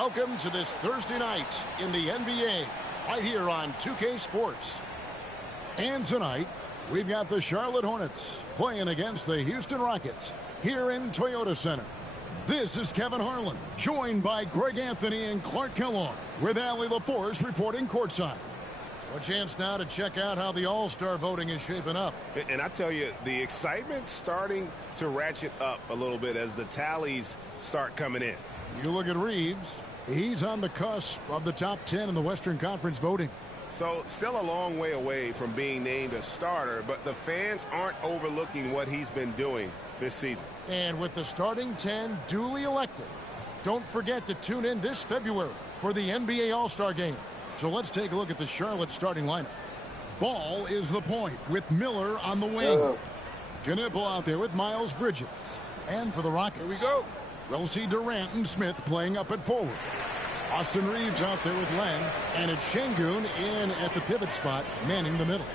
Welcome to this Thursday night in the NBA, right here on 2K Sports. And tonight, we've got the Charlotte Hornets playing against the Houston Rockets here in Toyota Center. This is Kevin Harlan, joined by Greg Anthony and Clark Kellogg, with Allie LaForce reporting courtside. A chance now to check out how the All-Star voting is shaping up. And I tell you, the excitement's starting to ratchet up a little bit as the tallies start coming in. You look at Reeves. He's on the cusp of the top 10 in the Western Conference voting. So still a long way away from being named a starter, but the fans aren't overlooking what he's been doing this season. And with the starting 10 duly elected, don't forget to tune in this February for the NBA All-Star Game. So let's take a look at the Charlotte starting lineup. Ball is the point with Miller on the wing. Knipple out there with Miles Bridges. And for the Rockets, here we go. We'll see Durant and Smith playing up at forward. Austin Reeves out there with Len. And it's Şengün in at the pivot spot, manning the middle.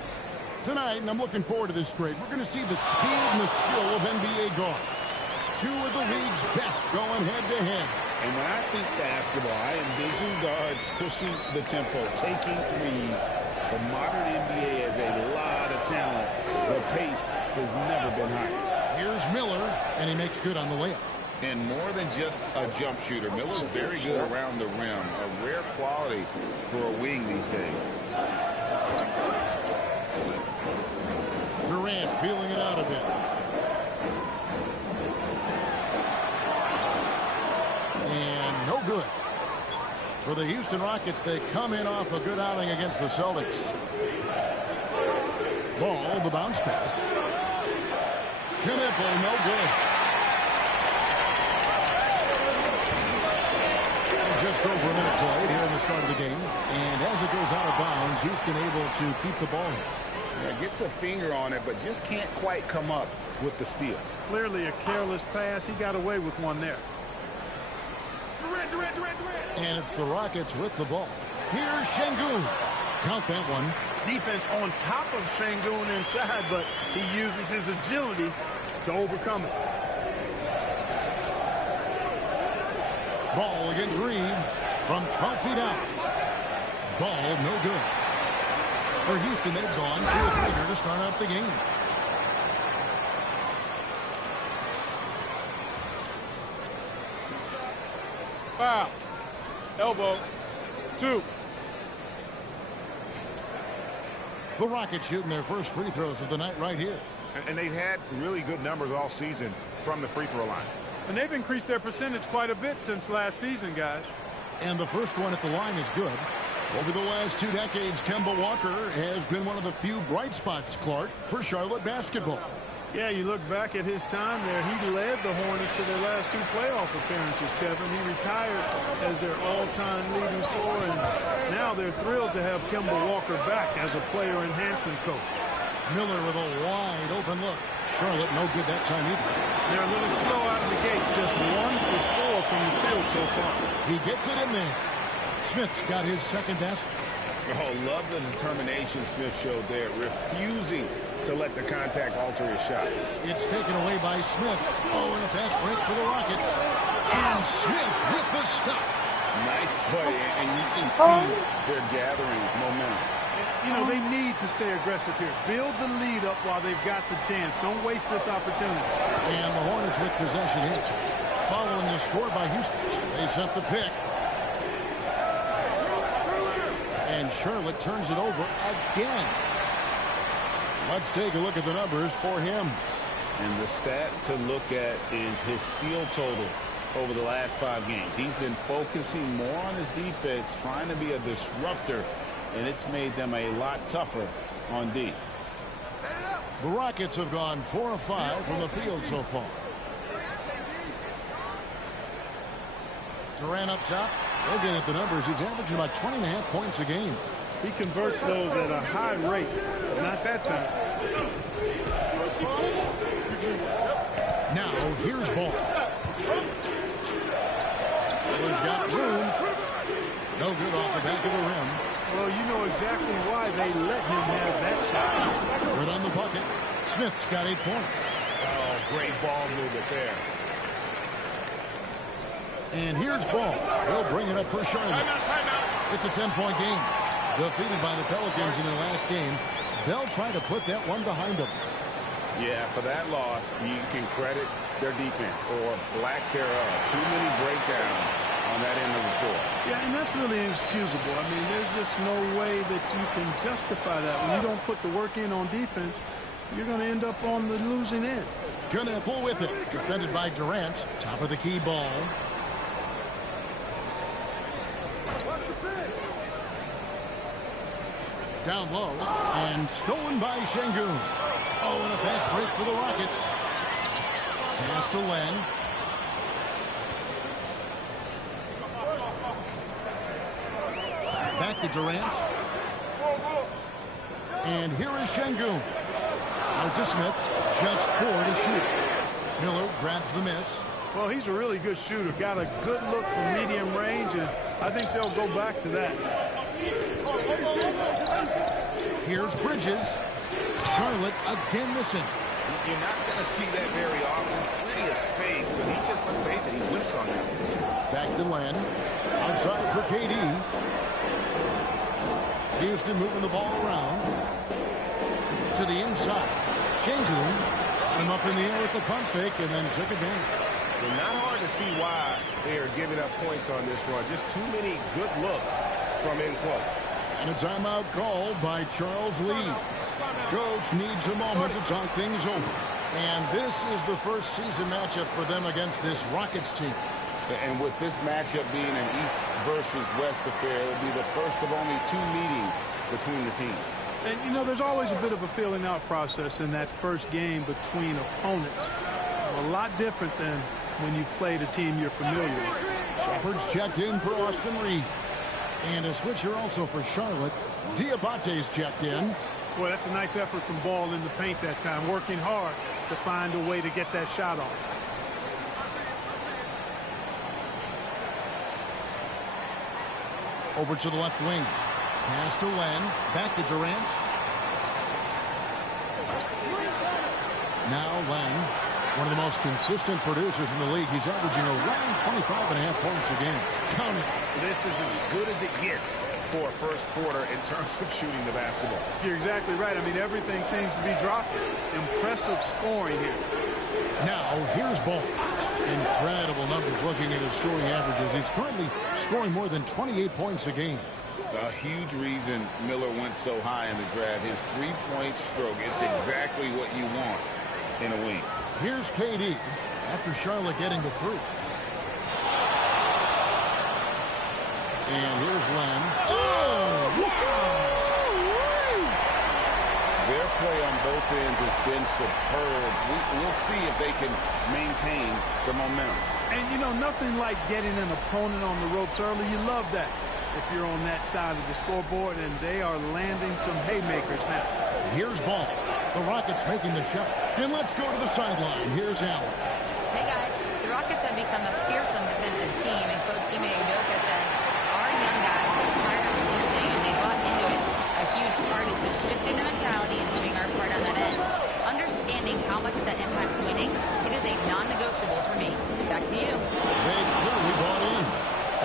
Tonight, and I'm looking forward to this grade, we're going to see the speed and the skill of NBA guards. Two of the league's best going head-to-head. And when I think basketball, I envision guards pushing the tempo, taking threes. The modern NBA has a lot of talent. The pace has never been higher. Here's Miller, and he makes good on the layup. And more than just a jump shooter, Miller's very good around the rim. A rare quality for a wing these days. Durant feeling it out a bit. And no good. For the Houston Rockets, they come in off a good outing against the Celtics. Ball, the bounce pass. Knipple, no good. Just over a minute played here in the start of the game. And as it goes out of bounds, Houston able to keep the ball. Yeah, gets a finger on it, but just can't quite come up with the steal. Clearly a careless pass. He got away with one there. Durant. And it's the Rockets with the ball. Here's Şengün. Count that one. Defense on top of Şengün inside, but he uses his agility to overcome it. Ball against Reeves from 12 feet out. Ball no good. For Houston, they've gone to a three to start out the game. Foul. Elbow. 2. The Rockets shooting their first free throws of the night right here. And they've had really good numbers all season from the free throw line. And they've increased their percentage quite a bit since last season, guys. And the first one at the line is good. Over the last 2 decades, Kemba Walker has been one of the few bright spots, Clark, for Charlotte basketball. Yeah, you look back at his time there, he led the Hornets to their last 2 playoff appearances, Kevin. He retired as their all-time leading scorer, and now they're thrilled to have Kemba Walker back as a player enhancement coach. Miller with a wide open look. Charlotte no good that time either. They're a little slow out of the gates, just 1 for 4 from the field so far. He gets it in there. Smith's got his second basket. Oh, love the determination Smith showed there, refusing to let the contact alter his shot. It's taken away by Smith. Oh, and a fast break for the Rockets. And Smith with the stuff. Nice play, and you can see they're gathering momentum. You know, they need to stay aggressive here. Build the lead up while they've got the chance. Don't waste this opportunity. And the Hornets with possession here. Following the score by Houston. They set the pick. And Charlotte turns it over again. Let's take a look at the numbers for him. And the stat to look at is his steal total over the last 5 games. He's been focusing more on his defense, trying to be a disruptor, and it's made them a lot tougher on D. The Rockets have gone 4 of 5 from the field so far. Durant up top. Looking at the numbers, he's averaging about 20.5 points a game. He converts those at a high rate. Not that time. Now, here's Ball. Miller's got room. No good off the back of the rim. Well, you know exactly why they let him have that shot. Good on the bucket. Smith's got 8 points. Oh, great ball movement there. And here's ball. They'll bring it up for Charlotte. It's a 10-point game. Defeated by the Pelicans in their last game. They'll try to put that one behind them. Yeah, for that loss, you can credit their defense or lack thereof. Too many breakdowns on that end of the floor. Yeah, and that's really inexcusable. I mean, there's just no way that you can justify that. When you don't put the work in on defense, you're going to end up on the losing end. Knepel with it. Defended by Durant. Top of the key ball. Down low. And stolen by Şengün. Oh, and a fast break for the Rockets. Pass to Len. Back to Durant. And here is Şengün. Out to Smith. Just 4 to shoot. Miller grabs the miss. Well, he's a really good shooter. Got a good look from medium range, and I think they'll go back to that. Here's Bridges. Charlotte again missing. You're not going to see that very often. Plenty of space, but he just, let's face it, he whiffs on that. Back to Len. Outside for KD. Houston moving the ball around. To the inside. Şengün got him up in the air with the pump fake and then took advantage. Well, not hard to see why they are giving up points on this run. Just too many good looks from in close. And a timeout called by Charles Lee. Coach needs a moment to talk things over. And this is the first season matchup for them against this Rockets team. And with this matchup being an East versus West affair, it will be the first of only 2 meetings between the teams. And, you know, there's always a bit of a filling out process in that first game between opponents. A lot different than when you've played a team you're familiar with. Shepherd's checked in for Austin Reed. And a switcher also for Charlotte. Diabate's checked in. Well, that's a nice effort from Ball in the paint that time, working hard to find a way to get that shot off. Over to the left wing. Pass to Len. Back to Durant. Now Len, one of the most consistent producers in the league. He's averaging around 25.5 points a game. Count it. This is as good as it gets for a first quarter in terms of shooting the basketball. You're exactly right. I mean, everything seems to be dropping. Impressive scoring here. Now, here's Ball. Incredible numbers looking at his scoring averages. He's currently scoring more than 28 points a game. A huge reason Miller went so high in the draft. His three-point stroke. It's exactly what you want in a wing. Here's KD after Charlotte getting the free. And here's Len. Oh, wow! Their play on both ends has been superb. We'll see if they can maintain the momentum. And, you know, nothing like getting an opponent on the ropes early. You love that if you're on that side of the scoreboard, and they are landing some haymakers now. Here's Ball. The Rockets making the shot. And let's go to the sideline. Here's Allen. Hey, guys. The Rockets have become a fearsome defensive team, and Coach Ime Udoka said our young guys are tired of losing, and they bought into it. A huge part is just shifting the mentality and doing our part on that end. Understanding how much that impacts winning, it is a non-negotiable for me. Back to you. They clearly bought in.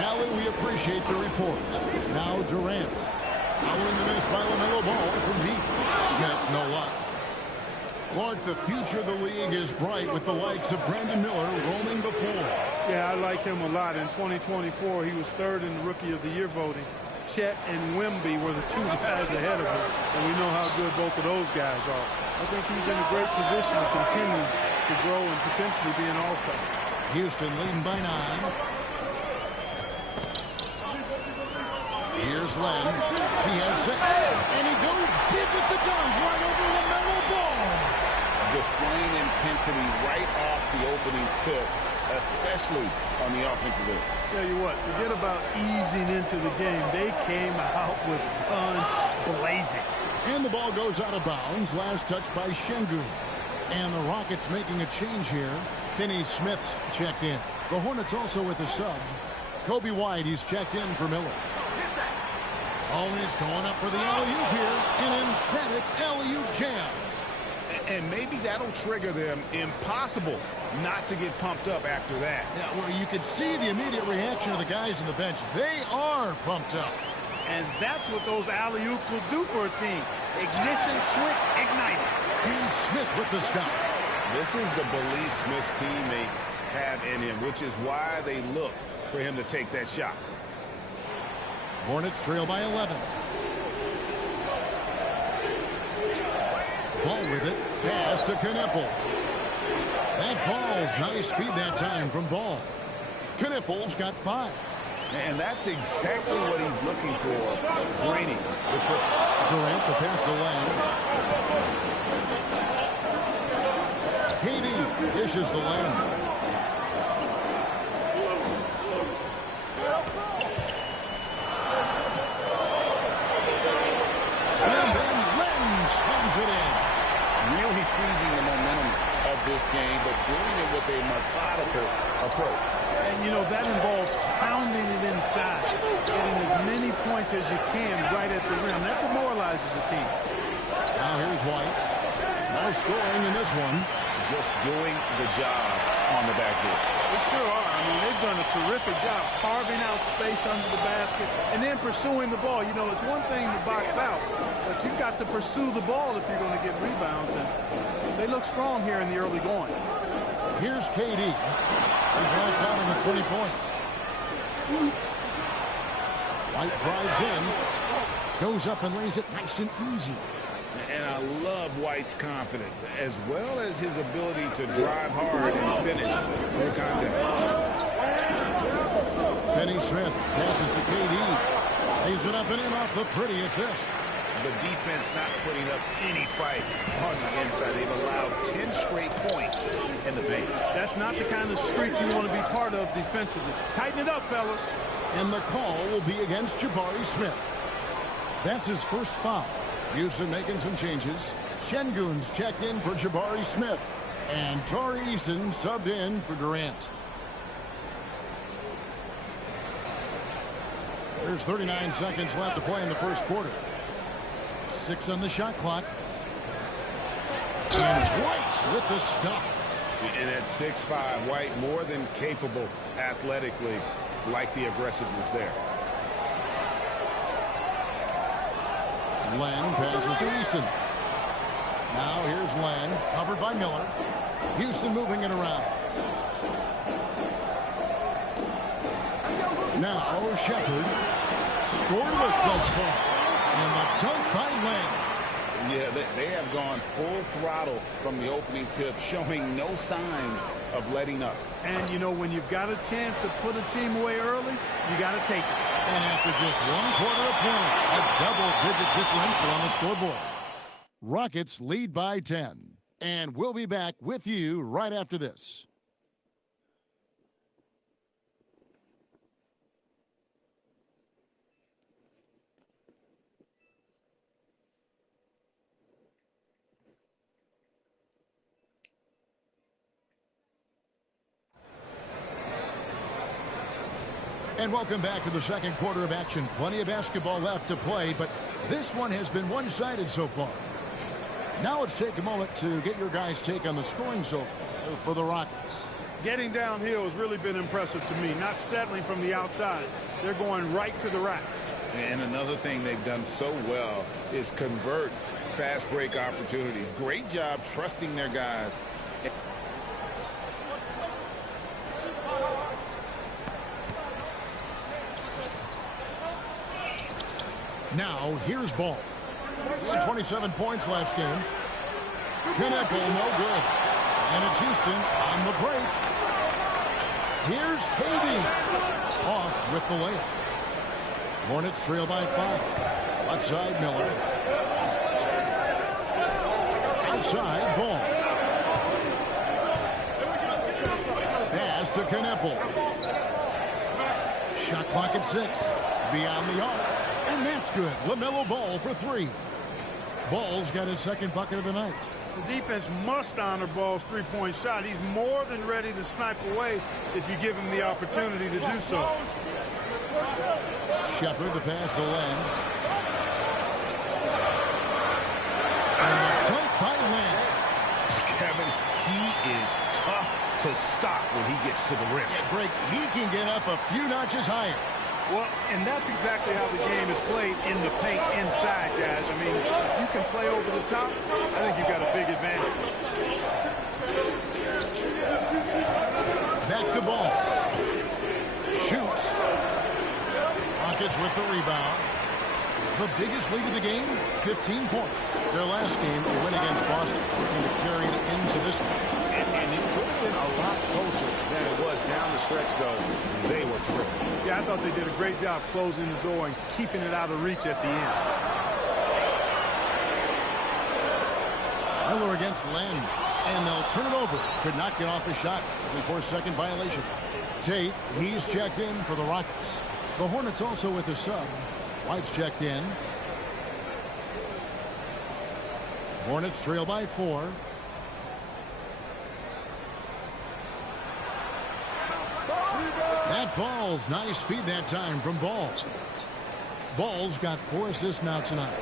Allen, we appreciate the report. Now Durant. Following the miss by LaMelo Ball from deep. Smith, no luck. Clark, the future of the league is bright with the likes of Brandon Miller roaming the floor. Yeah, I like him a lot. In 2024, he was third in the Rookie of the Year voting. Chet and Wemby were the 2 guys ahead of him, and we know how good both of those guys are. I think he's in a great position to continue to grow and potentially be an all-star. Houston leading by 9. Here's Len. He has 6. And he goes big with the dunk right over LaMelo Ball. Displaying intensity right off the opening tip, especially on the offensive end. Tell you what, forget about easing into the game. They came out with guns blazing. And the ball goes out of bounds. Last touch by Şengün. And the Rockets making a change here. Finney Smith's checked in. The Hornets also with a sub. Kobe White, he's checked in for Miller. Oh, he's going up for the alley-oop here. An emphatic alley-oop jam. And maybe that'll trigger them. Impossible not to get pumped up after that. Yeah, well, you can see the immediate reaction of the guys on the bench. They are pumped up. And that's what those alley-oops will do for a team. Ignition switch ignited. And Smith with the stop. This is the belief Smith's teammates have in him, which is why they look for him to take that shot. Hornets trail by 11. Ball with it. Pass to Knippel. That falls. Nice feed that time from Ball. Knippel's got 5. And that's exactly what he's looking for. Draining the trip. Durant, the pass to Lang. KD dishes the Lang. And then Lang slams it in. Really seizing the momentum of this game, but doing it with a methodical approach. And, you know, that involves pounding it inside, getting as many points as you can right at the rim. That demoralizes the team. Now here's White. No scoring in this one. Just doing the job on the backboard. They sure are. I mean, they've done a terrific job carving out space under the basket and then pursuing the ball. You know, it's one thing to box out, but you've got to pursue the ball if you're going to get rebounds. And they look strong here in the early going. Here's KD. He's lost out on the 20 points. White drives in. Goes up and lays it nice and easy. And I love White's confidence, as well as his ability to drive hard and finish through contact. Finney Smith passes to KD. Lays it up and in off the pretty assist. The defense not putting up any fight on the inside. They've allowed 10 straight points in the paint. That's not the kind of streak you want to be part of defensively. Tighten it up, fellas. And the call will be against Jabari Smith. That's his first foul. Houston making some changes. Şengün's checked in for Jabari Smith. And Tari Eason subbed in for Durant. There's 39 seconds left to play in the first quarter. 6 on the shot clock. And White with the stuff. And at 6'5", White more than capable athletically. Like the aggressiveness there. Lang passes to Eason. Now here's Lang, covered by Miller. Houston moving it around. Now Shepard. Scoreless thus far. And the dunk by Lang. Yeah, they have gone full throttle from the opening tip, showing no signs of letting up. And, you know, when you've got a chance to put a team away early, you got to take it. And after just 1/4 of play, a double-digit differential on the scoreboard. Rockets lead by 10. And we'll be back with you right after this. And welcome back to the second quarter of action. Plenty of basketball left to play, but this one has been one-sided so far. Now let's take a moment to get your guys' take on the scoring so far for the Rockets. Getting downhill has really been impressive to me, not settling from the outside. They're going right to the rack. And another thing they've done so well is convert fast break opportunities. Great job trusting their guys. Now, here's Ball. He had 27 points last game. Knippel, no good. And it's Houston on the break. Here's KD. Off with the layup. Hornets trail by 5. Left side, Miller. Outside, Ball. Pass to Knippel. Shot clock at 6. Beyond the arc. And that's good. LaMelo Ball for 3. Ball's got his second bucket of the night. The defense must honor Ball's three-point shot. He's more than ready to snipe away if you give him the opportunity to do so. Shepard, the pass to Lang. And a dunk by Lang. to stop when he gets to the rim. Yeah, Greg, he can get up a few notches higher. Well, and that's exactly how the game is played in the paint inside, guys. I mean, if you can play over the top, I think you've got a big advantage. Back to ball. Shoots. Rockets with the rebound. The biggest lead of the game, 15 points. Their last game, a win against Boston, looking to carry it into this one. And it could have been a lot closer than it was down the stretch, though. They were terrific. Yeah, I thought they did a great job closing the door and keeping it out of reach at the end. Miller against Len, and they'll turn it over. Could not get off a shot. 24-second violation. Tate, he's checked in for the Rockets. The Hornets also with a sub. White's checked in. Hornets trail by 4. That falls. Nice feed that time from Balls. Balls got 4 assists now tonight.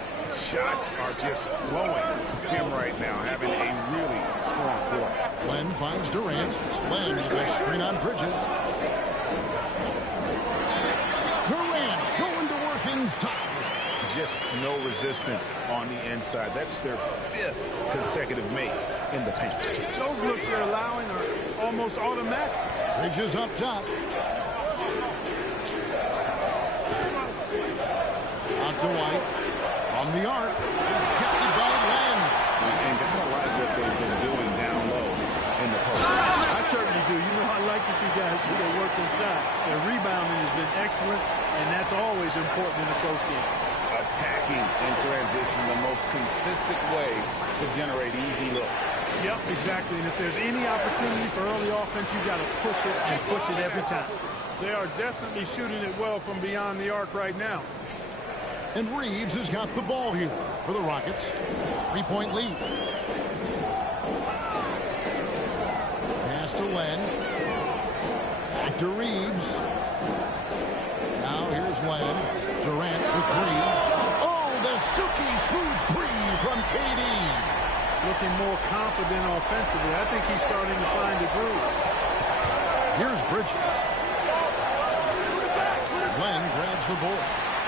Shots are just flowing from him right now, having a really strong quarter. Len finds Durant. Len with a screen on Bridges. Durant going to work inside. Just no resistance on the inside. That's their 5th consecutive make in the paint. Those looks they're allowing are almost automatic. Bridges up top. Out to White. From the arc. Rejected by Len. And gotta like what they've been doing down low in the post. I certainly do. You know, I like to see guys do their work inside. Their rebounding has been excellent, and that's always important in a close game. Attacking in transition, the most consistent way to generate easy looks. Yep, exactly. And if there's any opportunity for early offense, you've got to push it and push it every time. They are definitely shooting it well from beyond the arc right now. And Reeves has got the ball here for the Rockets. 3-point lead. Pass to Len. Back to Reeves. Now here's Len. Durant for 3. Oh, the silky smooth 3 from KD. Looking more confident offensively. I think he's starting to find a groove. Here's Bridges. Len grabs the ball.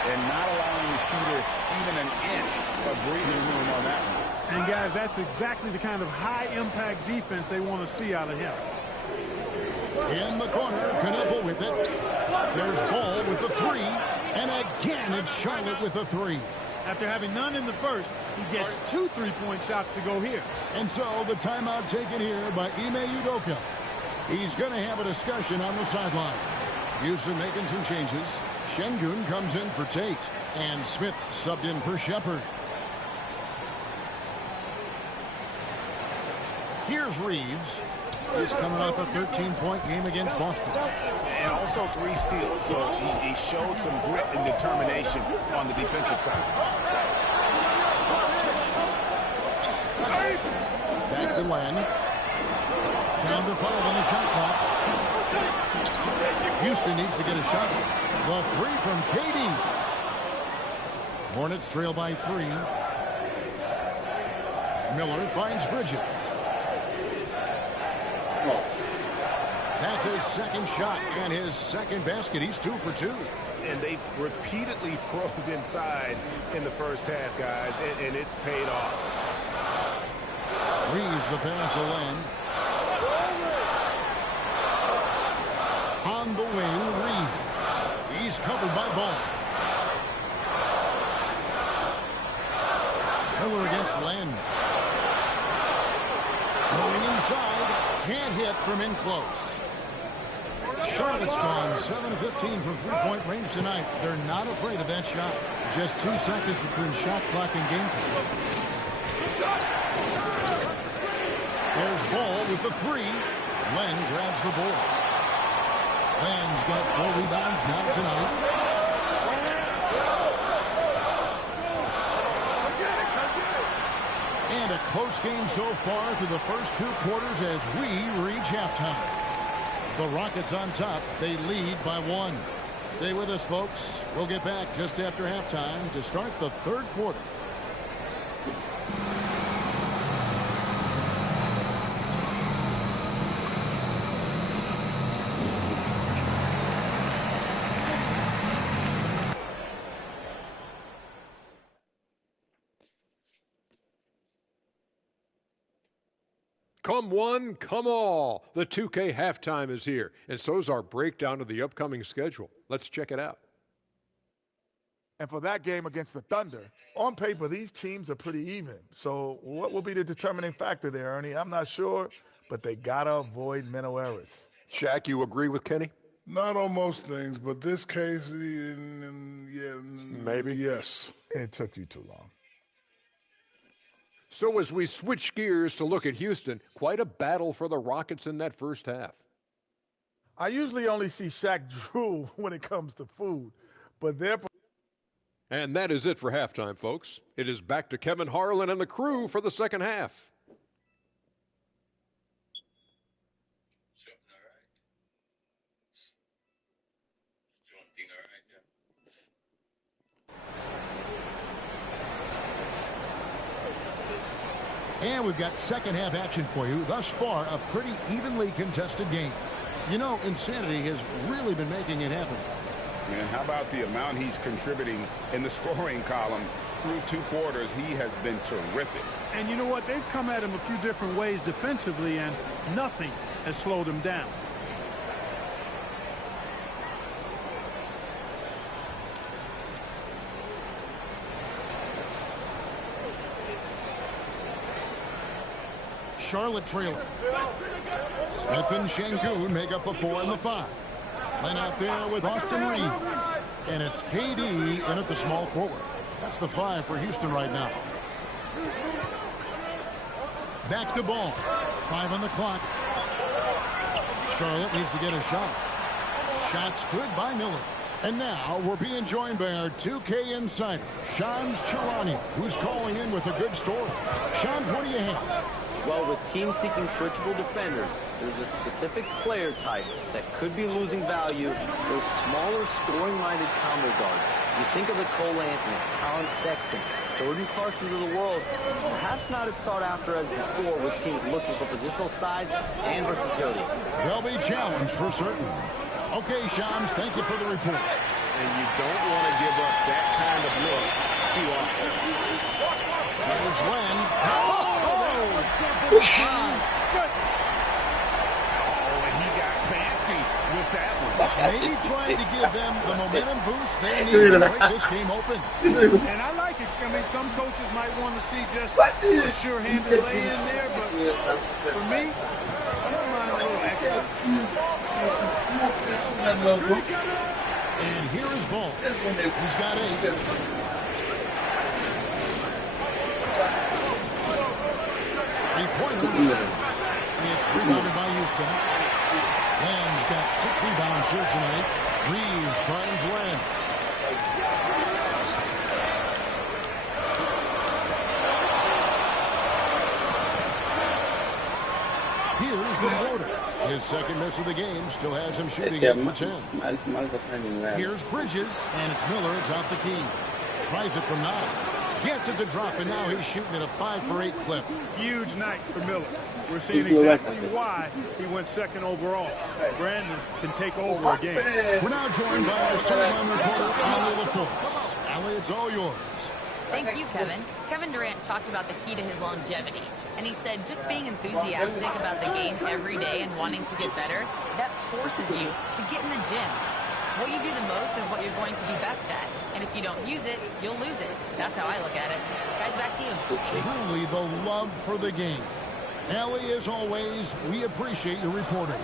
And not allowing the shooter even an inch of breathing room on that one. And, guys, that's exactly the kind of high-impact defense they want to see out of him. In the corner, Knuppel with it. There's Ball with the 3. And again, it's Charlotte with the 3. After having none in the first, he gets 2 3-point shots to go here. And so the timeout taken here by Ime Udoka. He's going to have a discussion on the sideline. Houston making some changes. Şengün comes in for Tate. And Smith subbed in for Shepard. Here's Reeves. He's coming off a 13-point game against Boston. And also 3 steals, so he showed some grit and determination on the defensive side. Back to Len. Down to 5 on the shot clock. Houston needs to get a shot. The 3 from KD. Hornets trail by 3. Miller finds Bridges. That's his second shot and his second basket. He's 2 for 2. And they've repeatedly probed inside in the first half, guys, and it's paid off. Reeves the pass to Len. On the wing, Reeves. He's covered by Ball. Miller against Len. Going inside. Can't hit from in close. Charlotte's gone 7 of 15 from 3-point range tonight. They're not afraid of that shot. Just 2 seconds between shot clock and game clock. There's Ball with the 3. Len grabs the board. Len's got 4 rebounds now tonight. And a close game so far through the first 2 quarters as we reach halftime. The Rockets on top. They lead by 1. Stay with us, folks. We'll get back just after halftime to start the 3rd quarter. Come one, come all. The 2K halftime is here, and so's our breakdown of the upcoming schedule. Let's check it out. And for that game against the Thunder, on paper, these teams are pretty even. So what will be the determining factor there, Ernie? I'm not sure, but they got to avoid mental errors. Shaq, you agree with Kenny? Not on most things, but this case, yeah, maybe. Yes. It took you too long. So as we switch gears to look at Houston, quite a battle for the Rockets in that first half. I usually only see Shaq drool when it comes to food, but they're... And that is it for halftime, folks. It is back to Kevin Harlan and the crew for the second half. And we've got second half action for you. Thus far, a pretty evenly contested game. You know, insanity has really been making it happen. And how about the amount he's contributing in the scoring column through 2 quarters? He has been terrific. And you know what? They've come at him a few different ways defensively, and nothing has slowed him down. Charlotte trailer. Smith and Şengün make up the 4 and the 5. Len out there with Austin Reeves. And it's KD in at the small forward. That's the 5 for Houston right now. Back to ball. 5 on the clock. Charlotte needs to get a shot. Shots good by Miller. And now we're being joined by our 2K insider, Shams Charania, who's calling in with a good story. Shams, what do you have? Well, with teams seeking switchable defenders, there's a specific player type that could be losing value, those smaller scoring-minded combo guards. You think of the Cole Anthony, Colin Sexton, Jordan Clarksons of the world, perhaps not as sought after as before with teams looking for positional size and versatility. They'll be challenged for certain. Okay, Shams, thank you for the report. And you don't want to give up that kind of look too often. Here's Len. Oh, and he got fancy with that one. Maybe trying to give them the momentum boost they need to break this game open. And I like it. I mean, some coaches might want to see just a sure-handed lay in there, but for me, I don't mind a little extra. And here is Ball. He's got 8. It's rebounded by Houston. Len's got 6 rebounds here tonight. Reeves finds Len. Here's the floater. His second miss of the game still has him shooting 8 for 10. Here's Bridges, and it's Miller. It's out the key. Tries it from 9. Gets it to drop, and now he's shooting at a 5 for 8 clip. Huge night for Miller. We're seeing exactly why he went second overall. Brandon can take over a game. We're now joined by our sideline reporter, Allie LaForce. Allie, it's all yours. Thank you, Kevin. Kevin Durant talked about the key to his longevity. And he said just being enthusiastic about the game every day and wanting to get better, that forces you to get in the gym. What you do the most is what you're going to be best at. And if you don't use it, you'll lose it. That's how I look at it. Guys, back to you. Truly the love for the game. Allie, as always, we appreciate your reporting.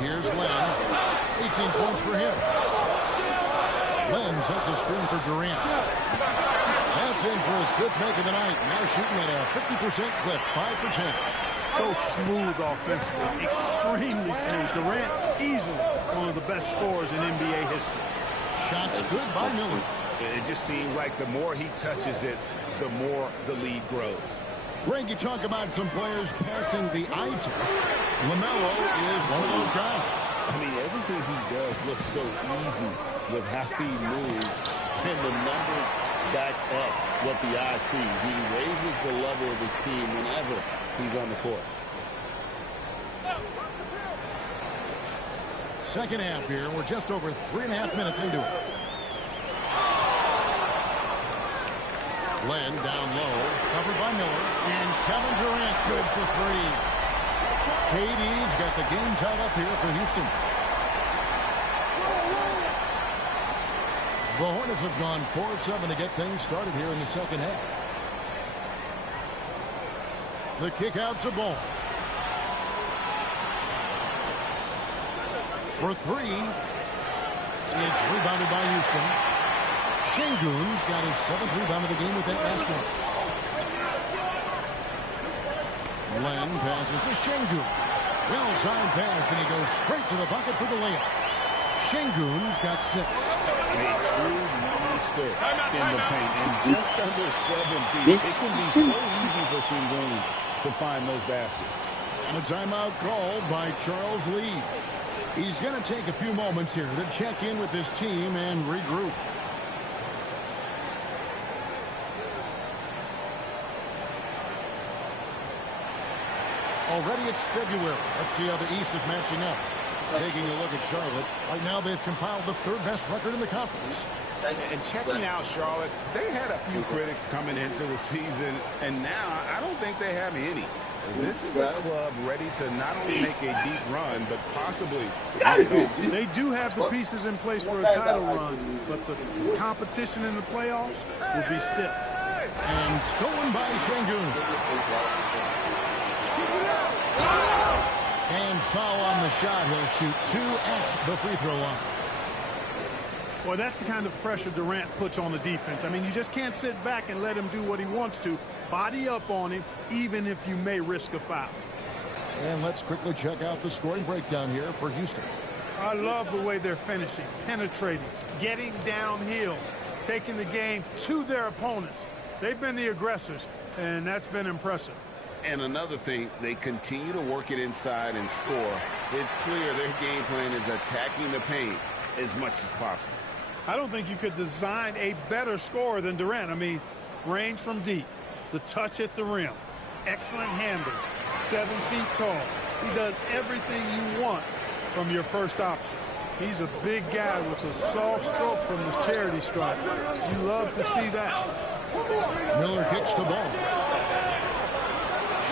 Here's Len. 18 points for him. Len sets a screen for Durant. That's in for his 5th make of the night. Now shooting at a 50% clip, 5 for 10. So smooth offensively, extremely smooth. Durant, easily one of the best scorers in NBA history. Shots good by Miller. It just seems like the more he touches it, the more the lead grows. Greg, you talk about some players passing the eye test. LaMelo is one of those guys. I mean, everything he does looks so easy with how he moves, and the numbers back up what the eye sees. He raises the level of his team whenever he's on the court. Second half here. We're just over 3.5 minutes into it. Len down low, covered by Miller, and Kevin Durant good for three. KD's got the game tied up here for Houston. The Hornets have gone 4-7 to get things started here in the second half. The kick out to Ball. For three. It's rebounded by Houston. Şengün's got his 7th rebound of the game with that last one. Len passes to Şengün. Well-timed pass, and he goes straight to the bucket for the layup. Şengün's got 6. A true monster in the paint, and just under 7 feet. It can be so easy for Şengün to find those baskets. And a timeout called by Charles Lee. He's going to take a few moments here to check in with his team and regroup. Already it's February. Let's see how the East is matching up. Taking a look at Charlotte. Right now they've compiled the 3rd best record in the conference. And checking out Charlotte, they had a few critics coming into the season, and now I don't think they have any. This is a club ready to not only make a deep run, but possibly They do have the pieces in place for a title run, but the competition in the playoffs will be stiff. And stolen by Şengün. And foul on the shot. He'll shoot 2 at the free throw line. Well, that's the kind of pressure Durant puts on the defense. I mean, you just can't sit back and let him do what he wants to. Body up on him, even if you may risk a foul. And let's quickly check out the scoring breakdown here for Houston. I love the way they're finishing, penetrating, getting downhill, taking the game to their opponents. They've been the aggressors, and that's been impressive. And another thing, they continue to work it inside and score. It's clear their game plan is attacking the paint as much as possible. I don't think you could design a better scorer than Durant. I mean, range from deep, the touch at the rim, excellent handle, 7 feet tall. He does everything you want from your first option. He's a big guy with a soft stroke from his charity stripe. You love to see that. Miller kicks the ball.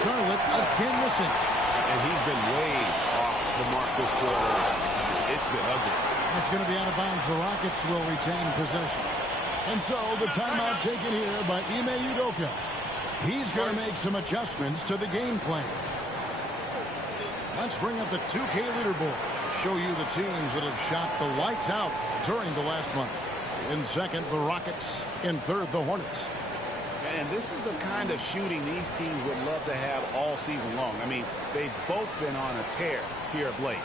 Charlotte again missing. And he's been way off the mark this quarter. It's been ugly. It's going to be out of bounds. The Rockets will retain possession. And so the timeout taken here by Ime Udoka. He's going to make some adjustments to the game plan. Let's bring up the 2K leaderboard. Show you the teams that have shot the lights out during the last month. In second, the Rockets. In third, the Hornets. And this is the kind of shooting these teams would love to have all season long. I mean, they've both been on a tear here of late.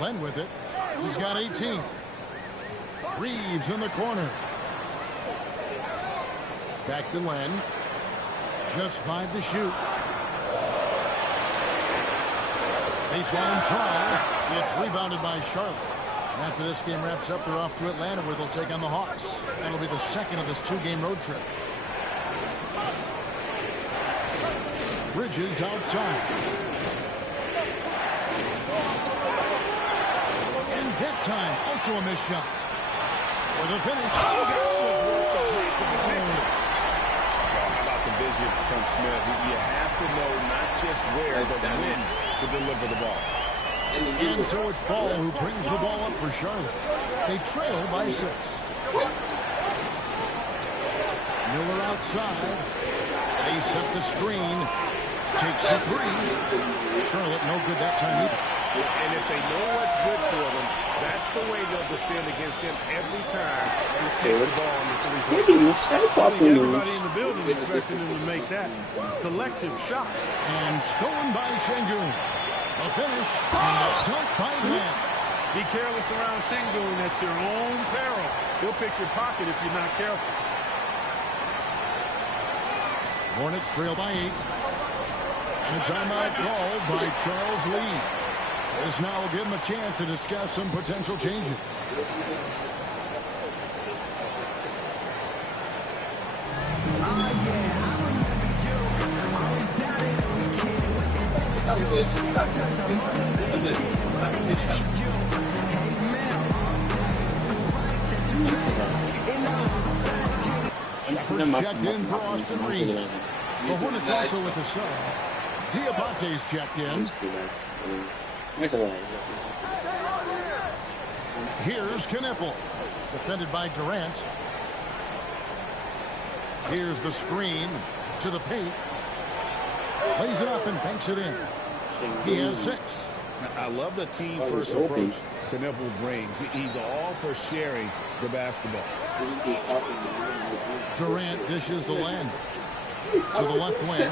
Len with it. He's got 18. Reeves in the corner. Back to Len. Just 5 to shoot. Baseline try. It's rebounded by Charlotte. And after this game wraps up, they're off to Atlanta, where they'll take on the Hawks. That'll be the second of this 2-game road trip. Bridges outside. And that time, also a missed shot. For the finish. How about the vision from Smith? You have to know not just where, but when to deliver the ball. And so it's Ball who brings the ball up for Charlotte. They trail by 6. Miller outside. They set the screen. Takes the 3. Charlotte no good that time either. And if they know what's good for them, that's the way they'll defend against him every time he takes the ball on the 3-point. I think everybody in the building expected him to make that collective shot. And stolen by Şengün. A finish and a dunk by Len. Be careless around Şengün at your own peril. He'll pick your pocket if you're not careful. Hornets trail by 8. And a timeout called by Charles Lee. This now will give him a chance to discuss some potential changes. Shepard's checked in for Austin Reed. The Hornets also with the sub. Diabate's checked in. Here's Knippel, defended by Durant. Here's the screen to the paint. Lays it up and banks it in. He has 6. I love the team-first approach Knippel brings. He's all for sharing the basketball. Durant dishes the Len. To the left wing.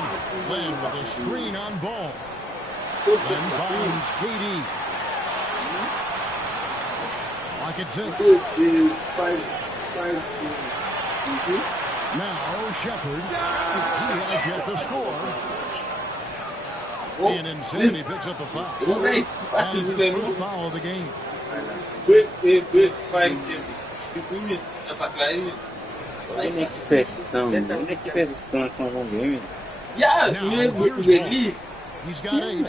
Len with a screen on Ball. Len finds KD. Lock at 6. Now Shepard. He has yet to score. And Insanity picks up the foul. That is his first foul of the game. Now, here's Ball. He's got 8.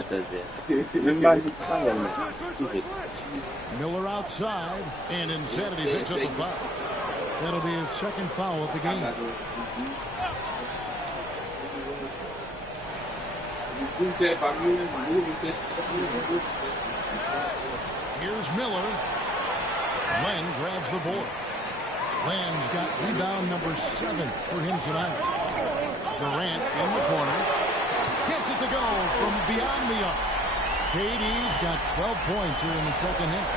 Miller outside, and Insanity picks up the foul. That'll be his second foul of the game. Here's Miller. Len grabs the board. Len's got rebound number 7 for him tonight. Durant in the corner. Gets it to go from beyond the arc. KD's got 12 points here in the second half.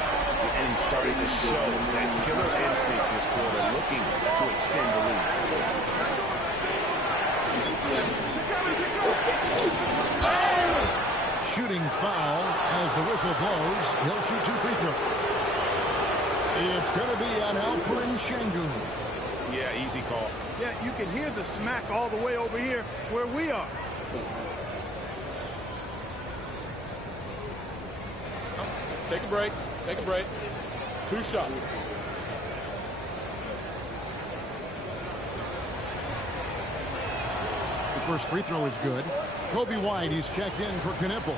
And he's starting to show that killer instinct this quarter, looking to extend the lead. Shooting foul as the whistle blows. He'll shoot 2 free throws. It's going to be on Alperen Sengun. Yeah, easy call. Yeah, you can hear the smack all the way over here where we are. Take a break. Take a break. 2 shots. The first free throw is good. Kobe White, he's checked in for Knippel.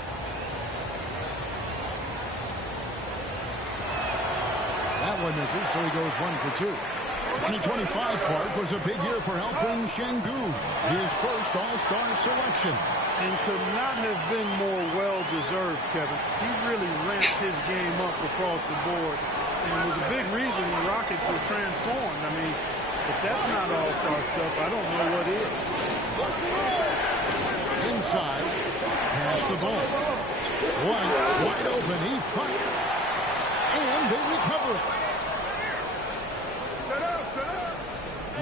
That one misses, so he goes 1 for 2. 2025 Park was a big year for Alperen Sengun, his first All-Star selection. And could not have been more well-deserved, Kevin. He really ramped his game up across the board. And it was a big reason the Rockets were transformed. I mean, if that's not all-star stuff, I don't know what is. Inside, pass the ball. Wide open, he fires. And they recover it.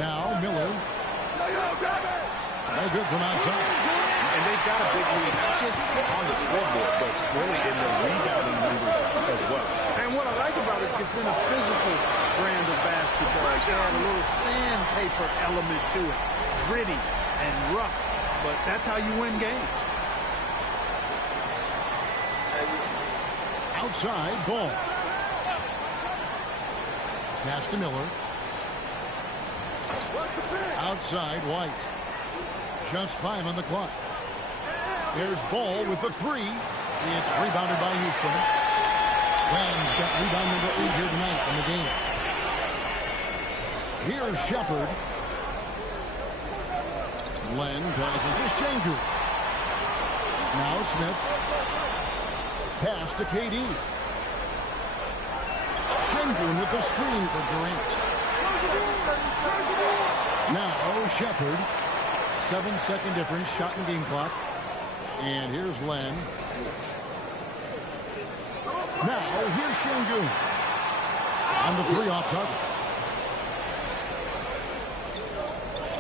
Now Miller. No good from outside. And they've got a big lead, not just on the scoreboard, but really in the rebounding numbers as well. And what I like about it, it's been a physical brand of basketball. It's had a little sandpaper element to it. Gritty and rough, but that's how you win games. Outside, Ball. Pass to Miller. Outside, White. Just 5 on the clock. There's Ball with the 3. It's rebounded by Houston. Len's got rebound number 8 here tonight in the game. Here's Shepard. Len passes to Sengun. Now Smith. Pass to KD. Sengun with the screen for Durant. Now Shepard. 7-second difference, shot and game clock. And here's Len. Now here's Sengun. On the 3 off target.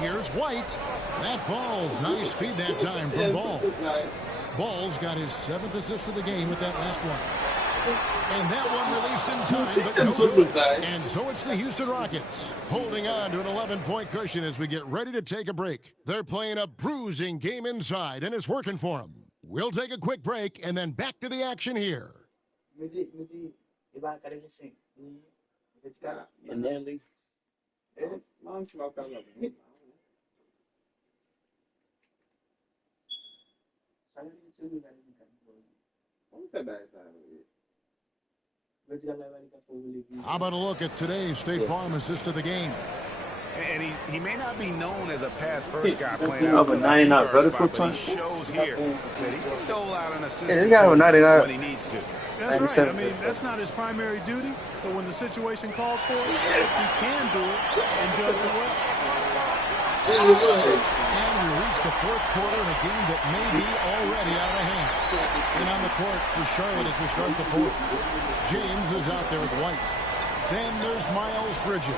Here's White. That falls. Nice feed that time from Ball. Ball's got his 7th assist of the game with that last one. And that one released in time, but no good. And so it's the Houston Rockets holding on to an 11-point cushion as we get ready to take a break. They're playing a bruising game inside, and it's working for them. We'll take a quick break and then back to the action here. How about a look at today's State Farm assist of the game? And he may not be known as a pass-first guy playing Yeah, out but the 99 2-yard vertical spot, but he time. shows here that he can dole out an assist this guy was 99. when he needs to. That's right. I mean, that's not his primary duty, but when the situation calls for it, he can do it and does it well. And we reach the fourth quarter in a game that may be already out of hand. And on the court for Charlotte as we start the fourth. James is out there with White. Then there's Miles Bridges.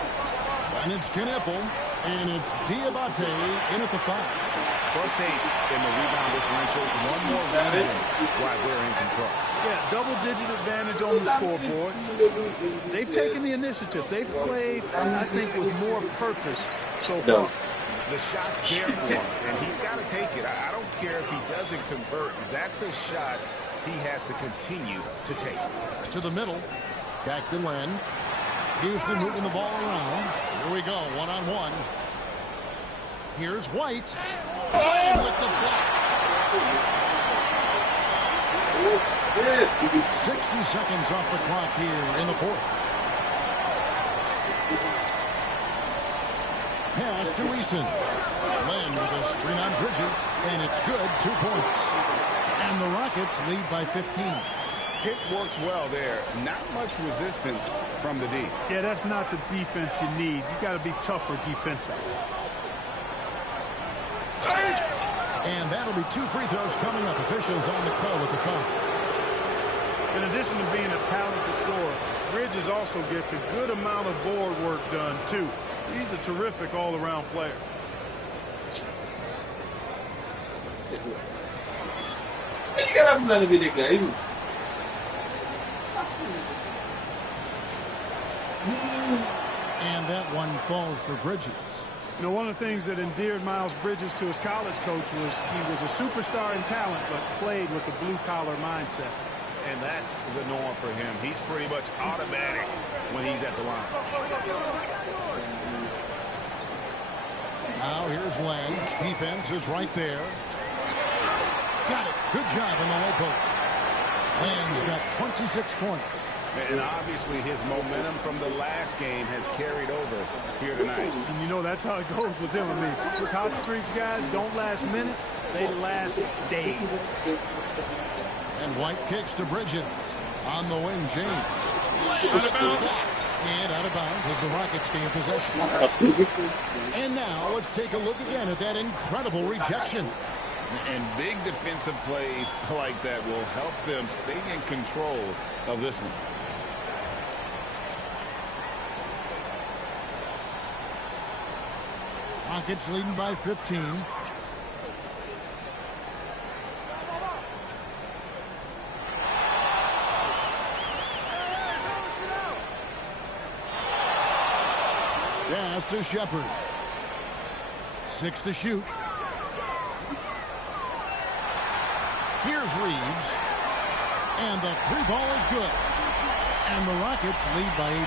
And it's Knipple. And it's Diabate in at the 5. +8 in the rebound differential. One more reason why they're in control. Yeah, double-digit advantage on the scoreboard. They've taken the initiative. They've played, I think, with more purpose so far. The shot's there for him, and he's got to take it. I don't care if he doesn't convert. That's a shot he has to continue to take. To the middle. Back to Len. Houston moving the ball around. Here we go, one-on-one. Here's White. And with the block. 60 seconds off the clock here in the fourth. Pass to Eason. Len with a screen on Bridges, and it's good, 2 points. And the Rockets lead by 15. Hit works well there. Not much resistance from the D. Yeah, that's not the defense you need. You got to be tougher defensively. And that'll be 2 free throws coming up. Officials on the call with the foul. In addition to being a talented scorer, Bridges also gets a good amount of board work done, too. He's a terrific all-around player. And that one falls for Bridges. You know, one of the things that endeared Miles Bridges to his college coach was he was a superstar in talent, but played with a blue-collar mindset. And that's the norm for him. He's pretty much automatic when he's at the line. Now here's Len. Defense is right there. Got it. Good job in the low post. Len's got 26 points. And obviously his momentum from the last game has carried over here tonight. And you know that's how it goes with him. I mean, those hot streaks, guys, don't last minutes. They last days. And White kicks to Bridges. On the wing, James. Out of bounds. And out of bounds as the Rockets gain possession. And now let's take a look again at that incredible rejection. And big defensive plays like that will help them stay in control of this one. Rockets leading by 15. Pass to Shepard. 6 to shoot. Here's Reeves. And the 3 ball is good. And the Rockets lead by 18.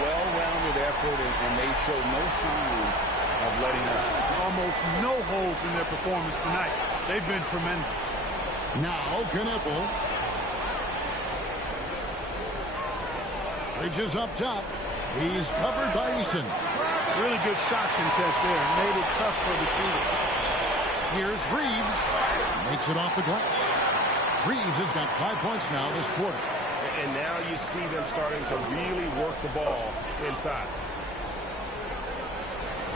Well-rounded effort, and they show no signs of letting us. Almost no holes in their performance tonight. They've been tremendous. Now Knipple. Bridges up top. He's covered by Eason. Really good shot contest there. Made it tough for the shooter. Here's Reeves. Makes it off the glass. Reeves has got 5 points now this quarter. And now you see them starting to really work the ball inside.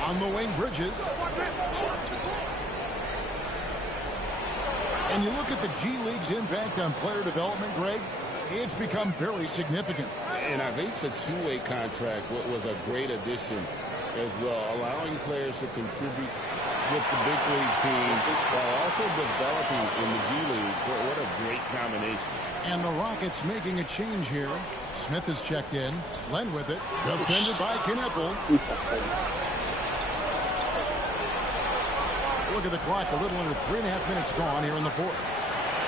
On the wing, Bridges. And you look at the G League's impact on player development, Greg, it's become very significant. And I think the two-way contract was a great addition as well, allowing players to contribute with the big league team while also developing in the G League. What a great combination. And the Rockets making a change here. Smith is checked in. Len with it. Defended by Knipple. Look at the clock. A little under 3.5 minutes gone here in the fourth.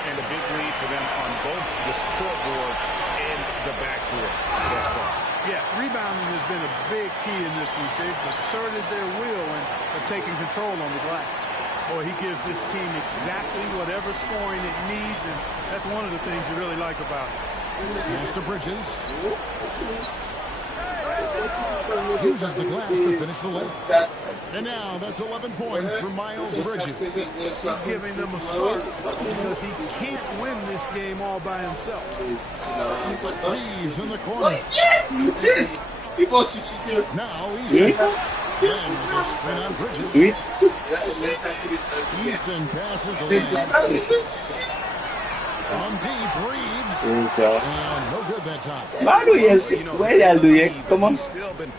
And a big lead for them on both the scoreboard and the backboard thus far. Yeah, rebounding has been a big key in this week. They've asserted their will and have taken control on the glass. Boy, he gives this team exactly whatever scoring it needs, and that's one of the things you really like about it. Pass to Bridges. Uses the glass to finish the layup. And now that's 11 points for Miles Bridges. He's giving them a start because he can't win this game all by himself. Reeves in the corner. Now he's Len with a spin on Bridges. Eason passes to Len. On deep, Reeves. And no good that time. Baru ya, Aldo ya, come on.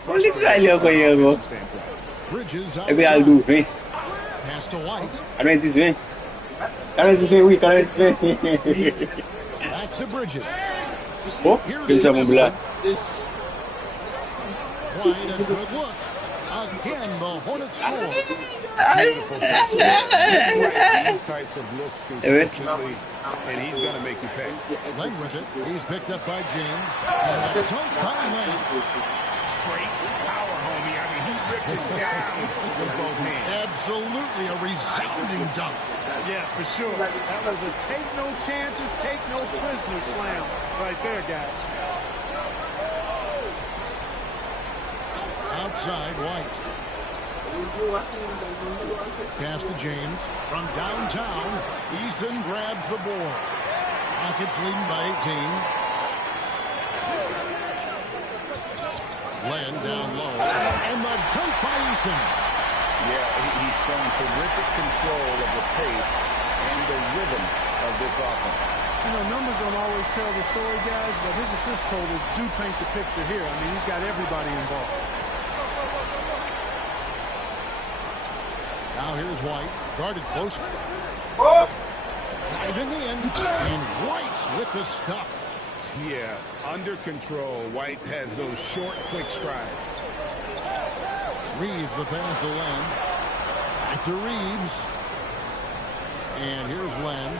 Only try ako ya, Bridges Maybe Aldo, vem. Pass to White. Carantes vem. Carantes vem, oui, Carantes vem. Back to Bridges. Oh, ele chamou Bula. White, a good look. Again, the Hornets score. These types of looks consistently, and he's going to make you pay. Len with it. He's picked up by James. And a dunk by Len. Straight power, homie. I mean, he rips it down with both hands. Absolutely a resounding dunk. Yeah, for sure. That was a take no chances, take no prisoner slam right there, guys. Outside, White. Pass to James. From downtown, Eason grabs the board. Rockets leading by 18. Len down low. And the dunk by Eason. Yeah, he's shown terrific control of the pace and the rhythm of this offense. You know, numbers don't always tell the story, guys, but his assist totals do paint the picture here. I mean, he's got everybody involved. Now here's White, guarded closely. Driving in, and White with the stuff. Yeah, under control. White has those short, quick strides. Reeves the pass to Len. Back to Reeves. And here's Len.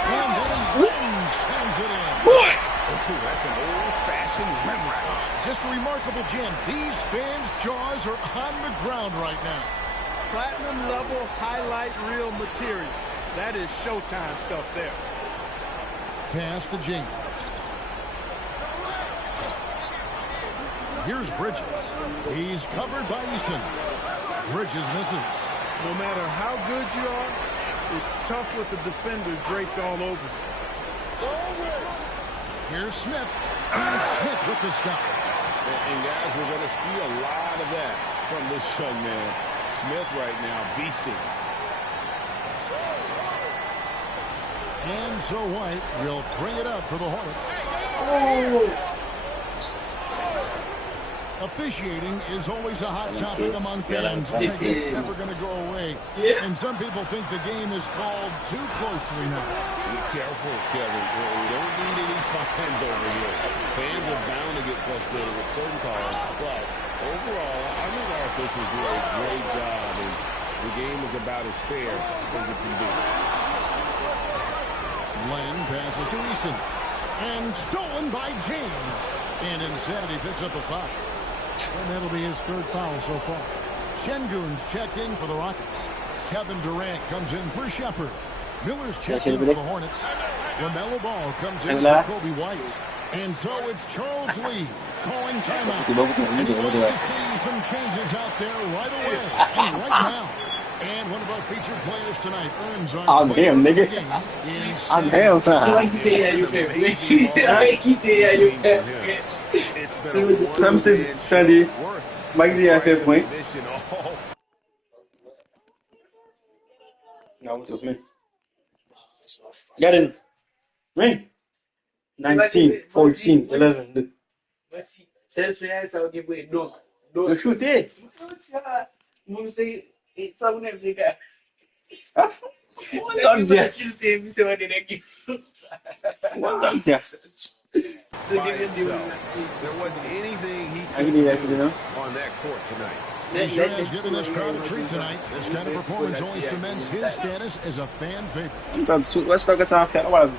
And then Len slams it in. Ooh, that's an old-fashioned rim wrap. Just a remarkable jam. These fans' jaws are on the ground right now. Platinum level highlight reel material. That is Showtime stuff there. Pass to James. Here's Bridges. He's covered by Eason. Bridges misses. No matter how good you are, it's tough with the defender draped all over. Here's Smith. Here's Smith with the stop. And guys, we're going to see a lot of that from this young man. Smith right now beasting. And so White will bring it up for the Hornets. Officiating is always a hot topic among fans. It's never going to go away. And some people think the game is called too closely now. Be careful, Kevin. We don't need any fines over here. Fans are bound to get frustrated with certain calls. But overall, I think our officials do a great job. And the game is about as fair as it can be. Len passes to Eason. And stolen by James. And Insanity picks up a foul. And that'll be his third foul so far. Şengün's checked in for the Rockets. Kevin Durant comes in for Shepard. Miller's checked in for the Hornets. LaMelo Ball comes in for Kobe White. And so it's Charles Lee calling timeout. And he wants to see some changes out there right away and right now. And one of our featured players tonight earns our I'm him, nigga. I'm him. Some says Sandy. Mike the FF point. No, it was me. Got in. Right? 19, 14, 11. The shoot it. What there wasn't anything he could do on that court tonight. He sure has given this crowd a treat tonight. This kind of performance only cements his status as a fan favorite. Let's talk about fan. What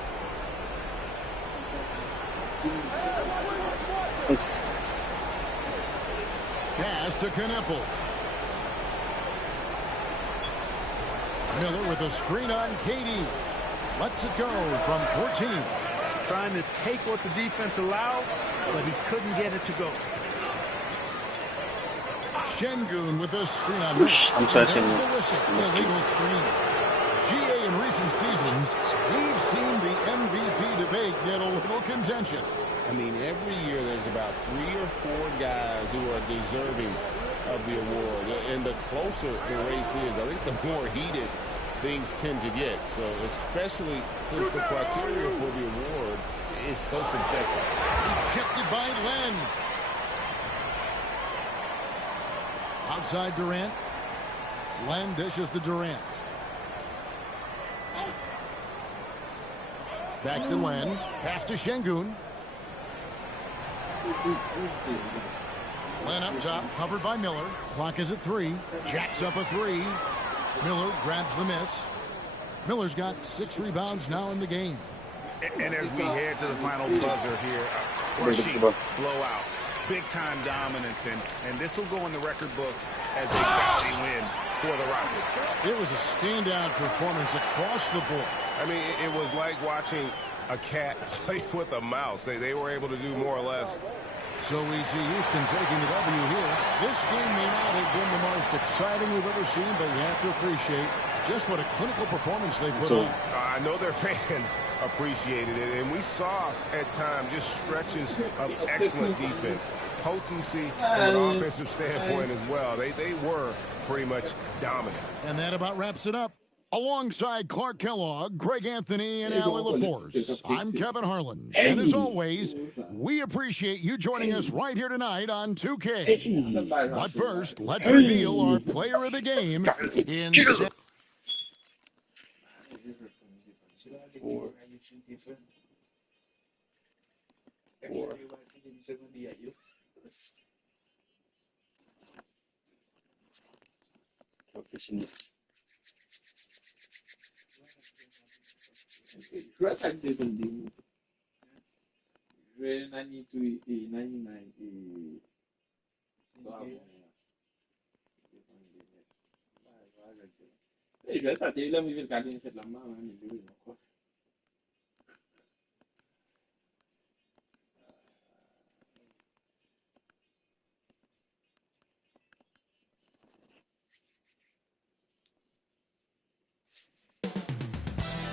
is Pass to Knueppel. Miller with a screen on Katie. Lets it go from 14. Trying to take what the defense allows, but he couldn't get it to go. Şengün with a screen on I'm sorry, the whistle. Illegal screen. GA in recent seasons, we've seen the MVP debate get a little contentious. I mean, every year there's about 3 or 4 guys who are deserving of the award. And the closer the race is, I think the more heated things tend to get. So especially since the criteria for the award is so subjective. He kept it by Len. Outside Durant. Len dishes to Durant. Back to Len. Pass to Şengün. Len up top, covered by Miller. Clock is at 3. Jacks up a 3. Miller grabs the miss. Miller's got 6 rebounds now in the game. And as we head to the final buzzer here, a crushing blowout. Big-time dominance, and this will go in the record books as a valley win for the Rockets. It was a standout performance across the board. I mean, it was like watching a cat play with a mouse. They were able to do more or less. So we see Houston taking the W here. This game may not have been the most exciting we've ever seen, but you have to appreciate just what a clinical performance they put on. I know their fans appreciated it, and we saw at times just stretches of excellent defense, potency from an offensive standpoint as well. They were pretty much dominant. And that about wraps it up. Alongside Clark Kellogg, Greg Anthony, and Allie LaForce, I'm Kevin Harlan. And as always, we appreciate you joining us right here tonight on 2K. But first, let's reveal our player of the game in 4. Professionals. Grâce à des buildings, je vais 92 et 99 et je vais tâter là, mais je vais garder cette lame, mais encore.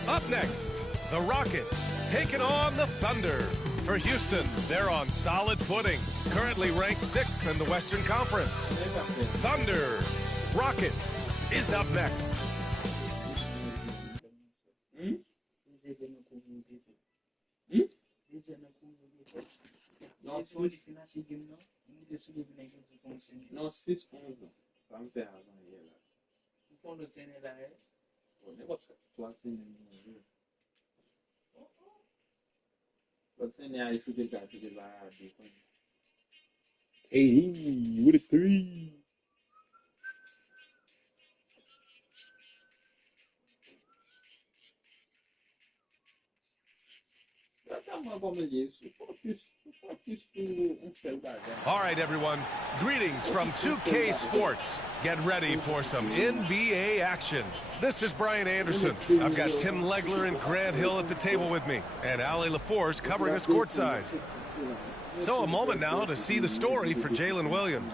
Up next, the Rockets taking on the Thunder. For Houston, they're on solid footing, currently ranked 6th in the Western Conference. Thunder Rockets is up next. Non, 6-11. Ça me fait avant hier là. Vous prenez le Sénégal là. On est votre toi Sénégal. Votre Sénégal il faut que tu te vas à des points. Hey, with a 3. All right, everyone. Greetings from 2K Sports. Get ready for some NBA action. This is Brian Anderson. I've got Tim Legler and Grant Hill at the table with me, and Allie LaForce covering us courtside. So a moment now to see the story for Jalen Williams.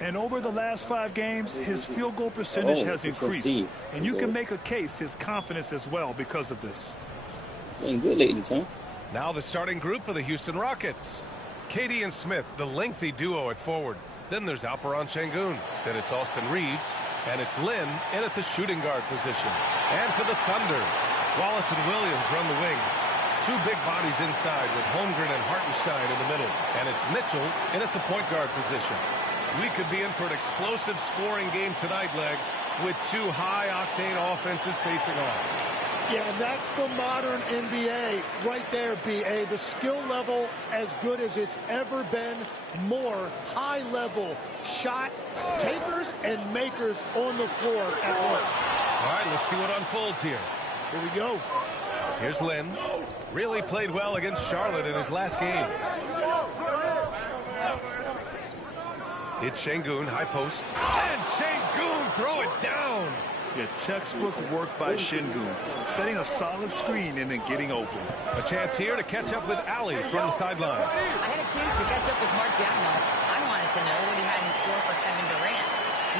And over the last 5 games, his field goal percentage has increased. And you can make a case his confidence as well because of this. Playing good lately, Tom. Now the starting group for the Houston Rockets. Katie and Smith, the lengthy duo at forward. Then there's Alperon Şengün. Then it's Austin Reeves. And it's Lynn in at the shooting guard position. And for the Thunder, Wallace and Williams run the wings. 2 big bodies inside with Holmgren and Hartenstein in the middle. And it's Mitchell in at the point guard position. We could be in for an explosive scoring game tonight, Legs, with 2 high-octane offenses facing off. Yeah, and that's the modern NBA right there, B.A. The skill level as good as it's ever been. More high-level shot takers and makers on the floor at once. All right, let's see what unfolds here. Here we go. Here's Lynn. Really played well against Charlotte in his last game. It's Şengün, high post. And Şengün throw it down. Yeah, textbook work by Şengün, setting a solid screen and then getting open. A chance here to catch up with Ali from the sideline. I had a chance to catch up with Mark Dagnall. I wanted to know what he had in store for Kevin Durant.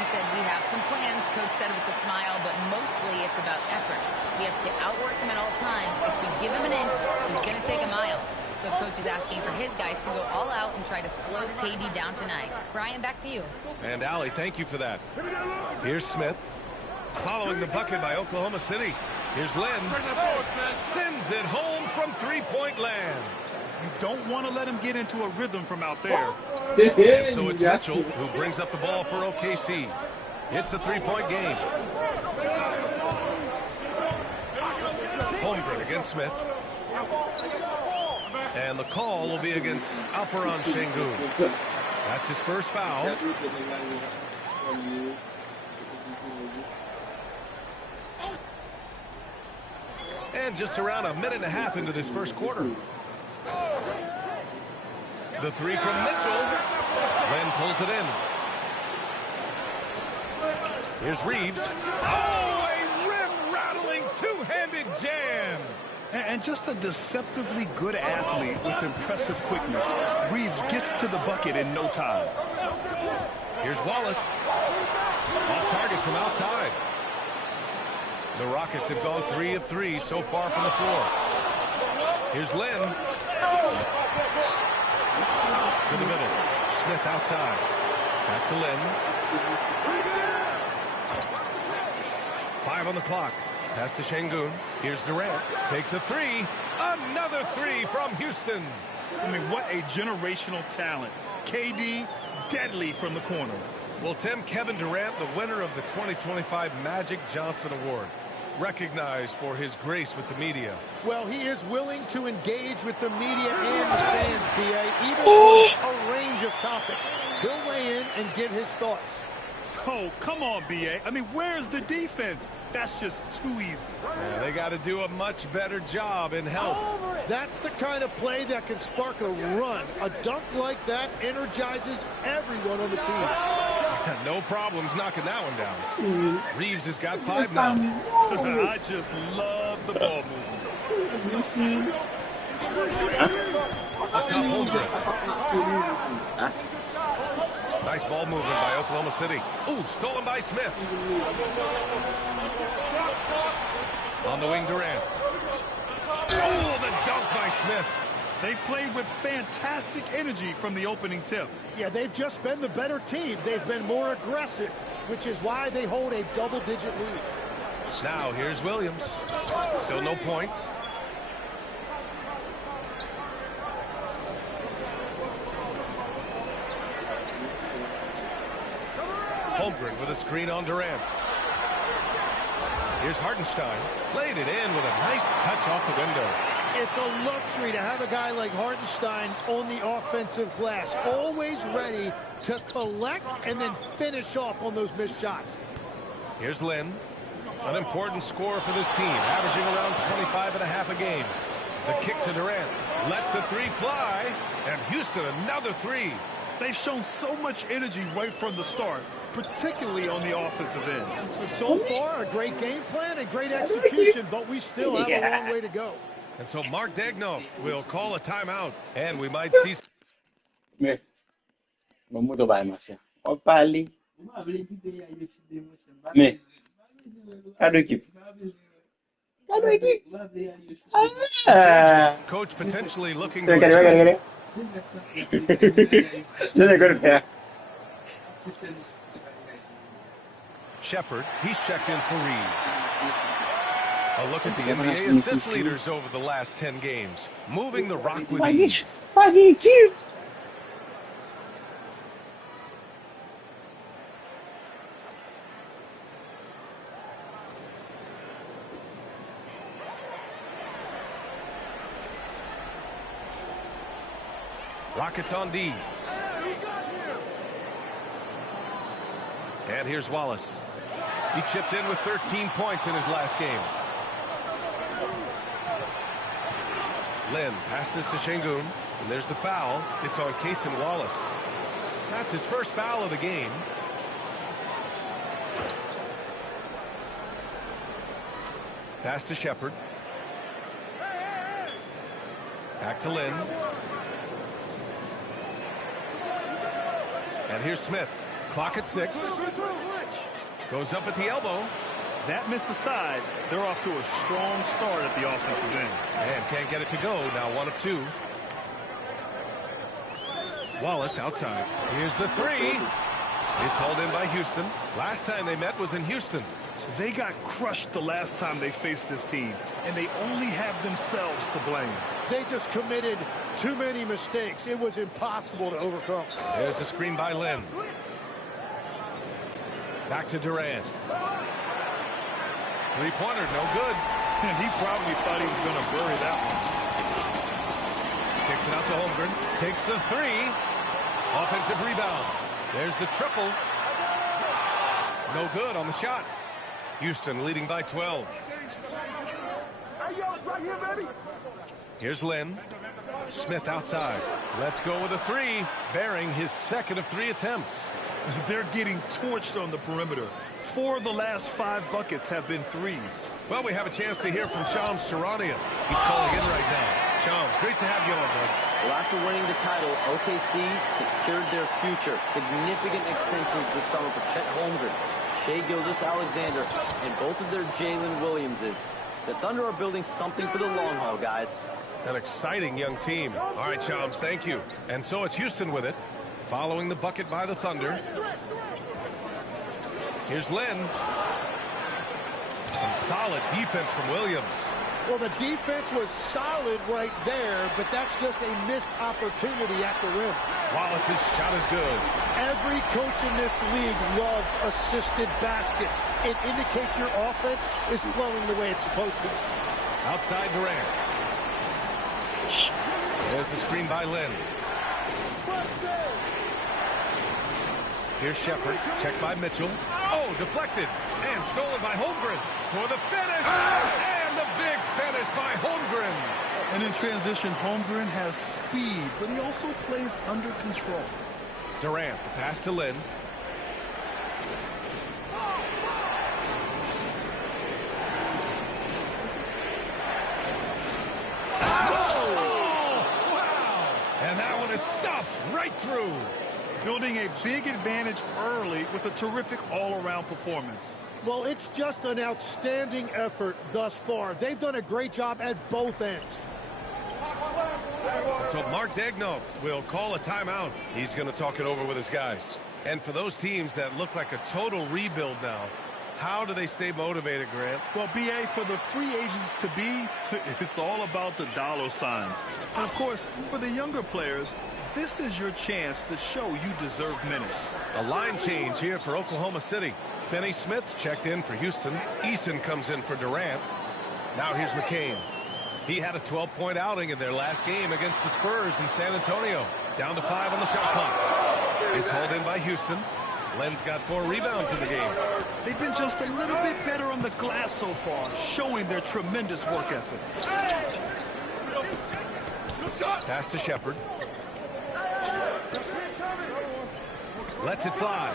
He said, we have some plans, Coach said with a smile, but mostly it's about effort. We have to outwork him at all times. If we give him an inch, he's going to take a mile. So Coach is asking for his guys to go all out and try to slow KD down tonight. Brian, back to you. And Ali, thank you for that. Here's Smith. Following the bucket by Oklahoma City. Here's Lynn. Sends it home from three-point land. You don't want to let him get into a rhythm from out there. And so it's Mitchell who brings up the ball for OKC. It's a three-point game. Holmgren against Smith. And the call will be against Alperen Şengün. That's his first foul. And just around a minute and a half into this first quarter. The three from Mitchell. Len pulls it in. Here's Reeves. Oh, a rim-rattling two-handed jam. And just a deceptively good athlete with impressive quickness. Reeves gets to the bucket in no time. Here's Wallace. Off target from outside. The Rockets have gone 3 of 3 so far from the floor. Here's Lynn. To the middle. Smith outside. Back to Lynn. 5 on the clock. Pass to Şengün. Here's Durant. Takes a three. Another three from Houston. I mean, what a generational talent. KD, deadly from the corner. Well, Tim, Kevin Durant, the winner of the 2025 Magic Johnson Award, recognized for his grace with the media. Well, he is willing to engage with the media and the fans, B.A., even on a range of topics. He'll weigh in and give his thoughts. Oh, come on, B.A. I mean, where's the defense? That's just too easy. Yeah, they got to do a much better job in help. That's the kind of play that can spark a run. A dunk like that energizes everyone on the team. No problems knocking that one down. Reeves has got 5 now. I just love the ball movement. Up top, Holmgren. Nice ball movement by Oklahoma City. Ooh, stolen by Smith. On the wing, Durant. Oh, the dunk by Smith. They've played with fantastic energy from the opening tip. Yeah, they've just been the better team. They've been more aggressive, which is why they hold a double-digit lead. Now, here's Williams. Still no points. Holmgren with a screen on Durant. Here's Hartenstein. Played it in with a nice touch off the window. It's a luxury to have a guy like Hartenstein on the offensive glass, always ready to collect and then finish off on those missed shots. Here's Lynn, an important scorer for this team, averaging around 25.5 a game. The kick to Durant, lets the three fly, and Houston another three. They've shown so much energy right from the start, particularly on the offensive end. So far, a great game plan and great execution, but we still have a long way to go. And so Mark Dagnall will call a timeout, and we might see... Coach potentially looking... Shepard, he's checked in for Reeves. A look at the NBA assist leaders over the last 10 games, moving the rock with ease. Rockets on D. And here's Wallace. He chipped in with 13 points in his last game. Lynn passes to Şengün, and there's the foul. It's on Cason Wallace. That's his first foul of the game. Pass to Shepard. Back to Lynn. And here's Smith. Clock at 6. Goes up at the elbow. That missed aside. They're off to a strong start at the offensive end. And can't get it to go. Now 1 of 2. Wallace outside. Here's the 3. It's hauled in by Houston. Last time they met was in Houston. They got crushed the last time they faced this team, and they only have themselves to blame. They just committed too many mistakes. It was impossible to overcome. There's a screen by Lynn. Back to Durant. Three-pointer, no good. And he probably thought he was going to bury that one. Kicks it out to Holmgren. Takes the 3. Offensive rebound. There's the triple. No good on the shot. Houston leading by 12. Here's Lynn. Smith outside. Let's go with a 3. Bearing his second of 3 attempts. They're getting torched on the perimeter. 4 of the last 5 buckets have been threes. Well, we have a chance to hear from Shams Charania. He's calling in right now. Shams, great to have you on, bud. Well, after winning the title, OKC secured their future. Significant extensions this summer for Chet Holmgren, Shai Gilgeous-Alexander, and both of their Jalen Williamses. The Thunder are building something for the long haul, guys. An exciting young team. All right, Shams, thank you. And so it's Houston with it, following the bucket by the Thunder. Here's Lynn. Some solid defense from Williams. Well, the defense was solid right there, but that's just a missed opportunity at the rim. Wallace's shot is good. Every coach in this league loves assisted baskets. It indicates your offense is flowing the way it's supposed to. Outside Durant. There's the screen by Lynn. Here's Shepard. Checked by Mitchell. Oh, deflected. And stolen by Holmgren for the finish. And the big finish by Holmgren. And in transition, Holmgren has speed, but he also plays under control. Durant, the pass to Lynn. Oh, wow. And that one is stuffed right through. Building a big advantage early with a terrific all-around performance. Well, it's just an outstanding effort thus far. They've done a great job at both ends. So Mark Daigneault will call a timeout. He's going to talk it over with his guys. And for those teams that look like a total rebuild now, how do they stay motivated, Grant? Well, B.A., for the free agents to be, it's all about the dollar signs. And, of course, for the younger players, this is your chance to show you deserve minutes. A line change here for Oklahoma City. Finney-Smith checked in for Houston. Eason comes in for Durant. Now here's McCain. He had a 12-point outing in their last game against the Spurs in San Antonio. Down to 5 on the shot clock. It's hauled in by Houston. Len's got 4 rebounds in the game. They've been just a little bit better on the glass so far, showing their tremendous work ethic. Pass to Shepard. Lets it fly.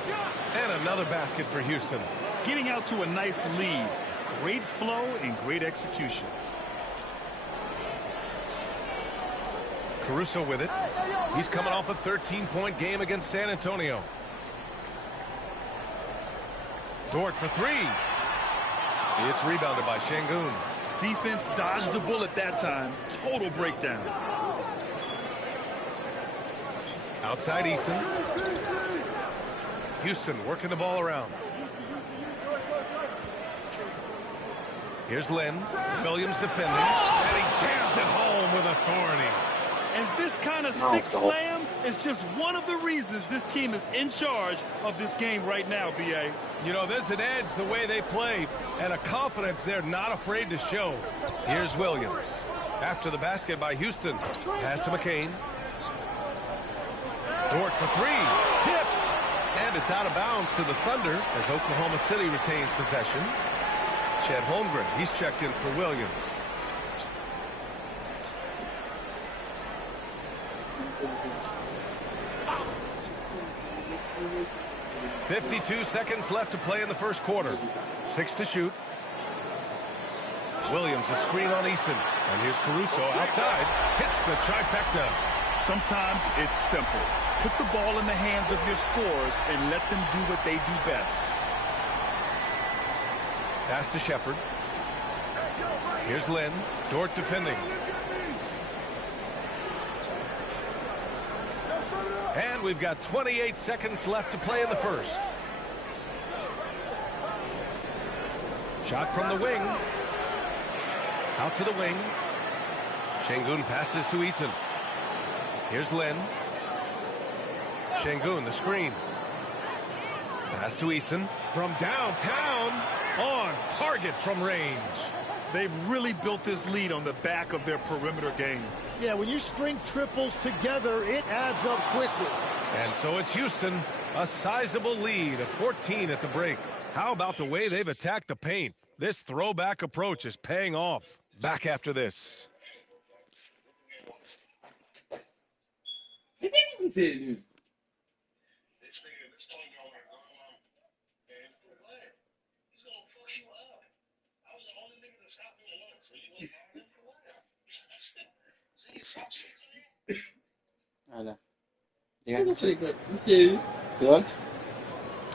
And another basket for Houston. Getting out to a nice lead. Great flow and great execution. Caruso with it. He's coming off a 13-point game against San Antonio. Dort for 3. It's rebounded by Şengün. Defense dodged the bullet that time. Total breakdown. Outside Eason. Houston working the ball around. Here's Lynn. Williams defending. And he jams it home with authority. And this kind of six slam is just one of the reasons this team is in charge of this game right now, B.A. You know, there's an edge the way they play and a confidence they're not afraid to show. Here's Williams. After the basket by Houston. Pass to McCain. Dort for 3. Tipped. And it's out of bounds to the Thunder as Oklahoma City retains possession. Chet Holmgren, he's checked in for Williams. .52 seconds left to play in the first quarter. 6 to shoot. Williams, a screen on Eason. And here's Caruso outside. Hits the trifecta. Sometimes it's simple. Put the ball in the hands of your scorers and let them do what they do best. Pass to Shepard. Here's Lynn. Dort defending. And we've got 28 seconds left to play in the first. Shot from the wing. Out to the wing. Şengün passes to Eason. Here's Lynn. Şengün, the screen. Pass to Eason. From downtown. On target from range. They've really built this lead on the back of their perimeter game. Yeah, when you string triples together, it adds up quickly. And so it's Houston, a sizable lead of 14 at the break. How about the way they've attacked the paint? This throwback approach is paying off. Back after this.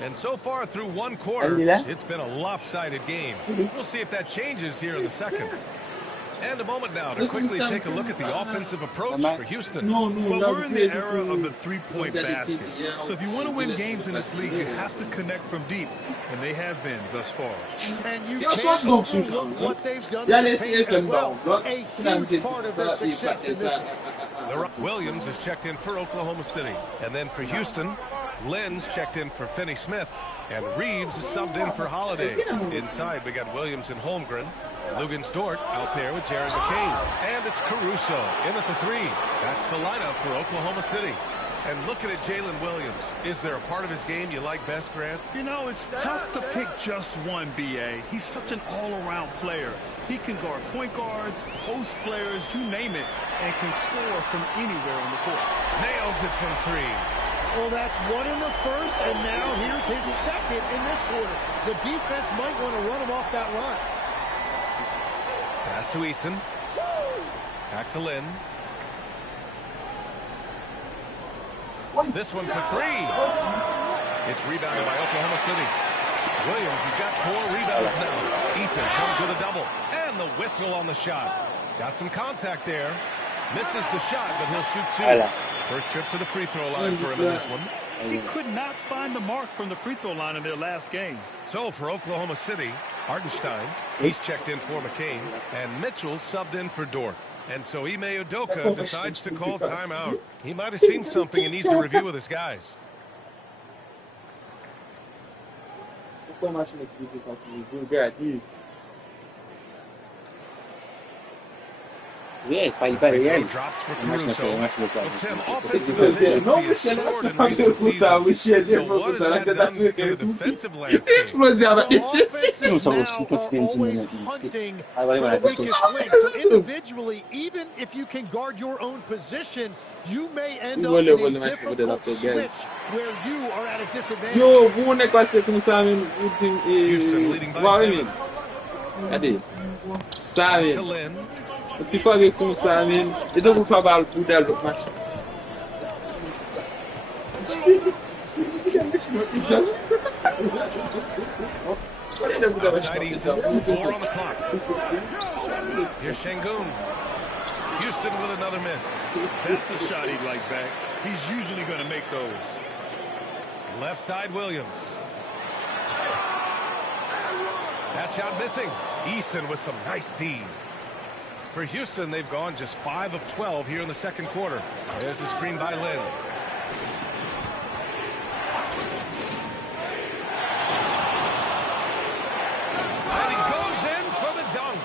And so far through one quarter, it's been a lopsided game. We'll see if that changes here in the second. And a moment now to quickly take a look at the offensive approach for Houston. Well, we're in the era of the three-point basket. So if you want to win games in this league, you have to connect from deep. And they have been thus far. And you can't overlook what they've done in the paint as well. A huge part of their success in this one. Williams has checked in for Oklahoma City. And then for Houston, Lynn's checked in for Finney Smith. And Reeves is subbed in for Holiday. Inside, we got Williams and Holmgren. Lugens Dort out there with Jared McCain. And it's Caruso in at the three. That's the lineup for Oklahoma City. And looking at Jalen Williams, is there a part of his game you like best, Grant? You know, it's tough to pick just one, B.A. He's such an all-around player. He can guard point guards, post players, you name it, and can score from anywhere on the court. Nails it from three. Well, that's one in the first, and now here's his second in this quarter. The defense might want to run him off that line. Pass to Eason. Back to Lynn. This one for three. It's rebounded by Oklahoma City. Williams has got 4 rebounds now. Eason comes with a double. And the whistle on the shot. Got some contact there. Misses the shot, but he'll shoot 2. First trip to the free throw line for him in this one. He could not find the mark from the free throw line in their last game. So for Oklahoma City, Hartenstein, he's checked in for McCain, and Mitchell's subbed in for Dort. And so Ime Udoka decides to call timeout. He might have seen something and needs to review with his guys. Drops for Caruso. Well, Tim, offensive efficiency is soared in recent seasons. So what has that done to the defensive landscape? Hunting for the weakest link. So individually, even if you can guard your own position, you may end up in a difficult switch where you are at a disadvantage. Houston leading by 7. To Lynn. Tu fais comme ça, même. Et donc, vous faites le bout de l'autre match. Outside Eason, 4 on the clock. Here's Şengün. Houston with another miss. That's a shot he'd like back. He's usually going to make those. Left side Williams. That shot missing. Eason with some nice D. For Houston, they've gone just 5 of 12 here in the second quarter. There's a screen by Lynn. And he goes in for the dunk.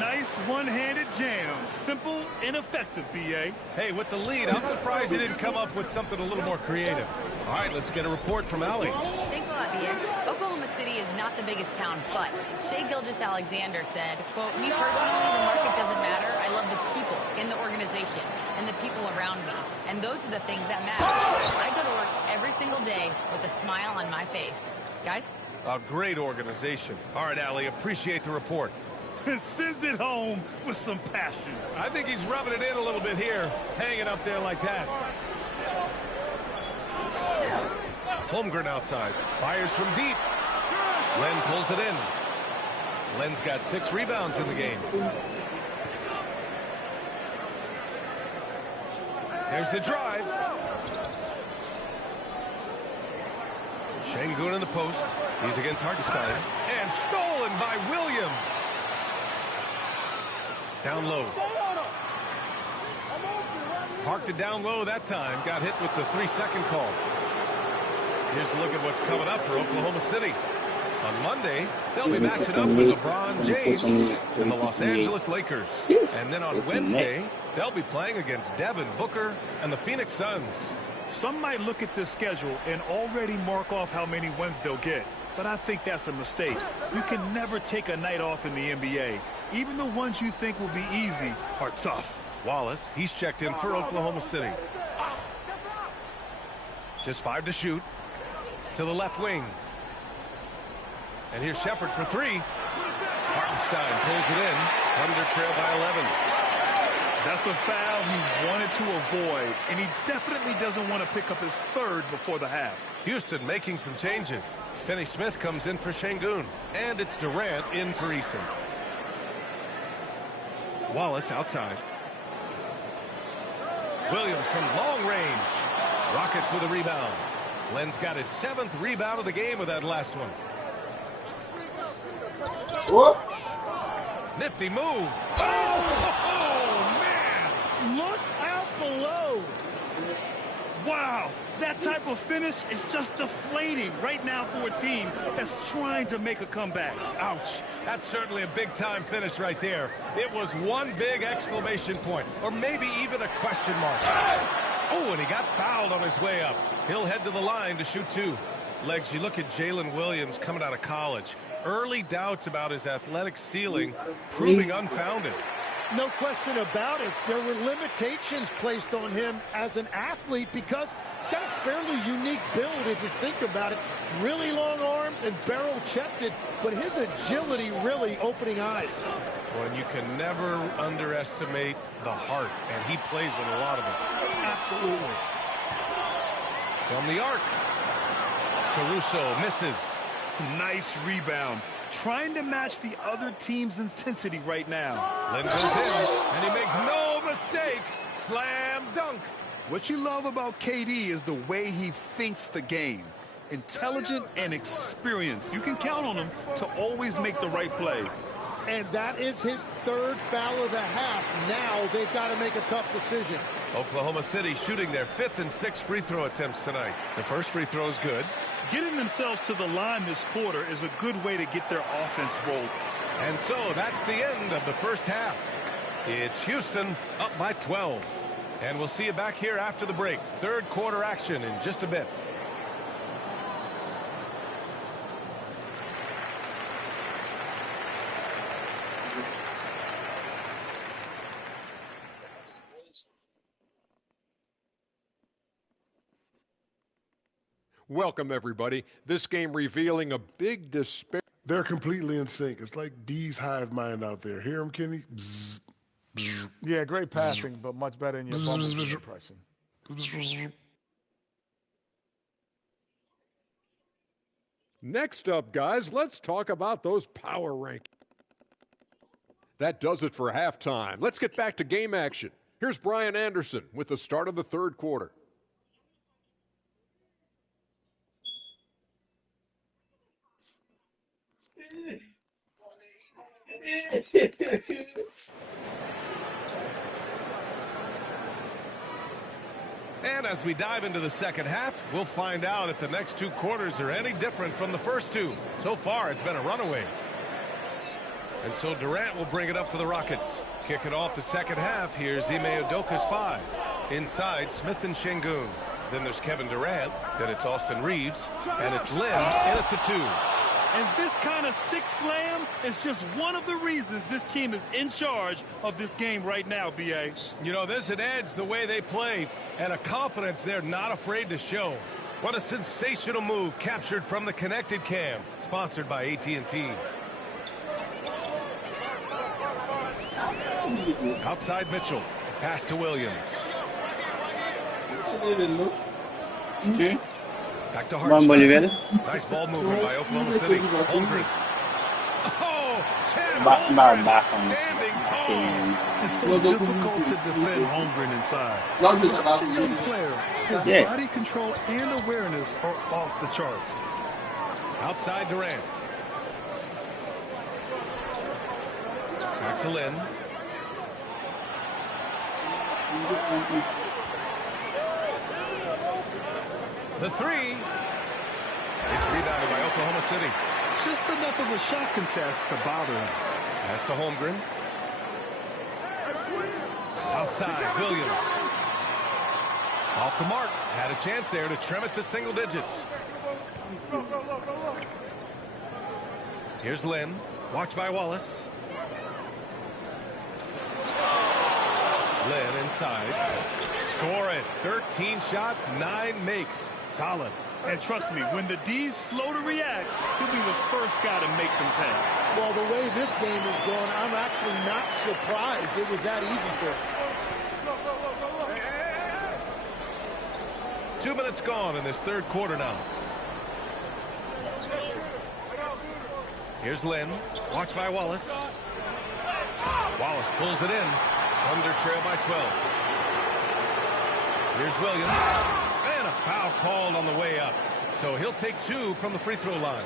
Nice one-handed jam. Simple and effective, B.A. Hey, with the lead, I'm surprised he didn't come up with something a little more creative. All right, let's get a report from Allie. Thanks a lot, B.A. Oklahoma City is not the biggest town, but Shai Gilgeous-Alexander said, quote, "Me personally, the market doesn't matter. I love the people in the organization and the people around me. And those are the things that matter. I go to work every single day with a smile on my face." Guys? A great organization. All right, Allie, appreciate the report. and sends it home with some passion. I think he's rubbing it in a little bit here, hanging up there like that. Holmgren outside, fires from deep. Len pulls it in. Len's got 6 rebounds in the game. There's the drive. Şengün in the post. He's against Hartenstein. And stolen by Williams. Down low. Parked it down low that time. Got hit with the 3-second call. Here's a look at what's coming up for Oklahoma City. On Monday, they'll be matching up with LeBron James and the Los Angeles Lakers. And then on Wednesday, they'll be playing against Devin Booker and the Phoenix Suns. Some might look at this schedule and already mark off how many wins they'll get. But I think that's a mistake. You can never take a night off in the NBA. Even the ones you think will be easy are tough. Wallace, he's checked in for Oklahoma City. Just 5 to shoot. To the left wing. And here's Shepard for 3. Hartenstein pulls it in. Thunder trail by 11. That's a foul he wanted to avoid, and he definitely doesn't want to pick up his 3rd before the half. Houston making some changes. Finney-Smith comes in for Şengün. And it's Durant in for Eason. Wallace outside. Williams from long range. Rockets with a rebound. Len's got his 7th rebound of the game with that last one. Whoop. Nifty move. Oh, man! Look out below. Wow, that type of finish is just deflating right now for a team that's trying to make a comeback. Ouch. That's certainly a big-time finish right there. It was one big exclamation point, or maybe even a question mark. Oh, and he got fouled on his way up. He'll head to the line to shoot 2. Legs, you look at Jalen Williams coming out of college. Early doubts about his athletic ceiling proving unfounded. No question about it. There were limitations placed on him as an athlete because he's got a fairly unique build if you think about it. Really long arms and barrel-chested, but his agility really opening eyes. Well, and you can never underestimate the heart, and he plays with a lot of it. Absolutely. From the arc. Caruso misses. Nice rebound. Trying to match the other team's intensity right now. Len goes in, and he makes no mistake. Slam dunk. What you love about KD is the way he thinks the game. Intelligent and experienced. You can count on him to always make the right play. And that is his 3rd foul of the half. Now they've got to make a tough decision. Oklahoma City shooting their 5th and 6th free throw attempts tonight. The first free throw is good. Getting themselves to the line this quarter is a good way to get their offense rolled. And so that's the end of the first half. It's Houston up by 12. And we'll see you back here after the break. 3rd quarter action in just a bit. Welcome, everybody. This game revealing a big disparity. They're completely in sync. It's like bees hive mind out there. Hear them, Kenny? Bzz, bzz. Yeah, great passing, but much better in your bumblebee impression. Next up, guys, let's talk about those power rankings. That does it for halftime. Let's get back to game action. Here's Brian Anderson with the start of the 3rd quarter. And as we dive into the second half, we'll find out if the next 2 quarters are any different from the first 2. So far, it's been a runaway. And so Durant will bring it up for the Rockets. Kicking off the second half, here's Ime Udoka's 5. Inside, Smith and Şengün. Then there's Kevin Durant. Then it's Austin Reeves. And it's Len in at the 2. And this kind of 6 slam is just one of the reasons this team is in charge of this game right now, B.A. You know, there's an edge the way they play and a confidence they're not afraid to show. What a sensational move captured from the Connected Cam, sponsored by AT&T. Outside Mitchell. Pass to Williams. Back to Hartenstein. Nice ball movement by Oklahoma City. Holmgren. Oh, Chad Holmgren standing tall. It's so difficult to defend Holmgren inside. For such a young player, his body control and awareness are off the charts. Outside Durant. Back to Lynn. The three. It's rebounded by Oklahoma City. Just enough of a shot contest to bother him. Pass to Holmgren. Outside, Williams. Off the mark. Had a chance there to trim it to single digits. Here's Lynn. Watched by Wallace. Lynn inside. Score it. 13 shots, 9 makes. Solid. And trust me, when the D's slow to react, he'll be the first guy to make them pay. Well, the way this game is going, I'm actually not surprised it was that easy for him. 2 minutes gone in this third quarter now. Here's Lynn. Watched by Wallace. Wallace pulls it in. Thunder trail by 12. Here's Williams. And a foul called on the way up. So he'll take 2 from the free throw line.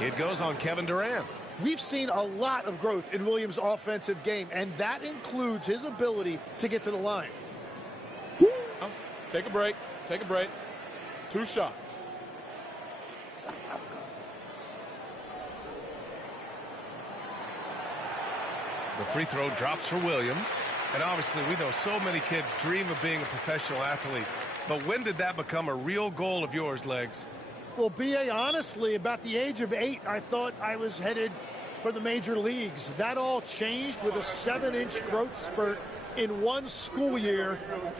It goes on Kevin Durant. We've seen a lot of growth in Williams' offensive game, and that includes his ability to get to the line. Take a break. Take a break. 2 shots. The free throw drops for Williams. And obviously we know so many kids dream of being a professional athlete. But when did that become a real goal of yours, Legs? Well, B.A., honestly, about the age of 8, I thought I was headed for the major leagues. That all changed with a 7-inch growth spurt in one school year.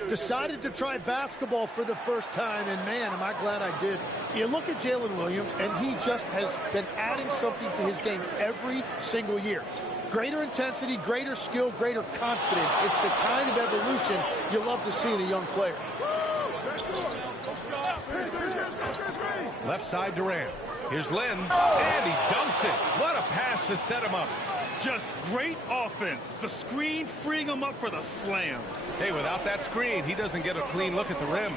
Decided to try basketball for the first time, and man, am I glad I did. You look at Jalen Williams, and he just has been adding something to his game every single year. Greater intensity, greater skill, greater confidence. It's the kind of evolution you love to see in a young player. Left side Durant. Here's Lynn, and he dunks it. What a pass to set him up. Just great offense. The screen freeing him up for the slam. Hey, without that screen, he doesn't get a clean look at the rim.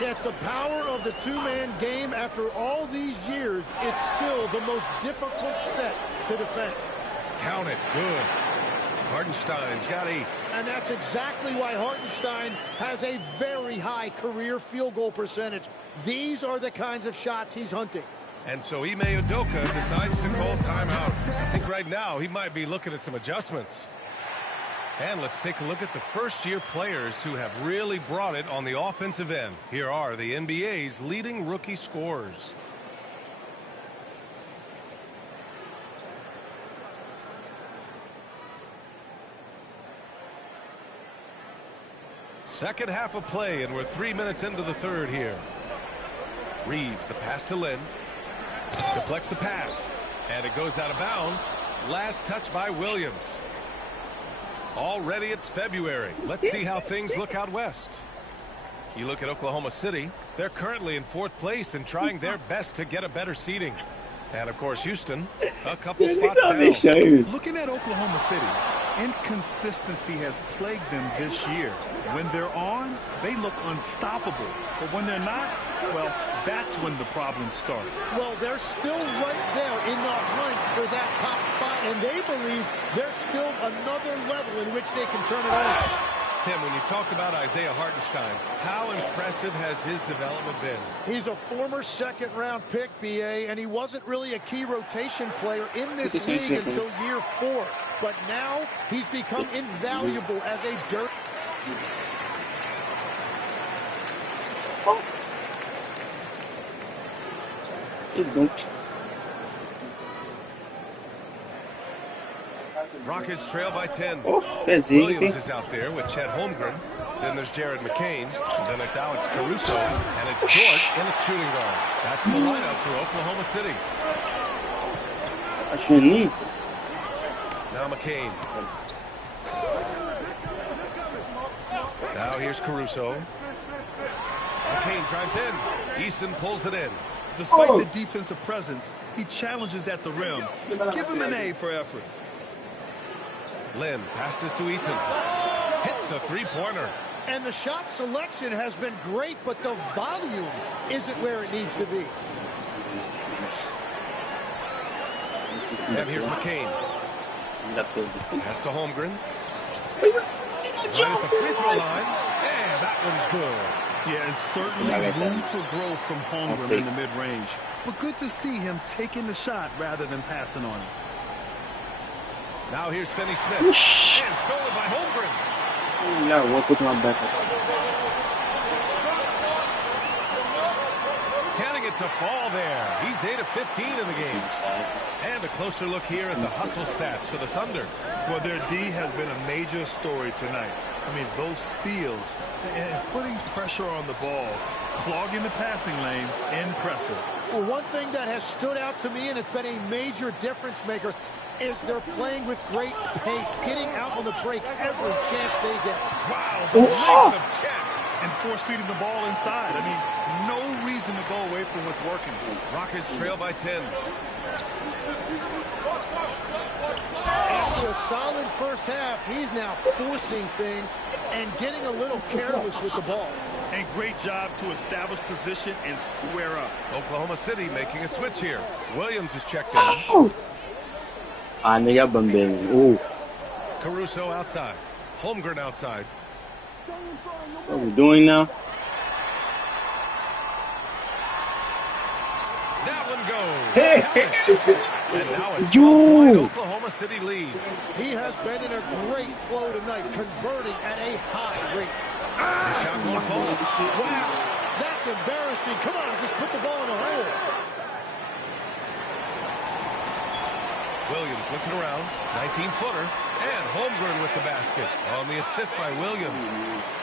Yeah, it's the power of the two-man game. After all these years, it's still the most difficult set to defend. Count it. Good. Hartenstein's got 8. And that's exactly why Hartenstein has a very high career field goal percentage. These are the kinds of shots he's hunting. And so Ime Udoka decides to call timeout. I think right now he might be looking at some adjustments. And let's take a look at the first-year players who have really brought it on the offensive end. Here are the NBA's leading rookie scorers. Second half of play, and we're 3 minutes into the third here. Reeves, the pass to Lynn. Deflects the pass, and it goes out of bounds. Last touch by Williams. Already it's February. Let's see how things look out west. You look at Oklahoma City. They're currently in 4th place and trying their best to get a better seeding. And, of course, Houston, a couple spots down. Looking at Oklahoma City, inconsistency has plagued them this year. When they're on, they look unstoppable. But when they're not, well, that's when the problems start. Well, they're still right there in the hunt for that top spot, and they believe there's still another level in which they can turn it on. Tim, when you talk about Isaiah Hartenstein, how impressive has his development been? He's a former second-round pick, B.A., and he wasn't really a key rotation player in this league until year 4. But now he's become invaluable as a dirt. Rockets trail by 10. Williams is out there with Chet Holmgren. Then there's Jared McCain. Then it's Alex Caruso. And it's Dort in the shooting guard. That's the lineup for Oklahoma City. Now McCain. Now here's Caruso. McCain drives in. Eason pulls it in. Despite the defensive presence, he challenges at the rim. Give him an A for effort. Lynn passes to Eason. Hits a three-pointer. And the shot selection has been great, but the volume isn't where it needs to be. And here's McCain. Pass to Holmgren. Right at the free throw line. And that one's good. Yeah, and certainly room for growth from Holmgren in the mid-range. But good to see him taking the shot rather than passing on it. Now here's Finney Smith. And stolen by Holmgren. Counting it to fall there. He's 8 of 15 in the game. And a closer look here at the hustle stats for the Thunder. Well, their D has been a major story tonight. I mean, those steals and putting pressure on the ball, clogging the passing lanes, impressive. Well, one thing that has stood out to me, and it's been a major difference maker, is they're playing with great pace, getting out on the break every chance they get. Wow, the length of check. And force-feeding the ball inside. I mean, no reason to go away from what's working. Rockets trail by 10. After a solid first half, he's now forcing things and getting a little careless with the ball. And great job to establish position and square up. Oklahoma City making a switch here. Williams is checked in. Caruso outside. Holmgren outside. What are we doing now? That one goes. Hey. And now a 12-point Oklahoma City lead. He has been in a great flow tonight, converting at a high rate. The shot won't fall. Wow, that's embarrassing. Come on, just put the ball in the hole. Williams looking around. 19-footer. And Holmgren with the basket. On the assist by Williams.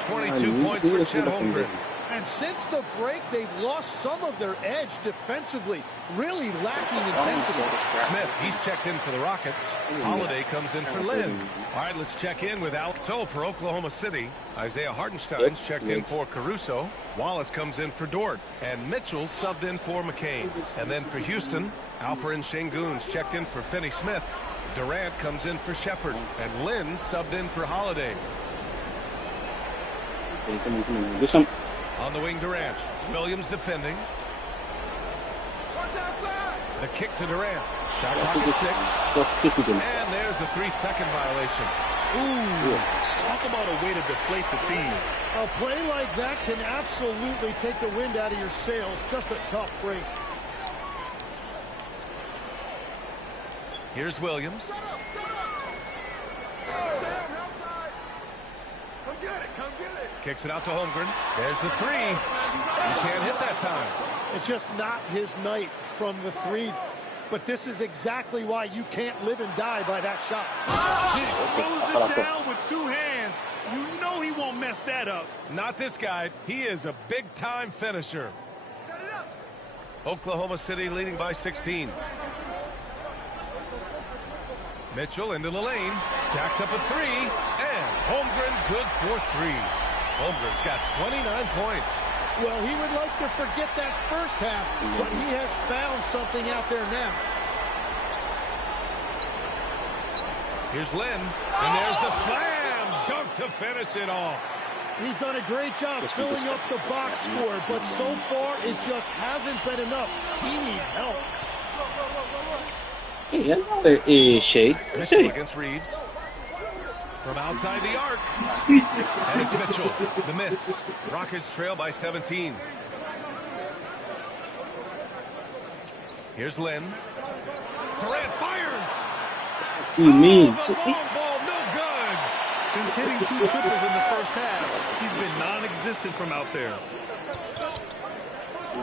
22 points for Chet Holmgren. And since the break, they've lost some of their edge defensively. Really lacking intensity. Smith, he's checked in for the Rockets. Holiday comes in for Lynn. All right, let's check in with Alto for Oklahoma City. Isaiah Hartenstein's checked in for Caruso. Wallace comes in for Dort. And Mitchell's subbed in for McCain. And then for Houston, Alperen Sengun's checked in for Finney Smith. Durant comes in for Shepard. And Lynn subbed in for Holiday. On the wing, Durant. Williams defending. The kick to Durant. Shot clock at 6. And there's a 3-second violation. Ooh, talk about a way to deflate the team. A play like that can absolutely take the wind out of your sails. Just a tough break. Here's Williams. Kicks it out to Holmgren. There's the 3. He can't hit that time. It's just not his night from the 3. But this is exactly why you can't live and die by that shot. He throws it down with 2 hands. You know he won't mess that up. Not this guy. He is a big-time finisher. Oklahoma City leading by 16. Mitchell into the lane. Jacks up a 3. And Holmgren good for 3. Holmgren's got 29 points. Well, he would like to forget that first half, but he has found something out there now. Here's Lynn, and there's the slam dunk to finish it off. He's done a great job filling up the box score, but so far it just hasn't been enough. He needs help. Mitchell against Reeves. From outside the arc. And it's Mitchell. The miss. Rockets trail by 17. Here's Lynn. Durant fires. What do you mean? Ball, no good. Since hitting 2 triples in the first half, he's been non-existent from out there.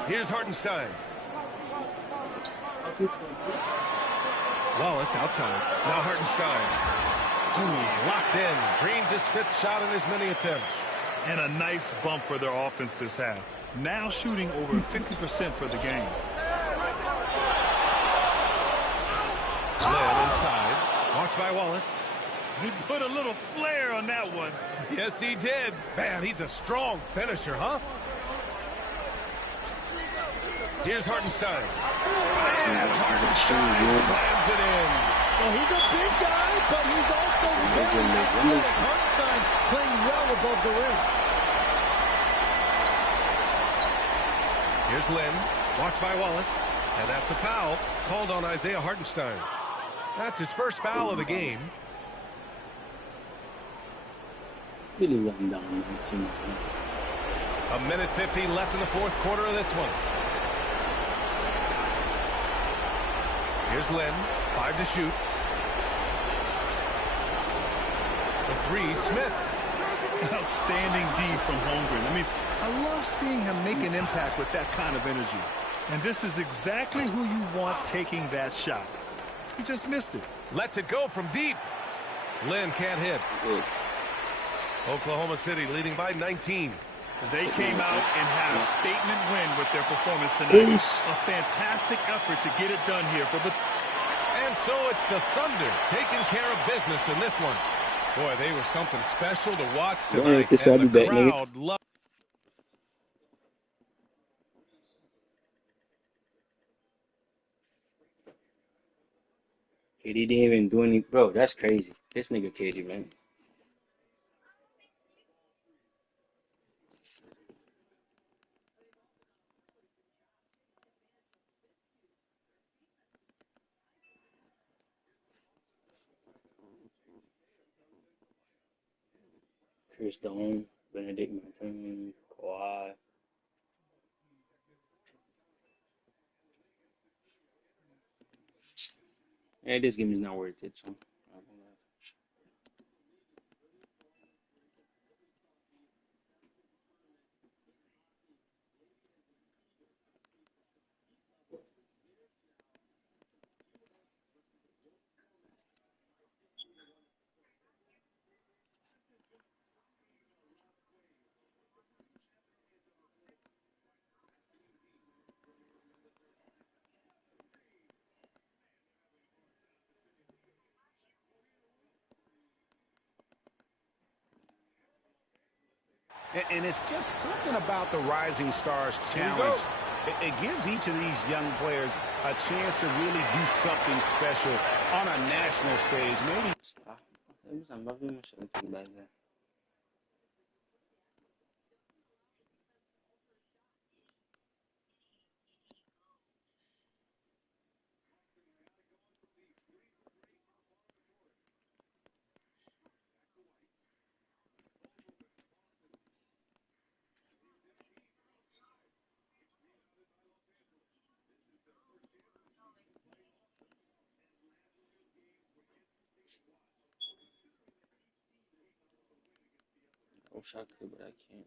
Here's Hartenstein. Wallace outside. Now Hartenstein. Locked in. Dreams his 5th shot in as many attempts. And a nice bump for their offense this half. Now shooting over 50% for the game. Lynn inside. Watched by Wallace. He put a little flair on that one. Yes, he did. Man, he's a strong finisher, huh? Here's Hartenstein. And Hartenstein slams it in. Well, he's a big guy, but he's also very athletic. Hartenstein playing well above the rim. Here's Lynn. Watched by Wallace. And that's a foul called on Isaiah Hartenstein. That's his first foul of the game. Really run down. A minute 15 left in the fourth quarter of this one. Here's Lynn. 5 to shoot. The 3, Smith. Outstanding D from Holmgren. I mean, I love seeing him make an impact with that kind of energy. And this is exactly who you want taking that shot. He just missed it. Lets it go from deep. Lynn can't hit. Oklahoma City leading by 19. They came out and had a statement win with their performance tonight. A fantastic effort to get it done here for the... And so it's the Thunder taking care of business in this one. Boy, they were something special to watch tonight. And the crowd loved. KD didn't even do any. Bro, that's crazy. This nigga KD, man. Chris Stone, Benedict Martin, Kawhi. Yeah, this game is not worth it, so. And it's just something about the Rising Stars Challenge. It gives each of these young players a chance to really do something special on a national stage. Maybe. I wish I could, but I can't.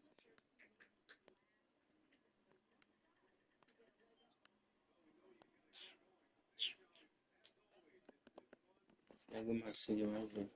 I get my senior rifle.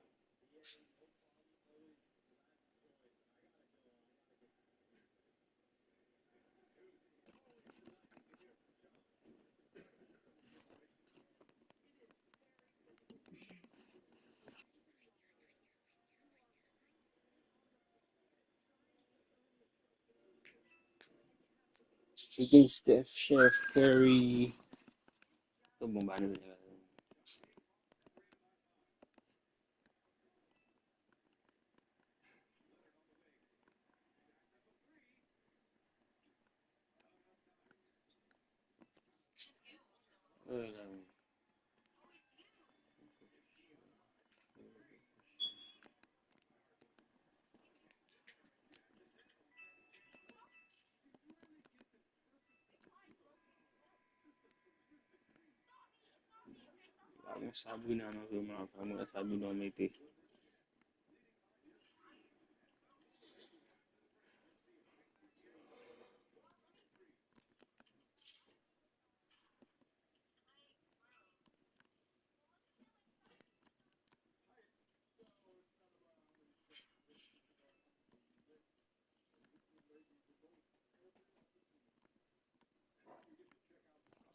Against Steph, Chef, Curry. Todo mundo vai no video. Vamos sabe não, não viu, mas vamos sabe não meter.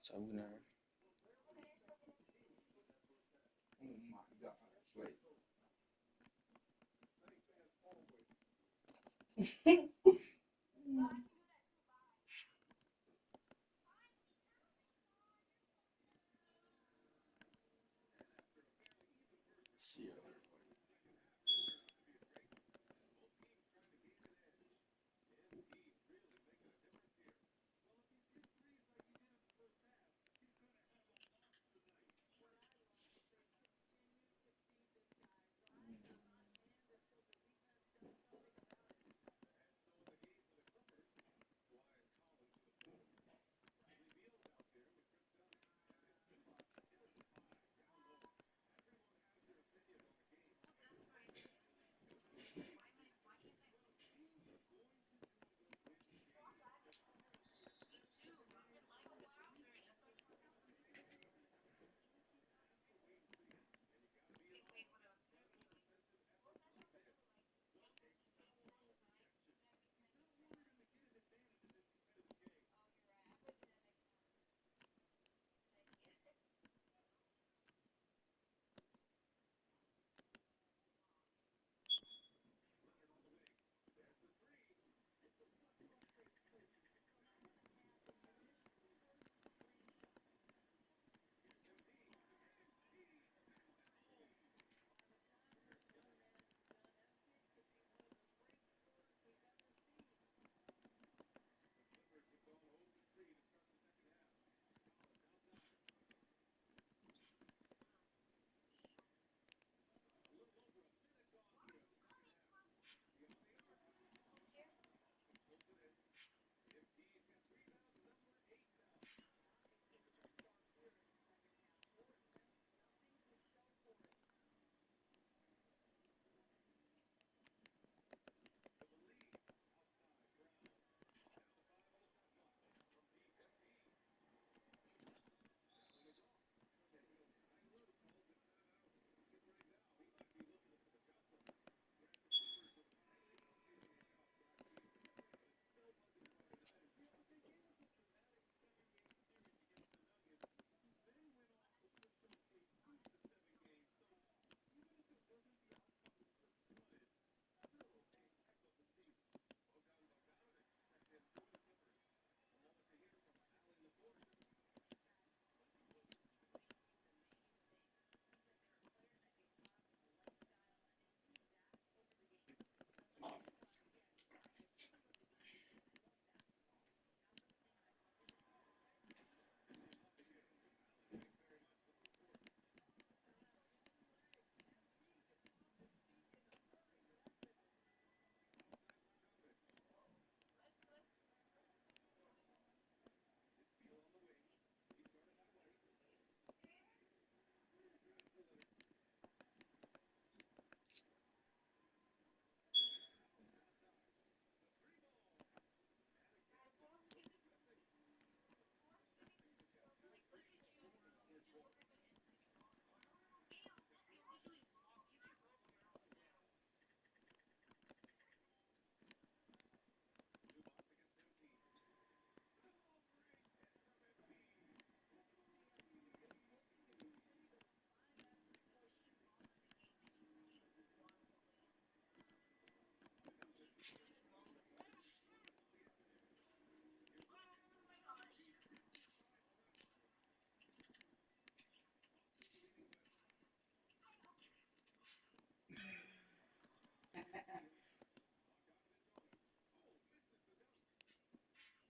Sabe não. Oh my God. Wait. See. Nice.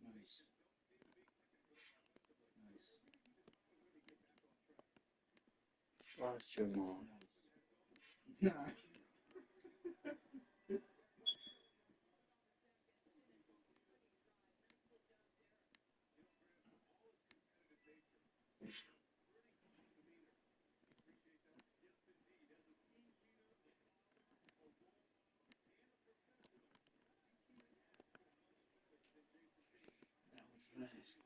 Nice. That's Jamal. That was nice.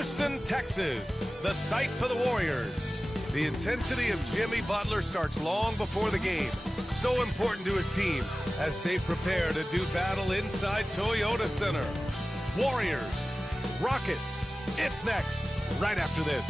Houston, Texas, the site for the Warriors. The intensity of Jimmy Butler starts long before the game. So important to his team as they prepare to do battle inside Toyota Center. Warriors, Rockets, it's next, right after this.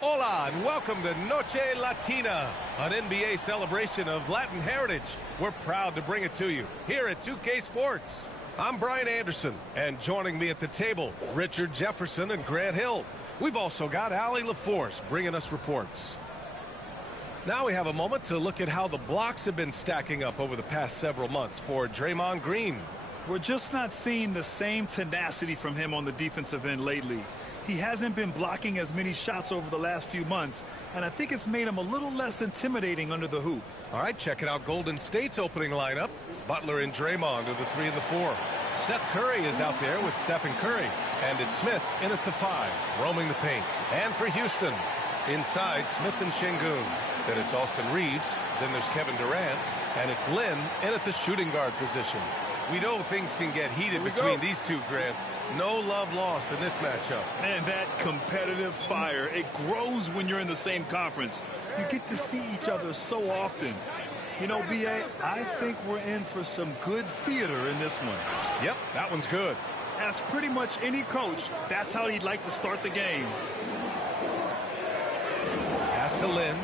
Hola and welcome to Noche Latina, an NBA celebration of Latin heritage. We're proud to bring it to you here at 2K Sports. I'm Brian Anderson, and joining me at the table, Richard Jefferson and Grant Hill. We've also got Allie LaForce bringing us reports. Now we have a moment to look at how the blocks have been stacking up over the past several months for Draymond Green. We're just not seeing the same tenacity from him on the defensive end lately. He hasn't been blocking as many shots over the last few months, and I think it's made him a little less intimidating under the hoop. All right, checking out Golden State's opening lineup. Butler and Draymond are the 3 and the 4. Seth Curry is out there with Stephen Curry, and it's Smith in at the 5, roaming the paint. And for Houston, inside Smith and Şengün. Then it's Austin Reeves, then there's Kevin Durant, and it's Lynn in at the shooting guard position. We know things can get heated between these two, Grant. No love lost in this matchup. And that competitive fire, it grows when you're in the same conference. You get to see each other so often. You know, B.A., I think we're in for some good theater in this one. Yep, that one's good. As pretty much any coach, that's how he'd like to start the game. Pass to Lynn.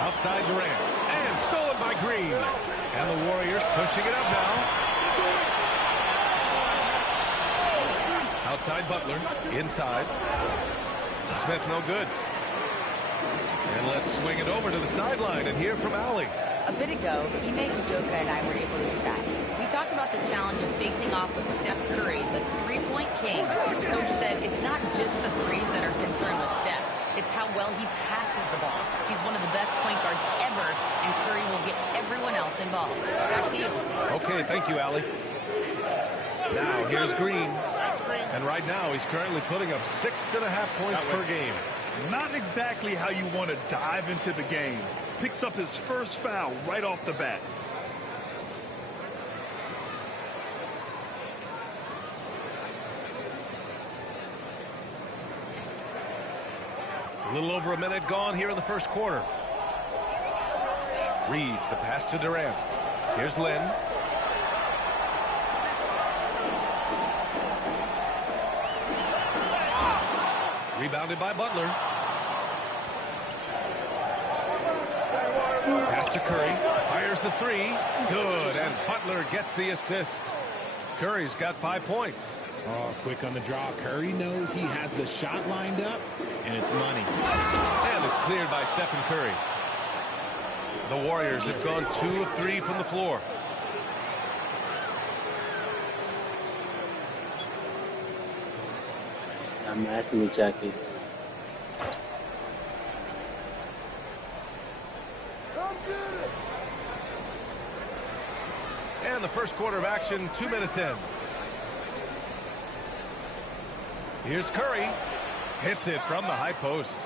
Outside Durant. And stolen by Green. And the Warriors pushing it up now. Outside Butler. Inside. Smith no good. And let's swing it over to the sideline and hear from Allie. A bit ago, Ime Udoka and I were able to chat. We talked about the challenge of facing off with Steph Curry, the three-point king. The coach said it's not just the threes that are concerned with Steph. It's how well he passes the ball. He's one of the best point guards ever, and Curry will get everyone else involved. Back to you. Okay, thank you, Allie. Now, here's Green. And right now, he's currently putting up 6.5 points per game. Not exactly how you want to dive into the game. Picks up his first foul right off the bat. A little over a minute gone here in the first quarter. Reeves, the pass to Durant. Here's Lynn. Rebounded by Butler. Pass to Curry. Fires the 3. Good. And Butler gets the assist. Curry's got 5 points. Oh, quick on the draw. Curry knows he has the shot lined up, and it's money. And it's cleared by Stephen Curry. The Warriors have gone 2 of 3 from the floor. I'm asking you, Jackie. And the first quarter of action, 2 minutes in. Here's Curry. Hits it from the high post.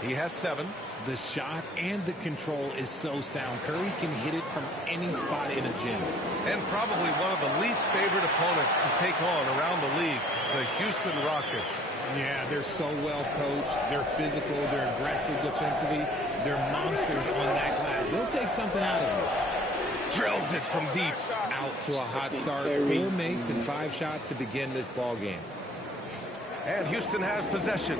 He has 7. The shot and the control is so sound. Curry can hit it from any spot in a gym. And probably one of the least favorite opponents to take on around the league, the Houston Rockets. Yeah, they're so well coached. They're physical. They're aggressive defensively. They're monsters on that glass. They'll take something out of you. Drills it from deep. Out to a hot start. 4 makes and 5 shots to begin this ball game. And Houston has possession.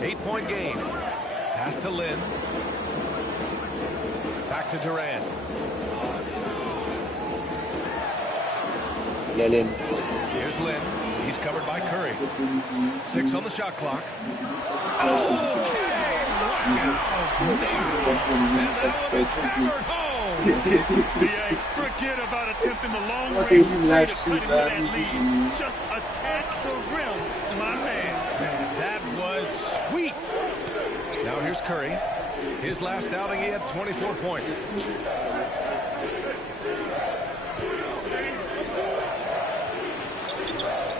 8-point game. Pass to Lynn. Back to Durant. Here's Lynn. He He's covered by Curry. 6 on the shot clock. Okay, lockout. And that one is hammered home. Forget about attempting the long-range three to cut into that lead. Just attack the rim, my man. That was sweet. Now here's Curry. His last outing, he had 24 points.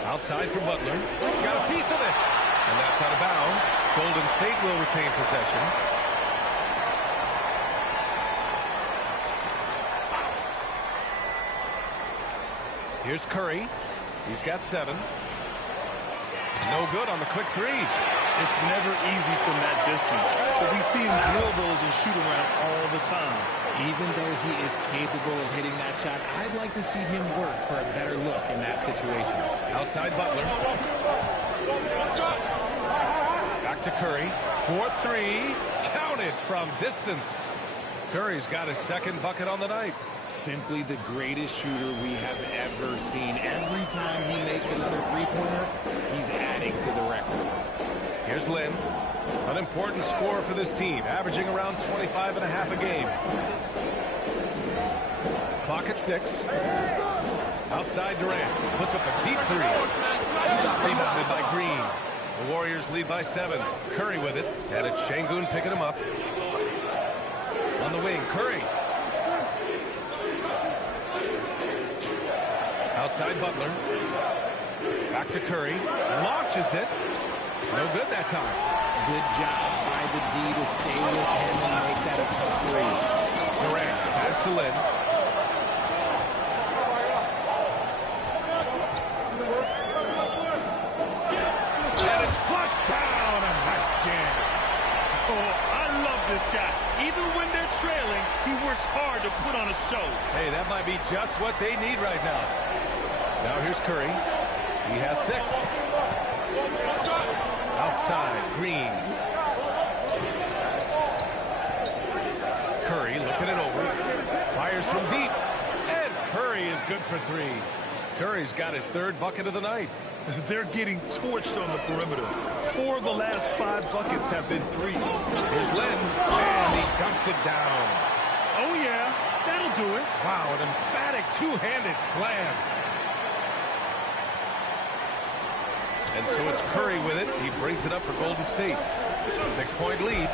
Outside for Butler. Got a piece of it. And that's out of bounds. Golden State will retain possession. Here's Curry. He's got 7. No good on the quick three. It's never easy from that distance, but we see him drill those and shoot around all the time. Even though he is capable of hitting that shot, I'd like to see him work for a better look in that situation. Outside Butler. Back to Curry. 4-3. Counted from distance. Curry's got his second bucket on the night. Simply the greatest shooter we have ever seen. Every time he makes another three-pointer, he's adding to the record. Here's Lynn. An important scorer for this team, averaging around 25.5 a game. Clock at 6. Outside Durant. Puts up a deep three. Rebounded by Green. The Warriors lead by 7. Curry with it. And it's Şengün picking him up. On the wing, Curry. Outside Butler. Back to Curry. Launches it. No good that time. Good job by the D to stay with him and make that a tough three. Durant, pass to Lynn. And it's flushed down. A nice jam. Oh, I love this guy. Even when they're trailing, he works hard to put on a show. Hey, that might be just what they need right now. Now here's Curry. He has 6. Outside, Green. Curry looking it over. Fires from deep. And Curry is good for 3. Curry's got his 3rd bucket of the night. They're getting torched on the perimeter. 4 of the last 5 buckets have been threes. Here's Lynn. And he dunks it down. Oh, yeah. That'll do it. Wow, an emphatic two-handed slam. And so it's Curry with it. He brings it up for Golden State. 6-point lead.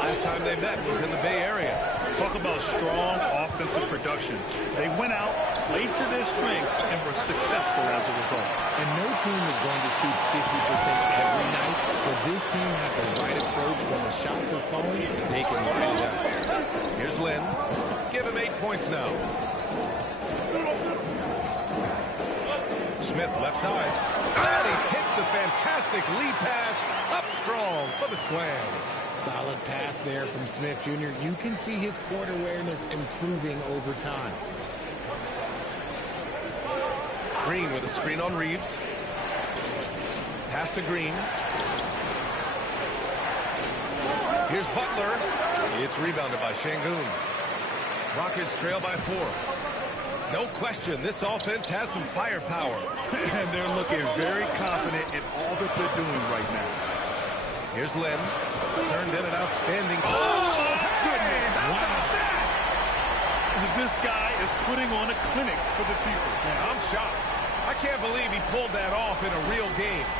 Last time they met was in the Bay Area. Talk about strong offensive production. They went out, played to their strengths, and were successful as a result. And no team is going to shoot 50% every night, but this team has the right approach. When the shots are falling, they can line it up. Here's Lynn. Give him 8 points now. Smith left side. And he hits the fantastic lead pass up strong for the slam. Solid pass there from Smith Jr. You can see his court awareness improving over time. Green with a screen on Reeves. Pass to Green. Here's Butler. It's rebounded by Şengün. Rockets trail by 4. No question, this offense has some firepower. And they're looking very confident in all that they're doing right now. Here's Lynn. Turned in an outstanding... Oh, goodness! How about that? This guy is putting on a clinic for the people. Yeah, I'm shocked. I can't believe he pulled that off in a real game.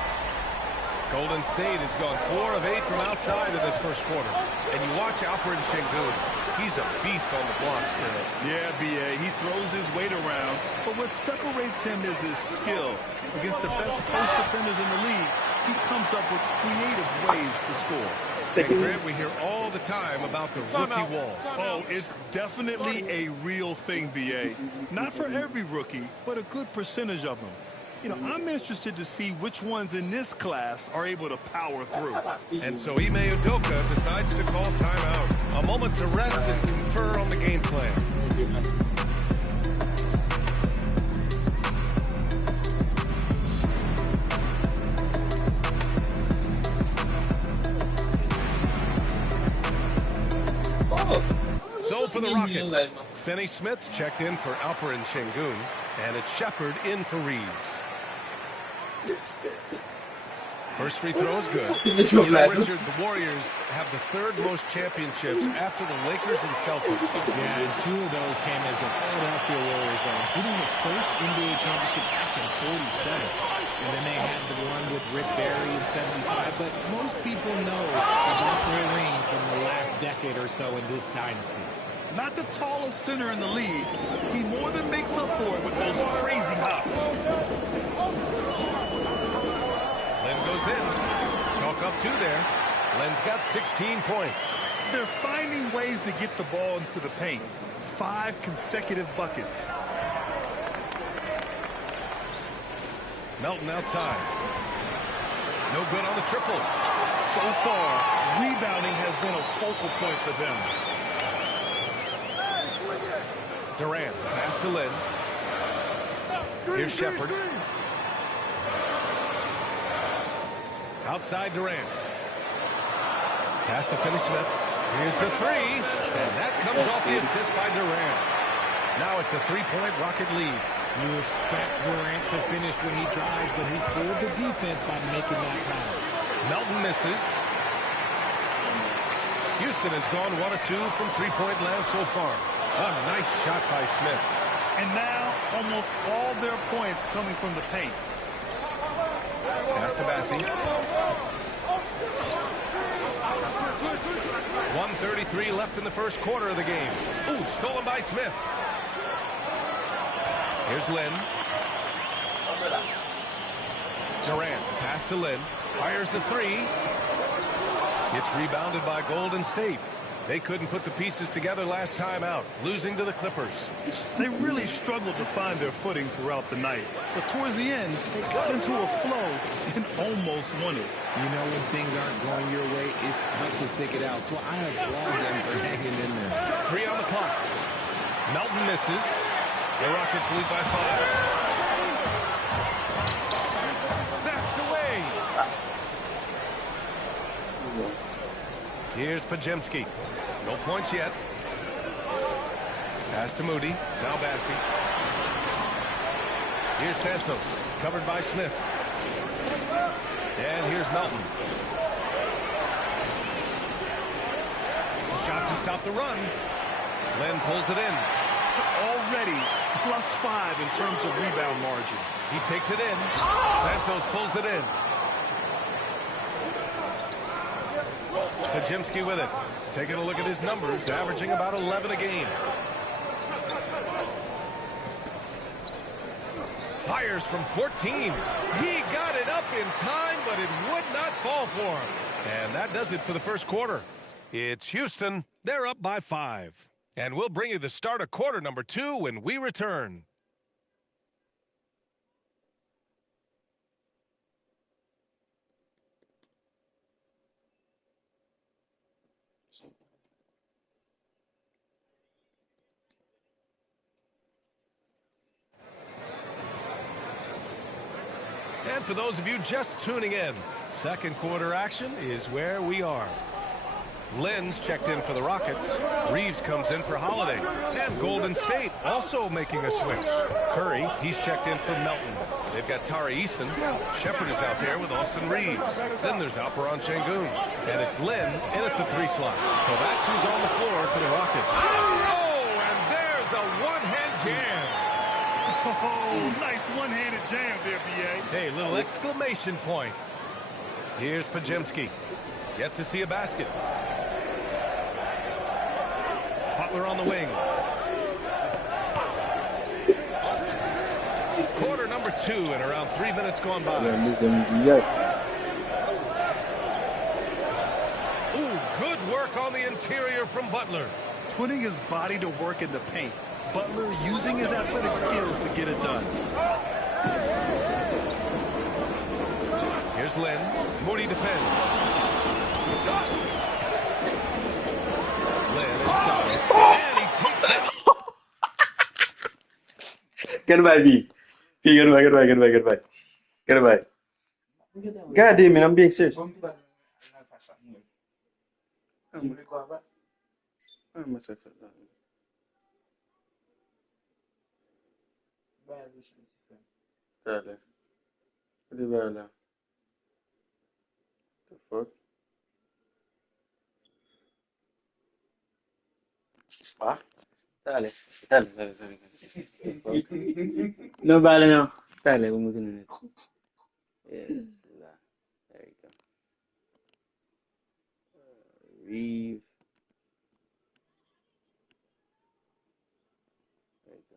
Golden State has gone 4 of 8 from outside in this first quarter. And you watch Alperen Şengün. He's a beast on the blocks, Colonel. Yeah, B.A. He throws his weight around. But what separates him is his skill. Against the best post defenders in the league, he comes up with creative ways to score. And Grant, we hear all the time about the rookie wall. Oh, it's definitely a real thing, B.A. Not for every rookie, but a good percentage of them. You know, I'm interested to see which ones in this class are able to power through. And so Ime Udoka decides to call timeout. A moment to rest and confer on the game plan. So for the Rockets, Finney Smith checked in for Alperen Şengün, and it's Shepard in for Reeves. First free throw is good. Richard, the Warriors have the third most championships after the Lakers and Celtics. Yeah, and 2 of those came as the Philadelphia Warriors, including the first NBA championship back in 47. And then they had the one with Rick Barry in 75. But most people know about their rings from the last decade or so in this dynasty. Not the tallest center in the league. He more than makes up for it with those crazy hops. Len goes in. Chalk up 2 there. Len's got 16 points. They're finding ways to get the ball into the paint. 5 consecutive buckets. Melton outside. No good on the triple. So far, rebounding has been a focal point for them. Durant, pass to Lynn. Here's Shepard. Outside Durant. Pass to Finney-Smith. Here's the 3. And that comes off the assist by Durant. Now it's a 3-point Rocket lead. You expect Durant to finish when he drives, but he fooled the defense by making that pass. Melton misses. Houston has gone 1 of 2 from 3-point land so far. A nice shot by Smith. And now almost all their points coming from the paint. Pass to Bassi. 1:33 left in the first quarter of the game. Ooh, stolen by Smith. Here's Lynn. Durant, pass to Lynn. Fires the 3. It's rebounded by Golden State. They couldn't put the pieces together last time out, losing to the Clippers. They really struggled to find their footing throughout the night. But towards the end, they got into a flow and almost won it. You know, when things aren't going your way, it's tough to stick it out. So I applaud them for hanging in there. 3 on the clock. Melton misses. The Rockets lead by 5. Snatched away. Here's Pajemski. No points yet. Pass to Moody. Now Bassi. Here's Santos. Covered by Smith. And here's Melton. Shot to stop the run. Len pulls it in. Already +5 in terms of rebound margin. He takes it in. Santos pulls it in. Pajemski with it. Taking a look at his numbers, averaging about 11 a game. Fires from 14. He got it up in time, but it would not fall for him. And that does it for the first quarter. It's Houston. They're up by 5. And we'll bring you the start of quarter number 2 when we return. And for those of you just tuning in, second quarter action is where we are. Lynn's checked in for the Rockets. Reeves comes in for Holiday. And Golden State also making a switch. Curry, he's checked in for Melton. They've got Tari Eason. Shepard is out there with Austin Reeves. Then there's Alperon Şengün. And it's Lynn in at the 3 slot. So that's who's on the floor for the Rockets. Oh, and there's a one-hand jam. Oh, nice one-handed jam there, B.A. Hey, little exclamation point. Here's Pajemski. Yet to see a basket. Butler on the wing. Quarter number 2 and around 3 minutes gone by. Ooh, good work on the interior from Butler. Putting his body to work in the paint. Butler using his athletic skills to get it done. Here's Lynn. Moody defends. Lynn inside. And he takes it. Get by, B. Get by. God damn it, I'm being serious. Pretty well now. The fuck? Ah, dale. No vale, no. Dale, vamos a tener. Yes, there you go. Reeve. There you go.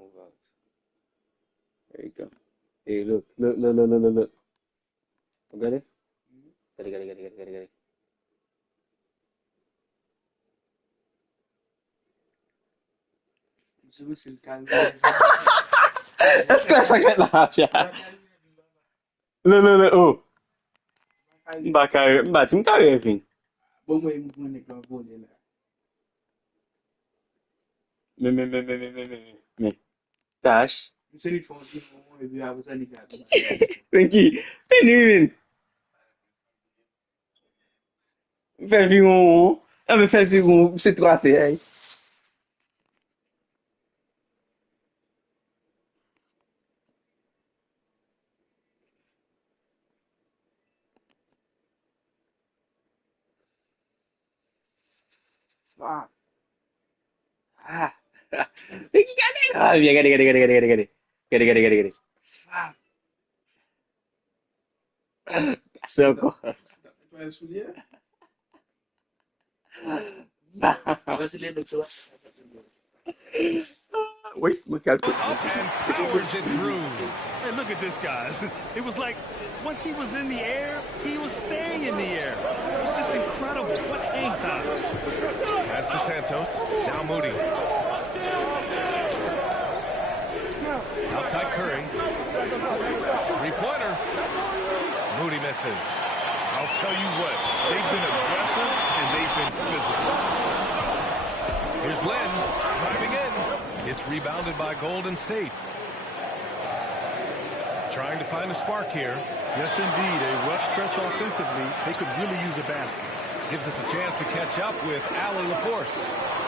Move out. There you go. Hey, look. Got it? Got it. Est-ce que ça crée la hache? Look. Oh. Mbak tim carry everything. Me. Dash. Thank you. Anyway. Fais vivre. Ah, mais fais vivre. C'est trop assez. Ah. Get it. Ah, yeah, get it. Get it. So cool. Wait, look out. And powers it through. Hey, look at this, guys. It was like once he was in the air, he was staying in the air. It was just incredible. What hang time. Pass to Santos. Now Moody. Outside Curry. Three-pointer. Moody misses. I'll tell you what, they've been aggressive and they've been physical. Here's Lynn driving in. It's rebounded by Golden State. Trying to find a spark here. Yes, indeed. A rough stretch offensively. They could really use a basket. Gives us a chance to catch up with Allie LaForce.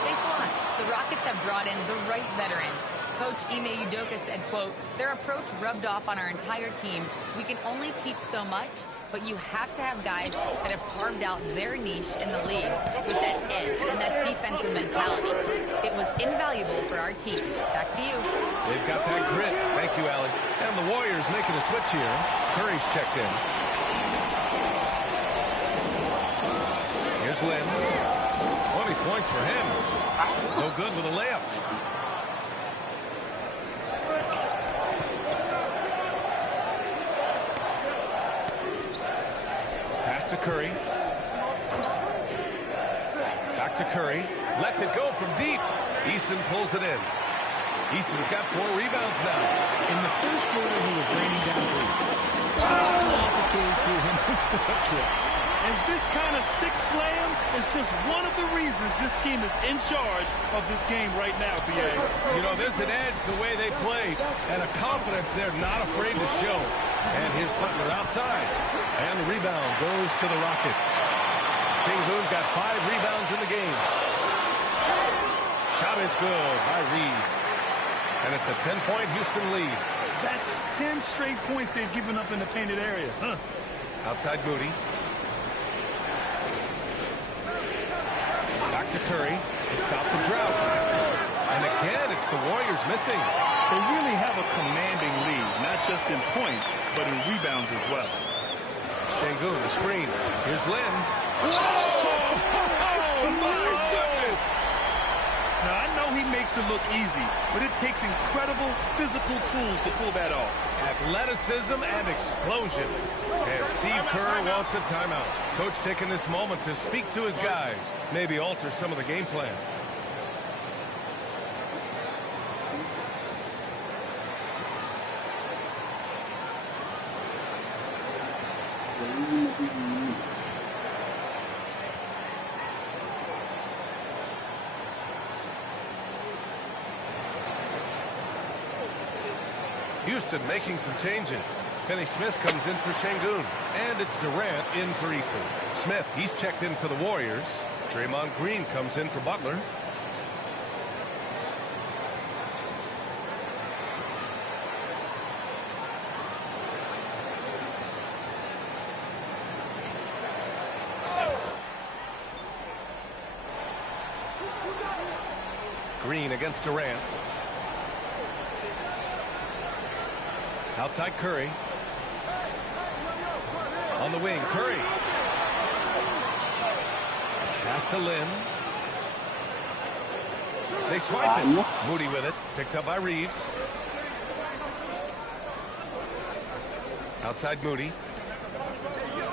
Thanks a lot. The Rockets have brought in the right veterans. Coach Ime Udoka said, quote, their approach rubbed off on our entire team. We can only teach so much, but you have to have guys that have carved out their niche in the league with that edge and that defensive mentality. It was invaluable for our team. Back to you. They've got that grit. Thank you, Allie. And the Warriors making a switch here. Curry's checked in. Here's Lynn. 20 points for him. No good with a layup. Pass to Curry. Back to Curry. Lets it go from deep. Eason pulls it in. Eason's got 4 rebounds now. In the first quarter, he was raining down three. That's not the case here in the second quarter. And this kind of six slam is just one of the reasons this team is in charge of this game right now, B.A. You know, there's an edge the way they play and a confidence they're not afraid to show. And here's Butler outside. And the rebound goes to the Rockets. Sengun's got 5 rebounds in the game. Shot is good by Reeves. And it's a 10-point Houston lead. That's 10 straight points they've given up in the painted area. Outside Moody. Back to Curry to stop the drought. And again, it's the Warriors missing. They really have a commanding lead, not just in points, but in rebounds as well. Sengun, the screen. Here's Lynn. Oh, my goodness! Now, I know he makes it look easy, but it takes incredible physical tools to pull that off. Athleticism and explosion. And Steve Kerr wants a timeout. Coach taking this moment to speak to his guys. Maybe alter some of the game plan. Houston making some changes. Finney Smith comes in for Sengun. And it's Durant in for Eason. Smith, he's checked in for the Warriors. Draymond Green comes in for Butler. Green against Durant. Outside Curry. On the wing, Curry. Pass to Lynn. They swipe it. Moody with it. Picked up by Reeves. Outside Moody.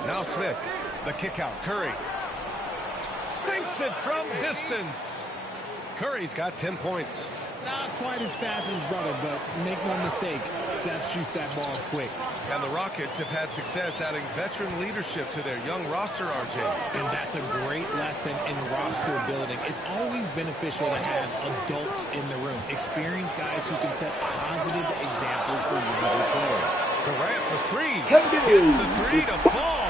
Now Smith. The kick out. Curry. Sinks it from distance. Curry's got 10 points. Not quite as fast as his brother, but make no mistake, Seth shoots that ball quick. And the Rockets have had success adding veteran leadership to their young roster, RJ. And that's a great lesson in roster building. It's always beneficial to have adults in the room, experienced guys who can set positive examples for younger players. Durant for three. Gets the three to fall.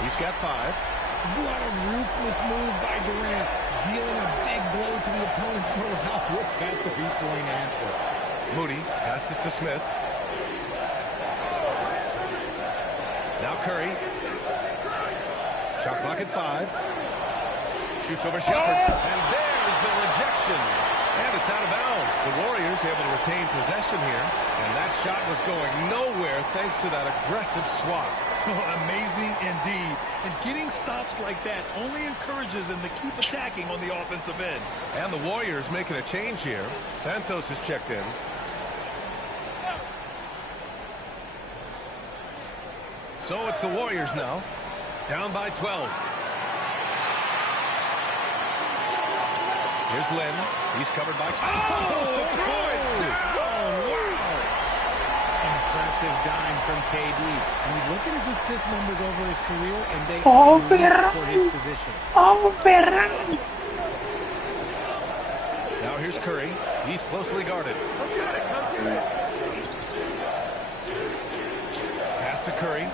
He's got 5. What a ruthless move by Durant, dealing a big blow to the opponent's morale with that three-point answer. Moody passes to Smith. Now Curry. Shot clock at 5. Shoots over Shepard. And there's the rejection. And it's out of bounds. The Warriors able to retain possession here. And that shot was going nowhere thanks to that aggressive swat. Amazing indeed. And getting stops like that only encourages them to keep attacking on the offensive end. And the Warriors making a change here. Santos has checked in. So it's the Warriors now. Down by 12. Here's Lynn. He's covered by... Impressive dime from KD. When you look at his assist numbers over his career, and they are for his position. Now here's Curry. He's closely guarded. Pass to Curry.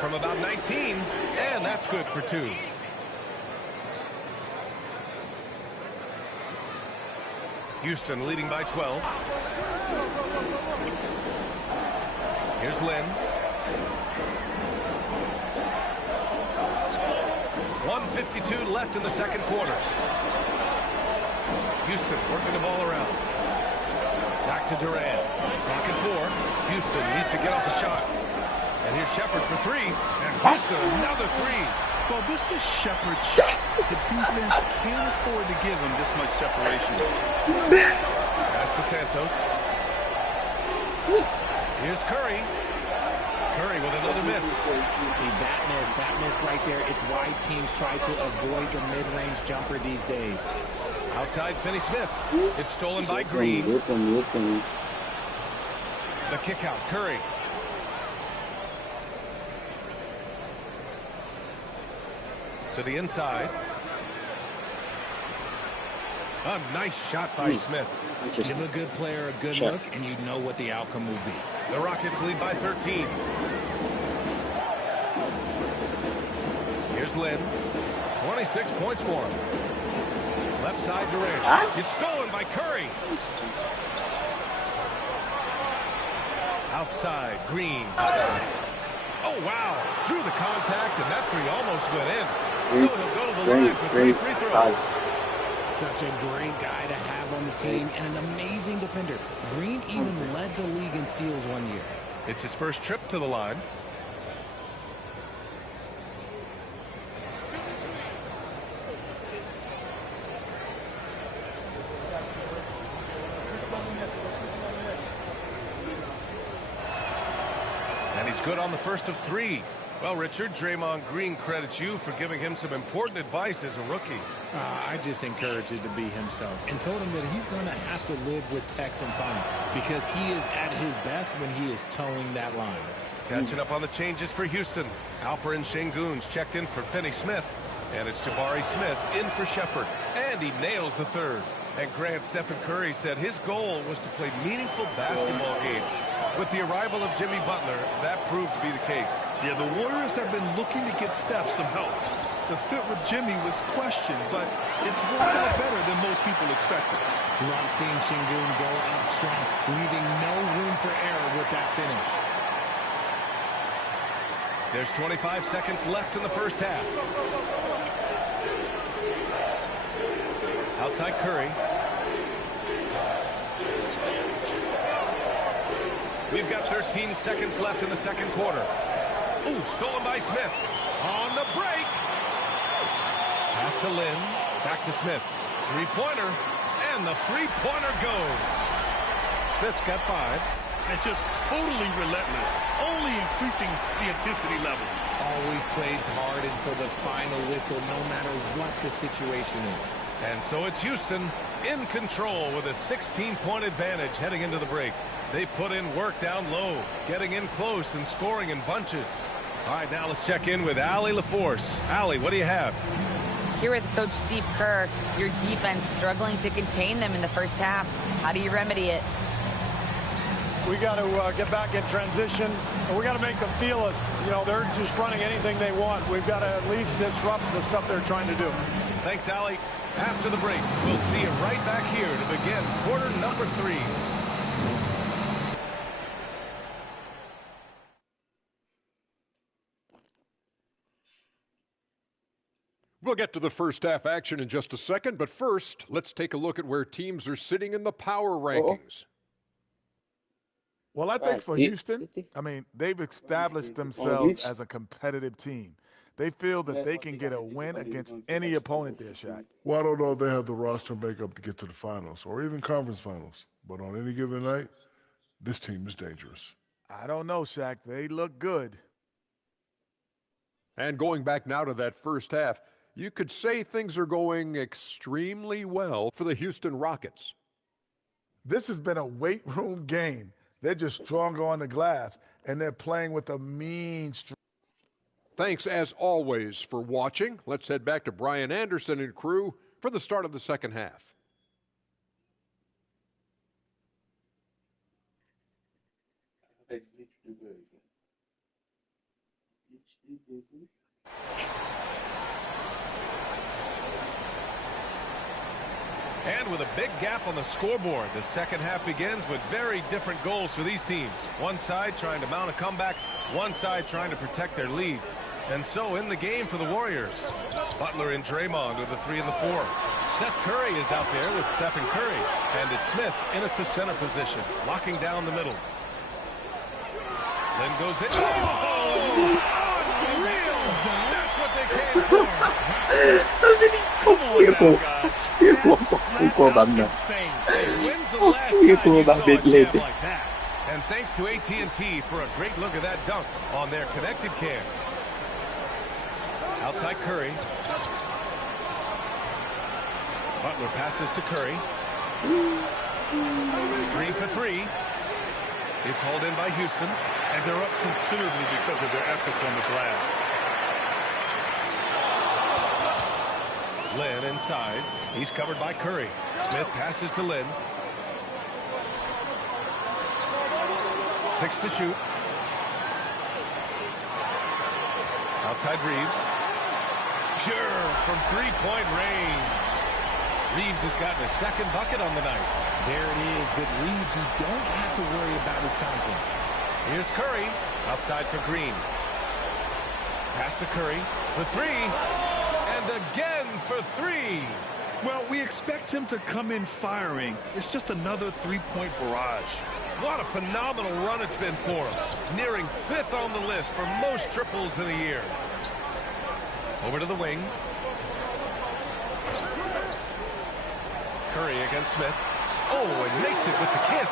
From about 19, and that's good for 2. Houston leading by 12. Here's Lynn. 1:52 left in the second quarter. Houston working the ball around. Back to Durant. Clock at 4. Houston needs to get off a shot. And here's Shepard for 3. And Houston another 3. Well, this is Shepard's shot. The defense can't afford to give him this much separation. Pass to Santos. Here's Curry. Curry with another miss. See, that miss right there, it's why teams try to avoid the mid-range jumper these days. Outside Finney-Smith. It's stolen by Green. The kick out, Curry. To the inside. A nice shot by Smith. Give a good player a good look, and you know what the outcome will be. The Rockets lead by 13. Here's Lynn. 26 points for him. Left side Durant. It's stolen by Curry. Outside Green. Oh, wow. Drew the contact, and that 3 almost went in. So he'll go to the line for 3 free throws. Such a great guy to have on the team and an amazing defender. Green even led the league in steals one year. It's his first trip to the line. And he's good on the first of 3. Well, Richard, Draymond Green credits you for giving him some important advice as a rookie. I just encouraged him to be himself and told him that he's going to have to live with techs and fines because he is at his best when he is towing that line. Catching up on the changes for Houston. Alperen Sengun's checked in for Finney-Smith. And it's Jabari Smith in for Shepard. And he nails the 3rd. And Grant, Stephen Curry said his goal was to play meaningful basketball games. With the arrival of Jimmy Butler, that proved to be the case. Yeah, the Warriors have been looking to get Steph some help. The fit with Jimmy was questioned, but it's worked out better than most people expected. Love seeing Sengun go up strong, leaving no room for error with that finish. There's 25 seconds left in the first half. Outside Curry. We've got 13 seconds left in the second quarter. Ooh, stolen by Smith. On the break. Pass to Lynn. Back to Smith. Three-pointer. And the three-pointer goes. Smith's got 5. And just totally relentless. Only increasing the intensity level. Always plays hard until the final whistle, no matter what the situation is. And so it's Houston in control with a 16-point advantage heading into the break. They put in work down low, getting in close and scoring in bunches. All right, now let's check in with Allie LaForce. Allie, what do you have? Here is Coach Steve Kerr. Your defense struggling to contain them in the first half. How do you remedy it? We got to get back in transition, and we got to make them feel us. You know, they're just running anything they want. We've got to at least disrupt the stuff they're trying to do. Thanks, Allie. After the break, we'll see you right back here to begin quarter number 3. We'll get to the first half action in just a second, but first, let's take a look at where teams are sitting in the power rankings. Well, I think for Houston, I mean, they've established themselves as a competitive team. They feel that they can get a win against any opponent there, Shaq. Well, I don't know if they have the roster makeup to get to the finals or even conference finals. But on any given night, this team is dangerous. I don't know, Shaq. They look good. And going back now to that first half, you could say things are going extremely well for the Houston Rockets. This has been a weight room game. They're just stronger on the glass, and they're playing with a mean streak. Thanks, as always, for watching. Let's head back to Brian Anderson and crew for the start of the second half. And with a big gap on the scoreboard, the second half begins with very different goals for these teams. One side trying to mount a comeback, one side trying to protect their lead. And so in the game for the Warriors, Butler and Draymond with the 3 and the 4. Seth Curry is out there with Stephen Curry. And it's Smith in at the center position, locking down the middle. Lynn goes in. Oh! Unreal! That's what they came for. And thanks to AT&T for a great look at that dunk on their connected cam. Outside Curry. Butler passes to Curry. Green for 3. It's hauled in by Houston. And they're up considerably because of their efforts on the glass. Lynn inside. He's covered by Curry. Smith passes to Lynn. 6 to shoot. Outside Reeves. Pure from three-point range. Reeves has gotten a second bucket on the night. There it is. With Reeves, you don't have to worry about his confidence. Here's Curry. Outside for Green. Pass to Curry for 3. And again for 3. Well, we expect him to come in firing. It's just another three-point barrage. What a phenomenal run it's been for him. Nearing 5th on the list for most triples in a year. Over to the wing. Curry against Smith. Oh, and makes it with the kiss.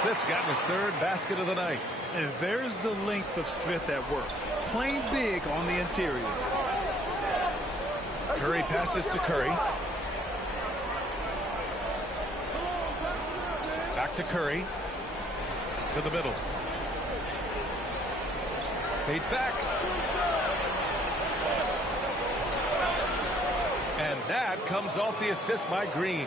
Smith's gotten his 3rd basket of the night. And there's the length of Smith at work. Playing big on the interior. Curry passes to Curry. Back to Curry. To the middle. Fades back. And that comes off the assist by Green.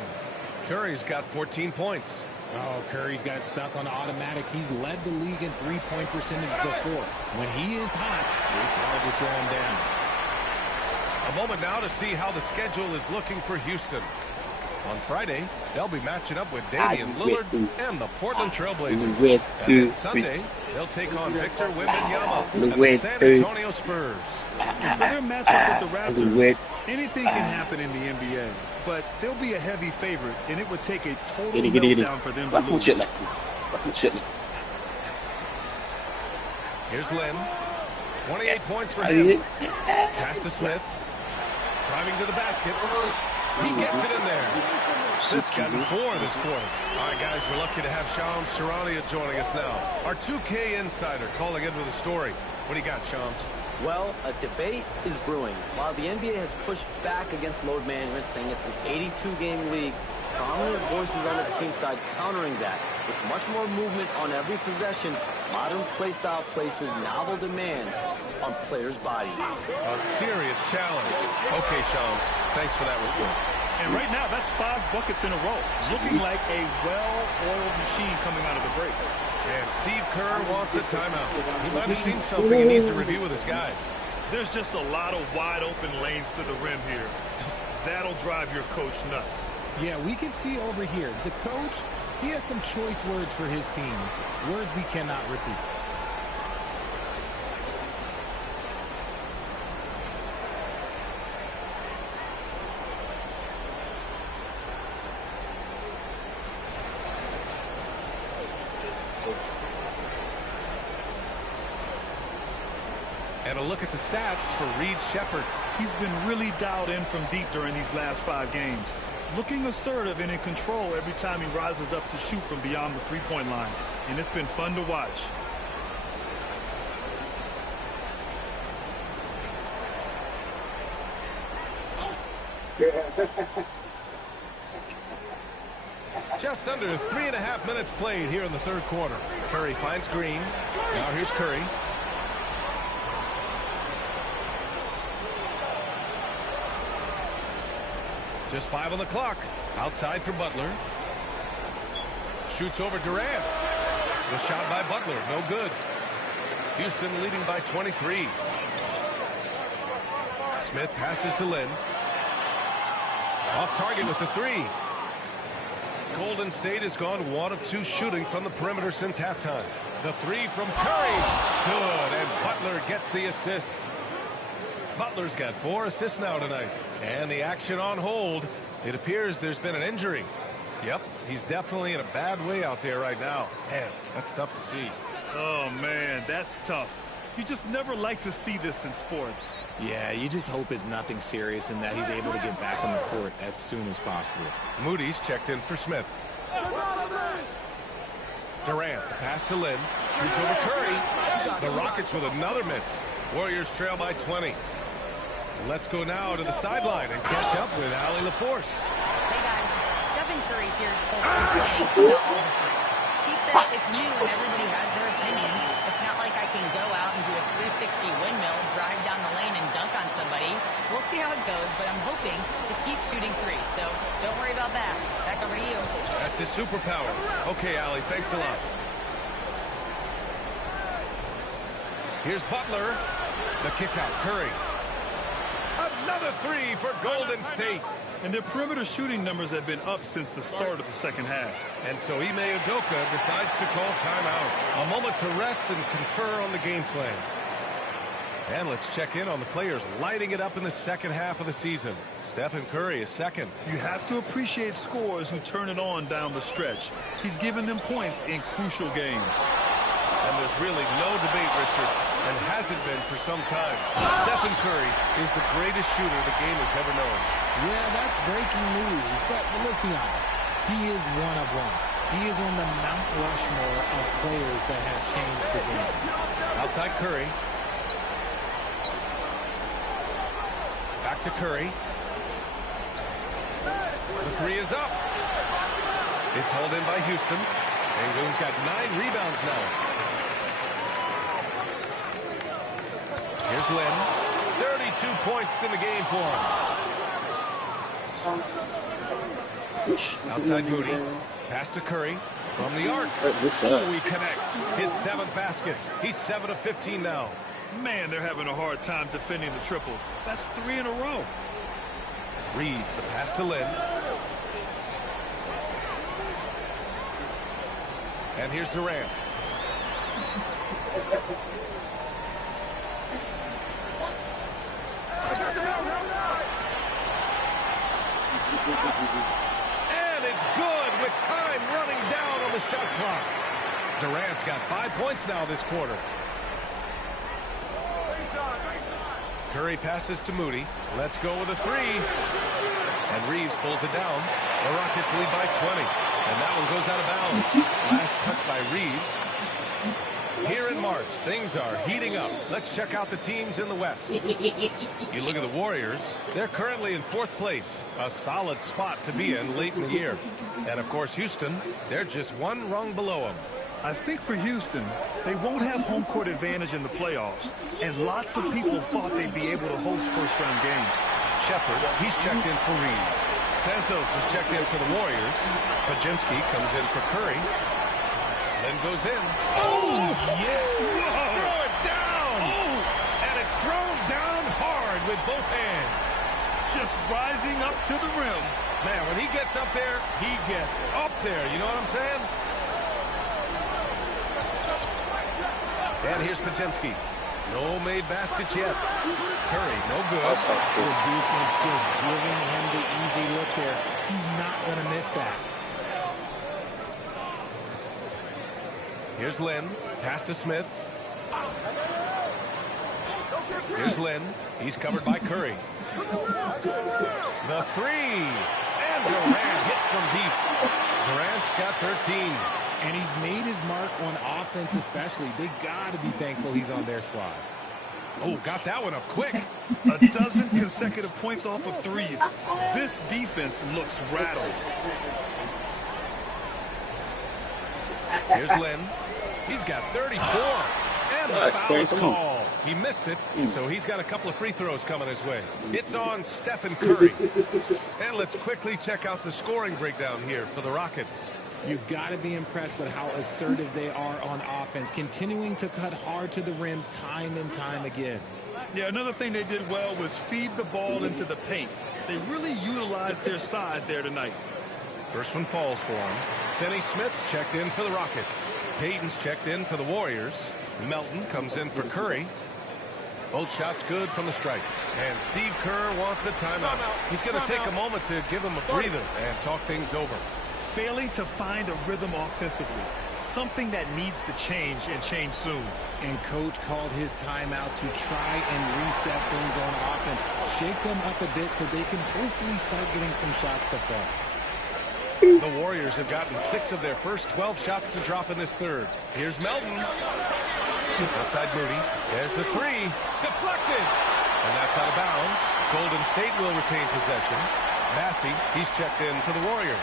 Curry's got 14 points. Oh, Curry's got stuck on automatic. He's led the league in three-point percentage before. When he is hot, it's hard to slow him down. A moment now to see how the schedule is looking for Houston. On Friday, they'll be matching up with Damian Lillard and the Portland Trailblazers. And then Sunday, they'll take on Victor Wembanyama and the San Antonio Spurs. For their matchup with the Raptors, anything can happen in the NBA. but they'll be a heavy favorite, and it would take a total meltdown for them to lose. Here's Lynn. 28 points for him. Pass to Smith. Driving to the basket. He gets it in there. Smith's gotten 4 this quarter. All right, guys, we're lucky to have Shams Charania joining us now. Our 2K insider calling in with a story. What do you got, Shams? Well, a debate is brewing. While the NBA has pushed back against load management, saying it's an 82-game league, prominent voices on the team side countering that. With much more movement on every possession, modern play style places novel demands on players' bodies. A serious challenge. Okay, Shams, thanks for that report. And right now, that's 5 buckets in a row. Looking like a well-oiled machine coming out of the break. And Steve Kerr wants a timeout. He might have seen something he needs to review with his guys. There's just a lot of wide-open lanes to the rim here. That'll drive your coach nuts. Yeah, we can see over here, the coach, he has some choice words for his team. Words we cannot repeat. And a look at the stats for Reed Shepherd. He's been really dialed in from deep during these last 5 games. Looking assertive and in control every time he rises up to shoot from beyond the three-point line. And it's been fun to watch. Just under 3.5 minutes played here in the third quarter. Curry finds Green. Now here's Curry. Just 5 on the clock. Outside for Butler. Shoots over Durant. The shot by Butler. No good. Houston leading by 23. Smith passes to Lynn. Off target with the 3. Golden State has gone 1 of 2 shooting from the perimeter since halftime. The 3 from Curry. Good. And Butler gets the assist. Butler's got 4 assists now tonight. And the action on hold. It appears there's been an injury. Yep, he's definitely in a bad way out there right now. Man, that's tough to see. Oh, man, that's tough. You just never like to see this in sports. Yeah, you just hope it's nothing serious and that he's able to get back on the court as soon as possible. Moody's checked in for Smith. Durant, the pass to Lynn. Shoots over Curry. The Rockets with another miss. Warriors trail by 20. Let's go now to the sideline and catch up with Allie LaForce. Hey guys, Stephen Curry hears folks complaining about all the threes. He said it's new and everybody has their opinion. It's not like I can go out and do a 360 windmill, drive down the lane and dunk on somebody. We'll see how it goes, but I'm hoping to keep shooting threes, so don't worry about that. Back over to you. That's his superpower. Okay, Allie, thanks a lot. Here's Butler. The kick out, Curry. Another 3 for Golden State. And their perimeter shooting numbers have been up since the start of the second half. And so Ime Udoka decides to call timeout. A moment to rest and confer on the game plan. And let's check in on the players lighting it up in the second half of the season. Stephen Curry is second. You have to appreciate scorers who turn it on down the stretch. He's given them points in crucial games. And there's really no debate, Richard, and hasn't been for some time. Stephen Curry is the greatest shooter the game has ever known. Yeah, that's breaking news, but let's be honest. He is one of one. He is on the Mount Rushmore of players that have changed the game. Outside Curry. Back to Curry. The 3 is up. It's hauled in by Houston. England's got 9 rebounds now. Here's Lynn. 32 points in the game for him. Outside Moody. Pass to Curry. From the arc. Oh, he connects. His 7th basket. He's 7 of 15 now. Man, they're having a hard time defending the triple. That's 3 in a row. Reeves, the pass to Lynn. And here's Durant. And it's good with time running down on the shot clock. Durant's got 5 points now this quarter. Curry passes to Moody. Let's go with a three. And Reeves pulls it down. The Rockets lead by 20. And that one goes out of bounds. Last touch by Reeves. Here in March, things are heating up. Let's check out the teams in the West. You look at the Warriors. They're currently in 4th place. A solid spot to be in late in the year. And, of course, Houston, they're just one rung below them. I think for Houston, they won't have home court advantage in the playoffs. And lots of people thought they'd be able to host first-round games. Shepard, he's checked in for Reeves. Santos is checked in for the Warriors. Pajemski comes in for Curry. Then goes in. Oh, yes! Throw it down! And it's thrown down hard with both hands. Just rising up to the rim. Man, when he gets up there, he gets up there. You know what I'm saying? And here's Pajemski. No made baskets yet. Curry, no good. The defense just giving him the easy look there. He's not going to miss that. Here's Lynn. Pass to Smith. Here's Lynn. He's covered by Curry. The three. And Durant hit from deep. Durant's got 13. And he's made his mark on offense especially. They got to be thankful he's on their squad. Oh, got that one up quick. A dozen consecutive points off of threes. This defense looks rattled. Here's Lynn. He's got 34. And the foul is called. He missed it, so he's got a couple of free throws coming his way. It's on Stephen Curry. And let's quickly check out the scoring breakdown here for the Rockets. You got to be impressed with how assertive they are on offense, continuing to cut hard to the rim time and time again. Yeah, another thing they did well was feed the ball into the paint. They really utilized their size there tonight. First one falls for him. Finney-Smith's checked in for the Rockets. Payton's checked in for the Warriors. Melton comes in for Curry. Both shots good from the stripe. And Steve Kerr wants a timeout. He's going to take a moment to give him a breather and talk things over. Failing to find a rhythm offensively, something that needs to change and change soon. And coach called his timeout to try and reset things on offense, shake them up a bit so they can hopefully start getting some shots to fall. The Warriors have gotten 6 of their first 12 shots to drop in this third. Here's Melton. Outside Moody. There's the three. Deflected. And that's out of bounds. Golden State will retain possession. Massey, he's checked in for the Warriors.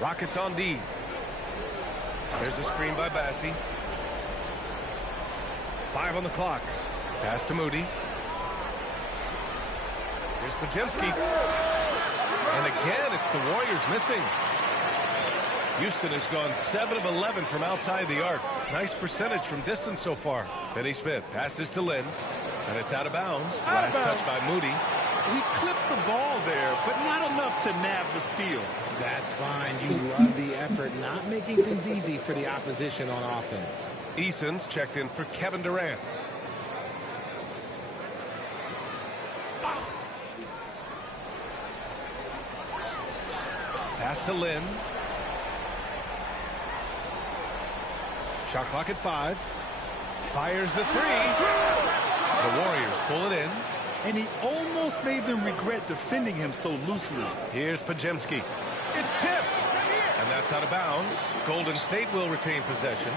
Rockets on D. There's a screen by Bassey. 5 on the clock. Pass to Moody. Here's Pajemski. And again, it's the Warriors missing. Houston has gone 7 of 11 from outside the arc. Nice percentage from distance so far. Finney-Smith passes to Lynn. And it's out of bounds. Last touch by Moody. He clipped the ball there, but not enough to nab the steal. That's fine. You love the effort, not making things easy for the opposition on offense. Eason's checked in for Kevin Durant. Pass to Lynn. Shot clock at 5. Fires the three. The Warriors pull it in. And he almost made them regret defending him so loosely. Here's Pajemski. It's tipped. And that's out of bounds. Golden State will retain possession.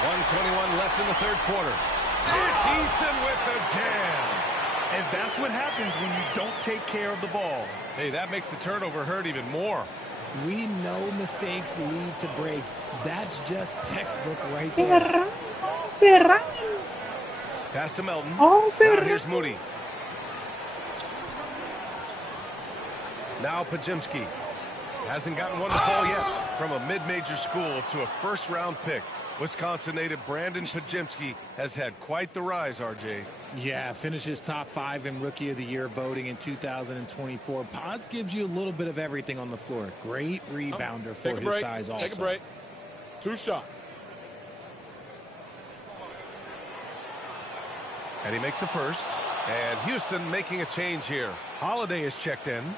.121 left in the third quarter. It's Easton with the jam. And that's what happens when you don't take care of the ball. Hey, that makes the turnover hurt even more. We know mistakes lead to breaks. That's just textbook right there. Pass to Melton. Now here's Moody. Now Pajemski. Hasn't gotten one to fall yet. From a mid-major school to a first-round pick, Wisconsin native Brandon Pajemski has had quite the rise, RJ. Yeah, finishes top 5 in Rookie of the Year voting in 2024. Pods gives you a little bit of everything on the floor. Great rebounder for his size also. Take a break. 2 shots. And he makes a first. And Houston making a change here. Holiday is checked in.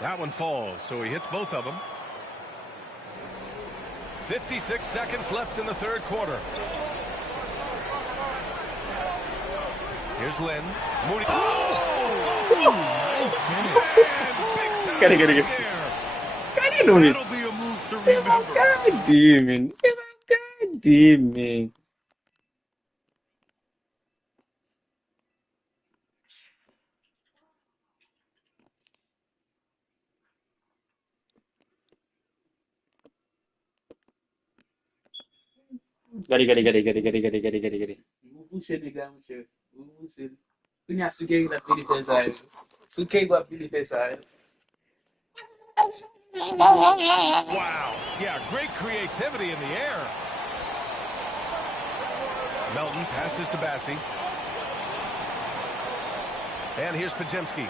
That one falls, so he hits both of them. 56 seconds left in the third quarter. Here's Lynn. Moody. Oh! Nice finish. Get it. That'll be a move to remember. God damn it. Gari. Você ligar, você. Você. Punha suke da pili pesai. Suke gua pili pesai. Wow. Yeah, great creativity in the air. Melton passes to Bassie. And here's Pajemski.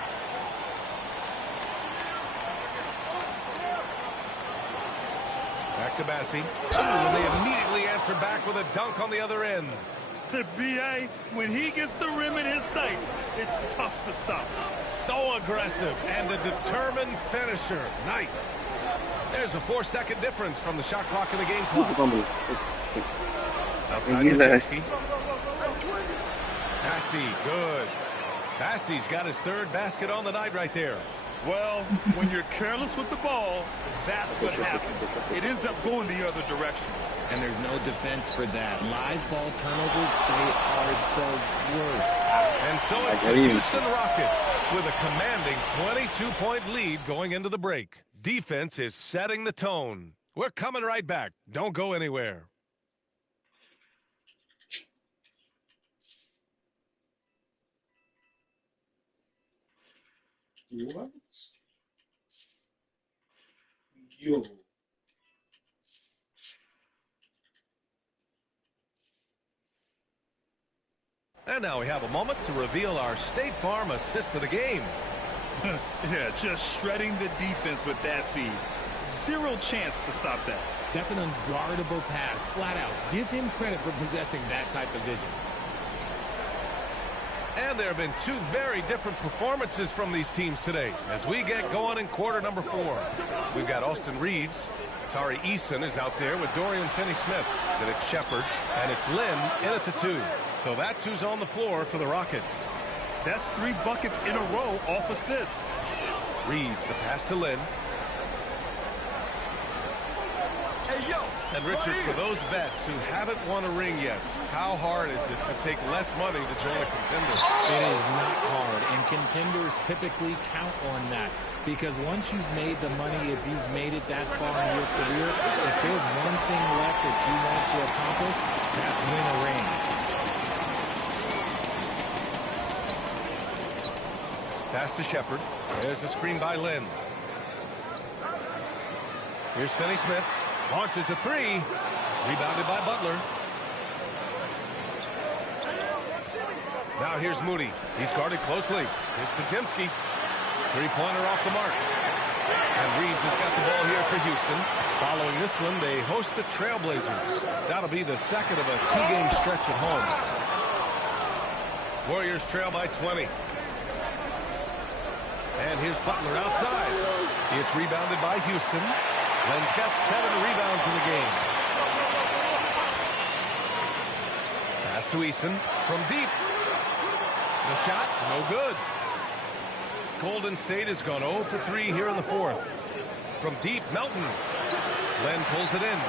Back to Bassie. And they immediately answer back with a dunk on the other end. B.A., when he gets the rim in his sights, it's tough to stop. So aggressive and a determined finisher. Nice. There's a 4-second difference from the shot clock in the game clock. Outside Pajemski. Bassie, good. Bassie's got his 3rd basket on the night right there. Well, when you're careless with the ball, that's what happens. It ends up going the other direction. And there's no defense for that. Live ball turnovers, they are the worst. And so it's the Houston Rockets with a commanding 22-point lead going into the break. Defense is setting the tone. We're coming right back. Don't go anywhere. What? Yo. And now we have a moment to reveal our State Farm assist of the game. Yeah, just shredding the defense with that feed. Zero chance to stop that. That's an unguardable pass, flat out. Give him credit for possessing that type of vision. And there have been 2 very different performances from these teams today as we get going in quarter number 4. We've got Austin Reeves. Tari Eason is out there with Dorian Finney-Smith. Then it's Shepard, and it's Lynn in at the 2. So that's who's on the floor for the Rockets. That's 3 buckets in a row off assist. Reeves, the pass to Lynn. And Richard, for those vets who haven't won a ring yet, how hard is it to take less money to join a contender? It is not hard, and contenders typically count on that. Because once you've made the money, if you've made it that far in your career, if there's one thing left that you want to accomplish, that's win a ring. Pass to Shepard. There's a screen by Lynn. Here's Finney-Smith. Launches a 3. Rebounded by Butler. Now here's Moody. He's guarded closely. Here's Pajemski. 3-pointer off the mark. And Reeves has got the ball here for Houston. Following this one, they host the Trailblazers. That'll be the second of a 2-game stretch at home. Warriors trail by 20. And here's Butler outside. It's rebounded by Houston. Len's got 7 rebounds in the game. Pass to Eason from deep. The shot, no good. Golden State has gone 0 for 3 here in the 4th. From deep, Melton. Len pulls it in.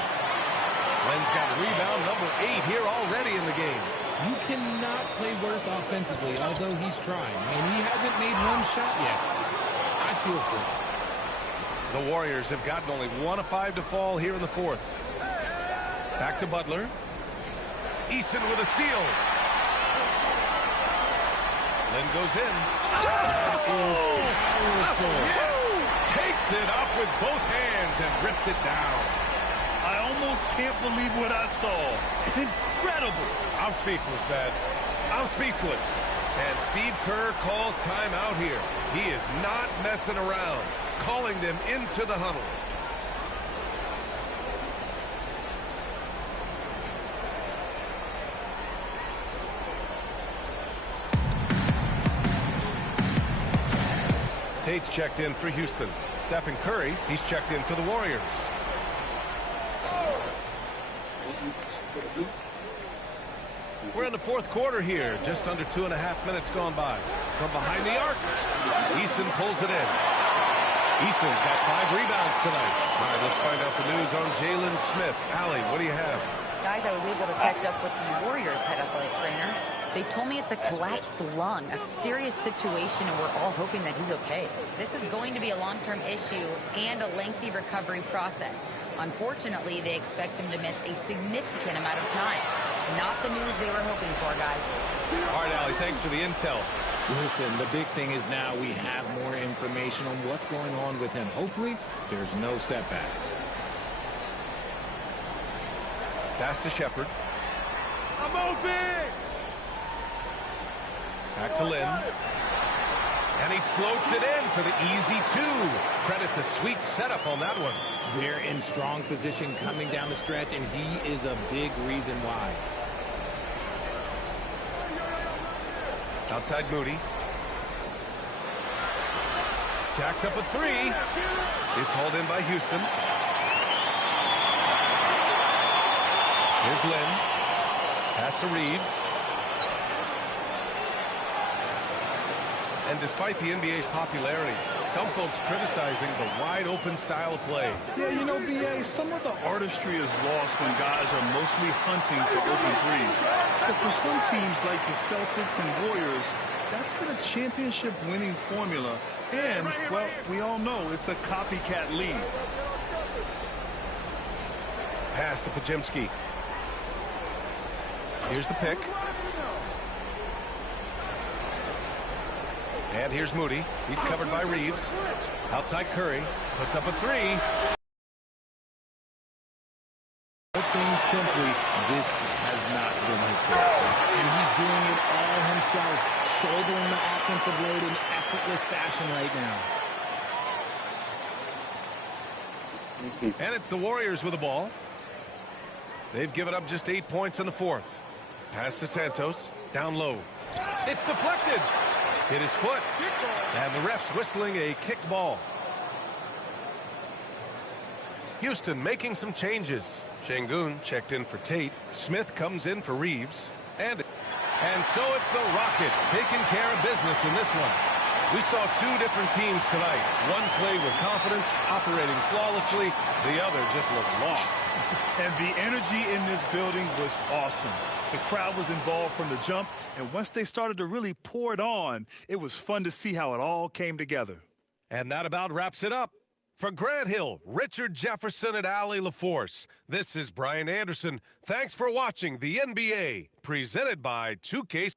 Len's got rebound number 8 here already in the game. You cannot play worse offensively, although he's trying. And he hasn't made one shot yet. I feel for him. The Warriors have gotten only 1 of 5 to fall here in the 4th. Back to Butler. Eason with a steal. Lynn goes in. Yes! Takes it up with both hands and rips it down. I almost can't believe what I saw. Incredible. I'm speechless, man. I'm speechless. And Steve Kerr calls timeout here. He is not messing around, calling them into the huddle. Tate's checked in for Houston. Stephen Curry, he's checked in for the Warriors. We're in the fourth quarter here. Just under 2.5 minutes gone by. From behind the arc, Eason pulls it in. Eason's got 5 rebounds tonight. All right, let's find out the news on Jalen Smith. Allie, what do you have? Guys, I was able to catch up with the Warriors head athletic trainer. They told me it's a collapsed lung, a serious situation, and we're all hoping that he's okay. This is going to be a long-term issue and a lengthy recovery process. Unfortunately, they expect him to miss a significant amount of time. Not the news they were hoping for, guys. All right, Allie, thanks for the intel. Listen, the big thing is now we have more information on what's going on with him. Hopefully, there's no setbacks. Pass to Shepard. I'm open! Back to Lynn. And he floats it in for the easy 2. Credit the sweet setup on that one. They're in strong position coming down the stretch, and he is a big reason why. Outside Moody. Jacks up a 3. It's hauled in by Houston. Here's Lynn. Pass to Reeves. And despite the NBA's popularity, some folks criticizing the wide-open style of play. Yeah, you know, B.A., some of the artistry is lost when guys are mostly hunting for open threes. But for some teams like the Celtics and Warriors, that's been a championship-winning formula. And, well, we all know it's a copycat league. Pass to Pajemski. Here's the pick. And here's Moody. He's covered by Reeves. Outside Curry. Puts up a 3. Put things simply, this has not been his best. And he's doing it all himself, shouldering the offensive load in effortless fashion right now. And it's the Warriors with the ball. They've given up just 8 points in the fourth. Pass to Santos. Down low. It's deflected. Hit his foot. And the ref's whistling a kicked ball. Houston making some changes. Şengün checked in for Tate. Smith comes in for Reeves. And so it's the Rockets taking care of business in this one. We saw 2 different teams tonight. One played with confidence, operating flawlessly. The other just looked lost. And the energy in this building was awesome. The crowd was involved from the jump, and once they started to really pour it on, it was fun to see how it all came together. And that about wraps it up. For Grant Hill, Richard Jefferson, and Allie LaForce, this is Brian Anderson. Thanks for watching the NBA, presented by 2K.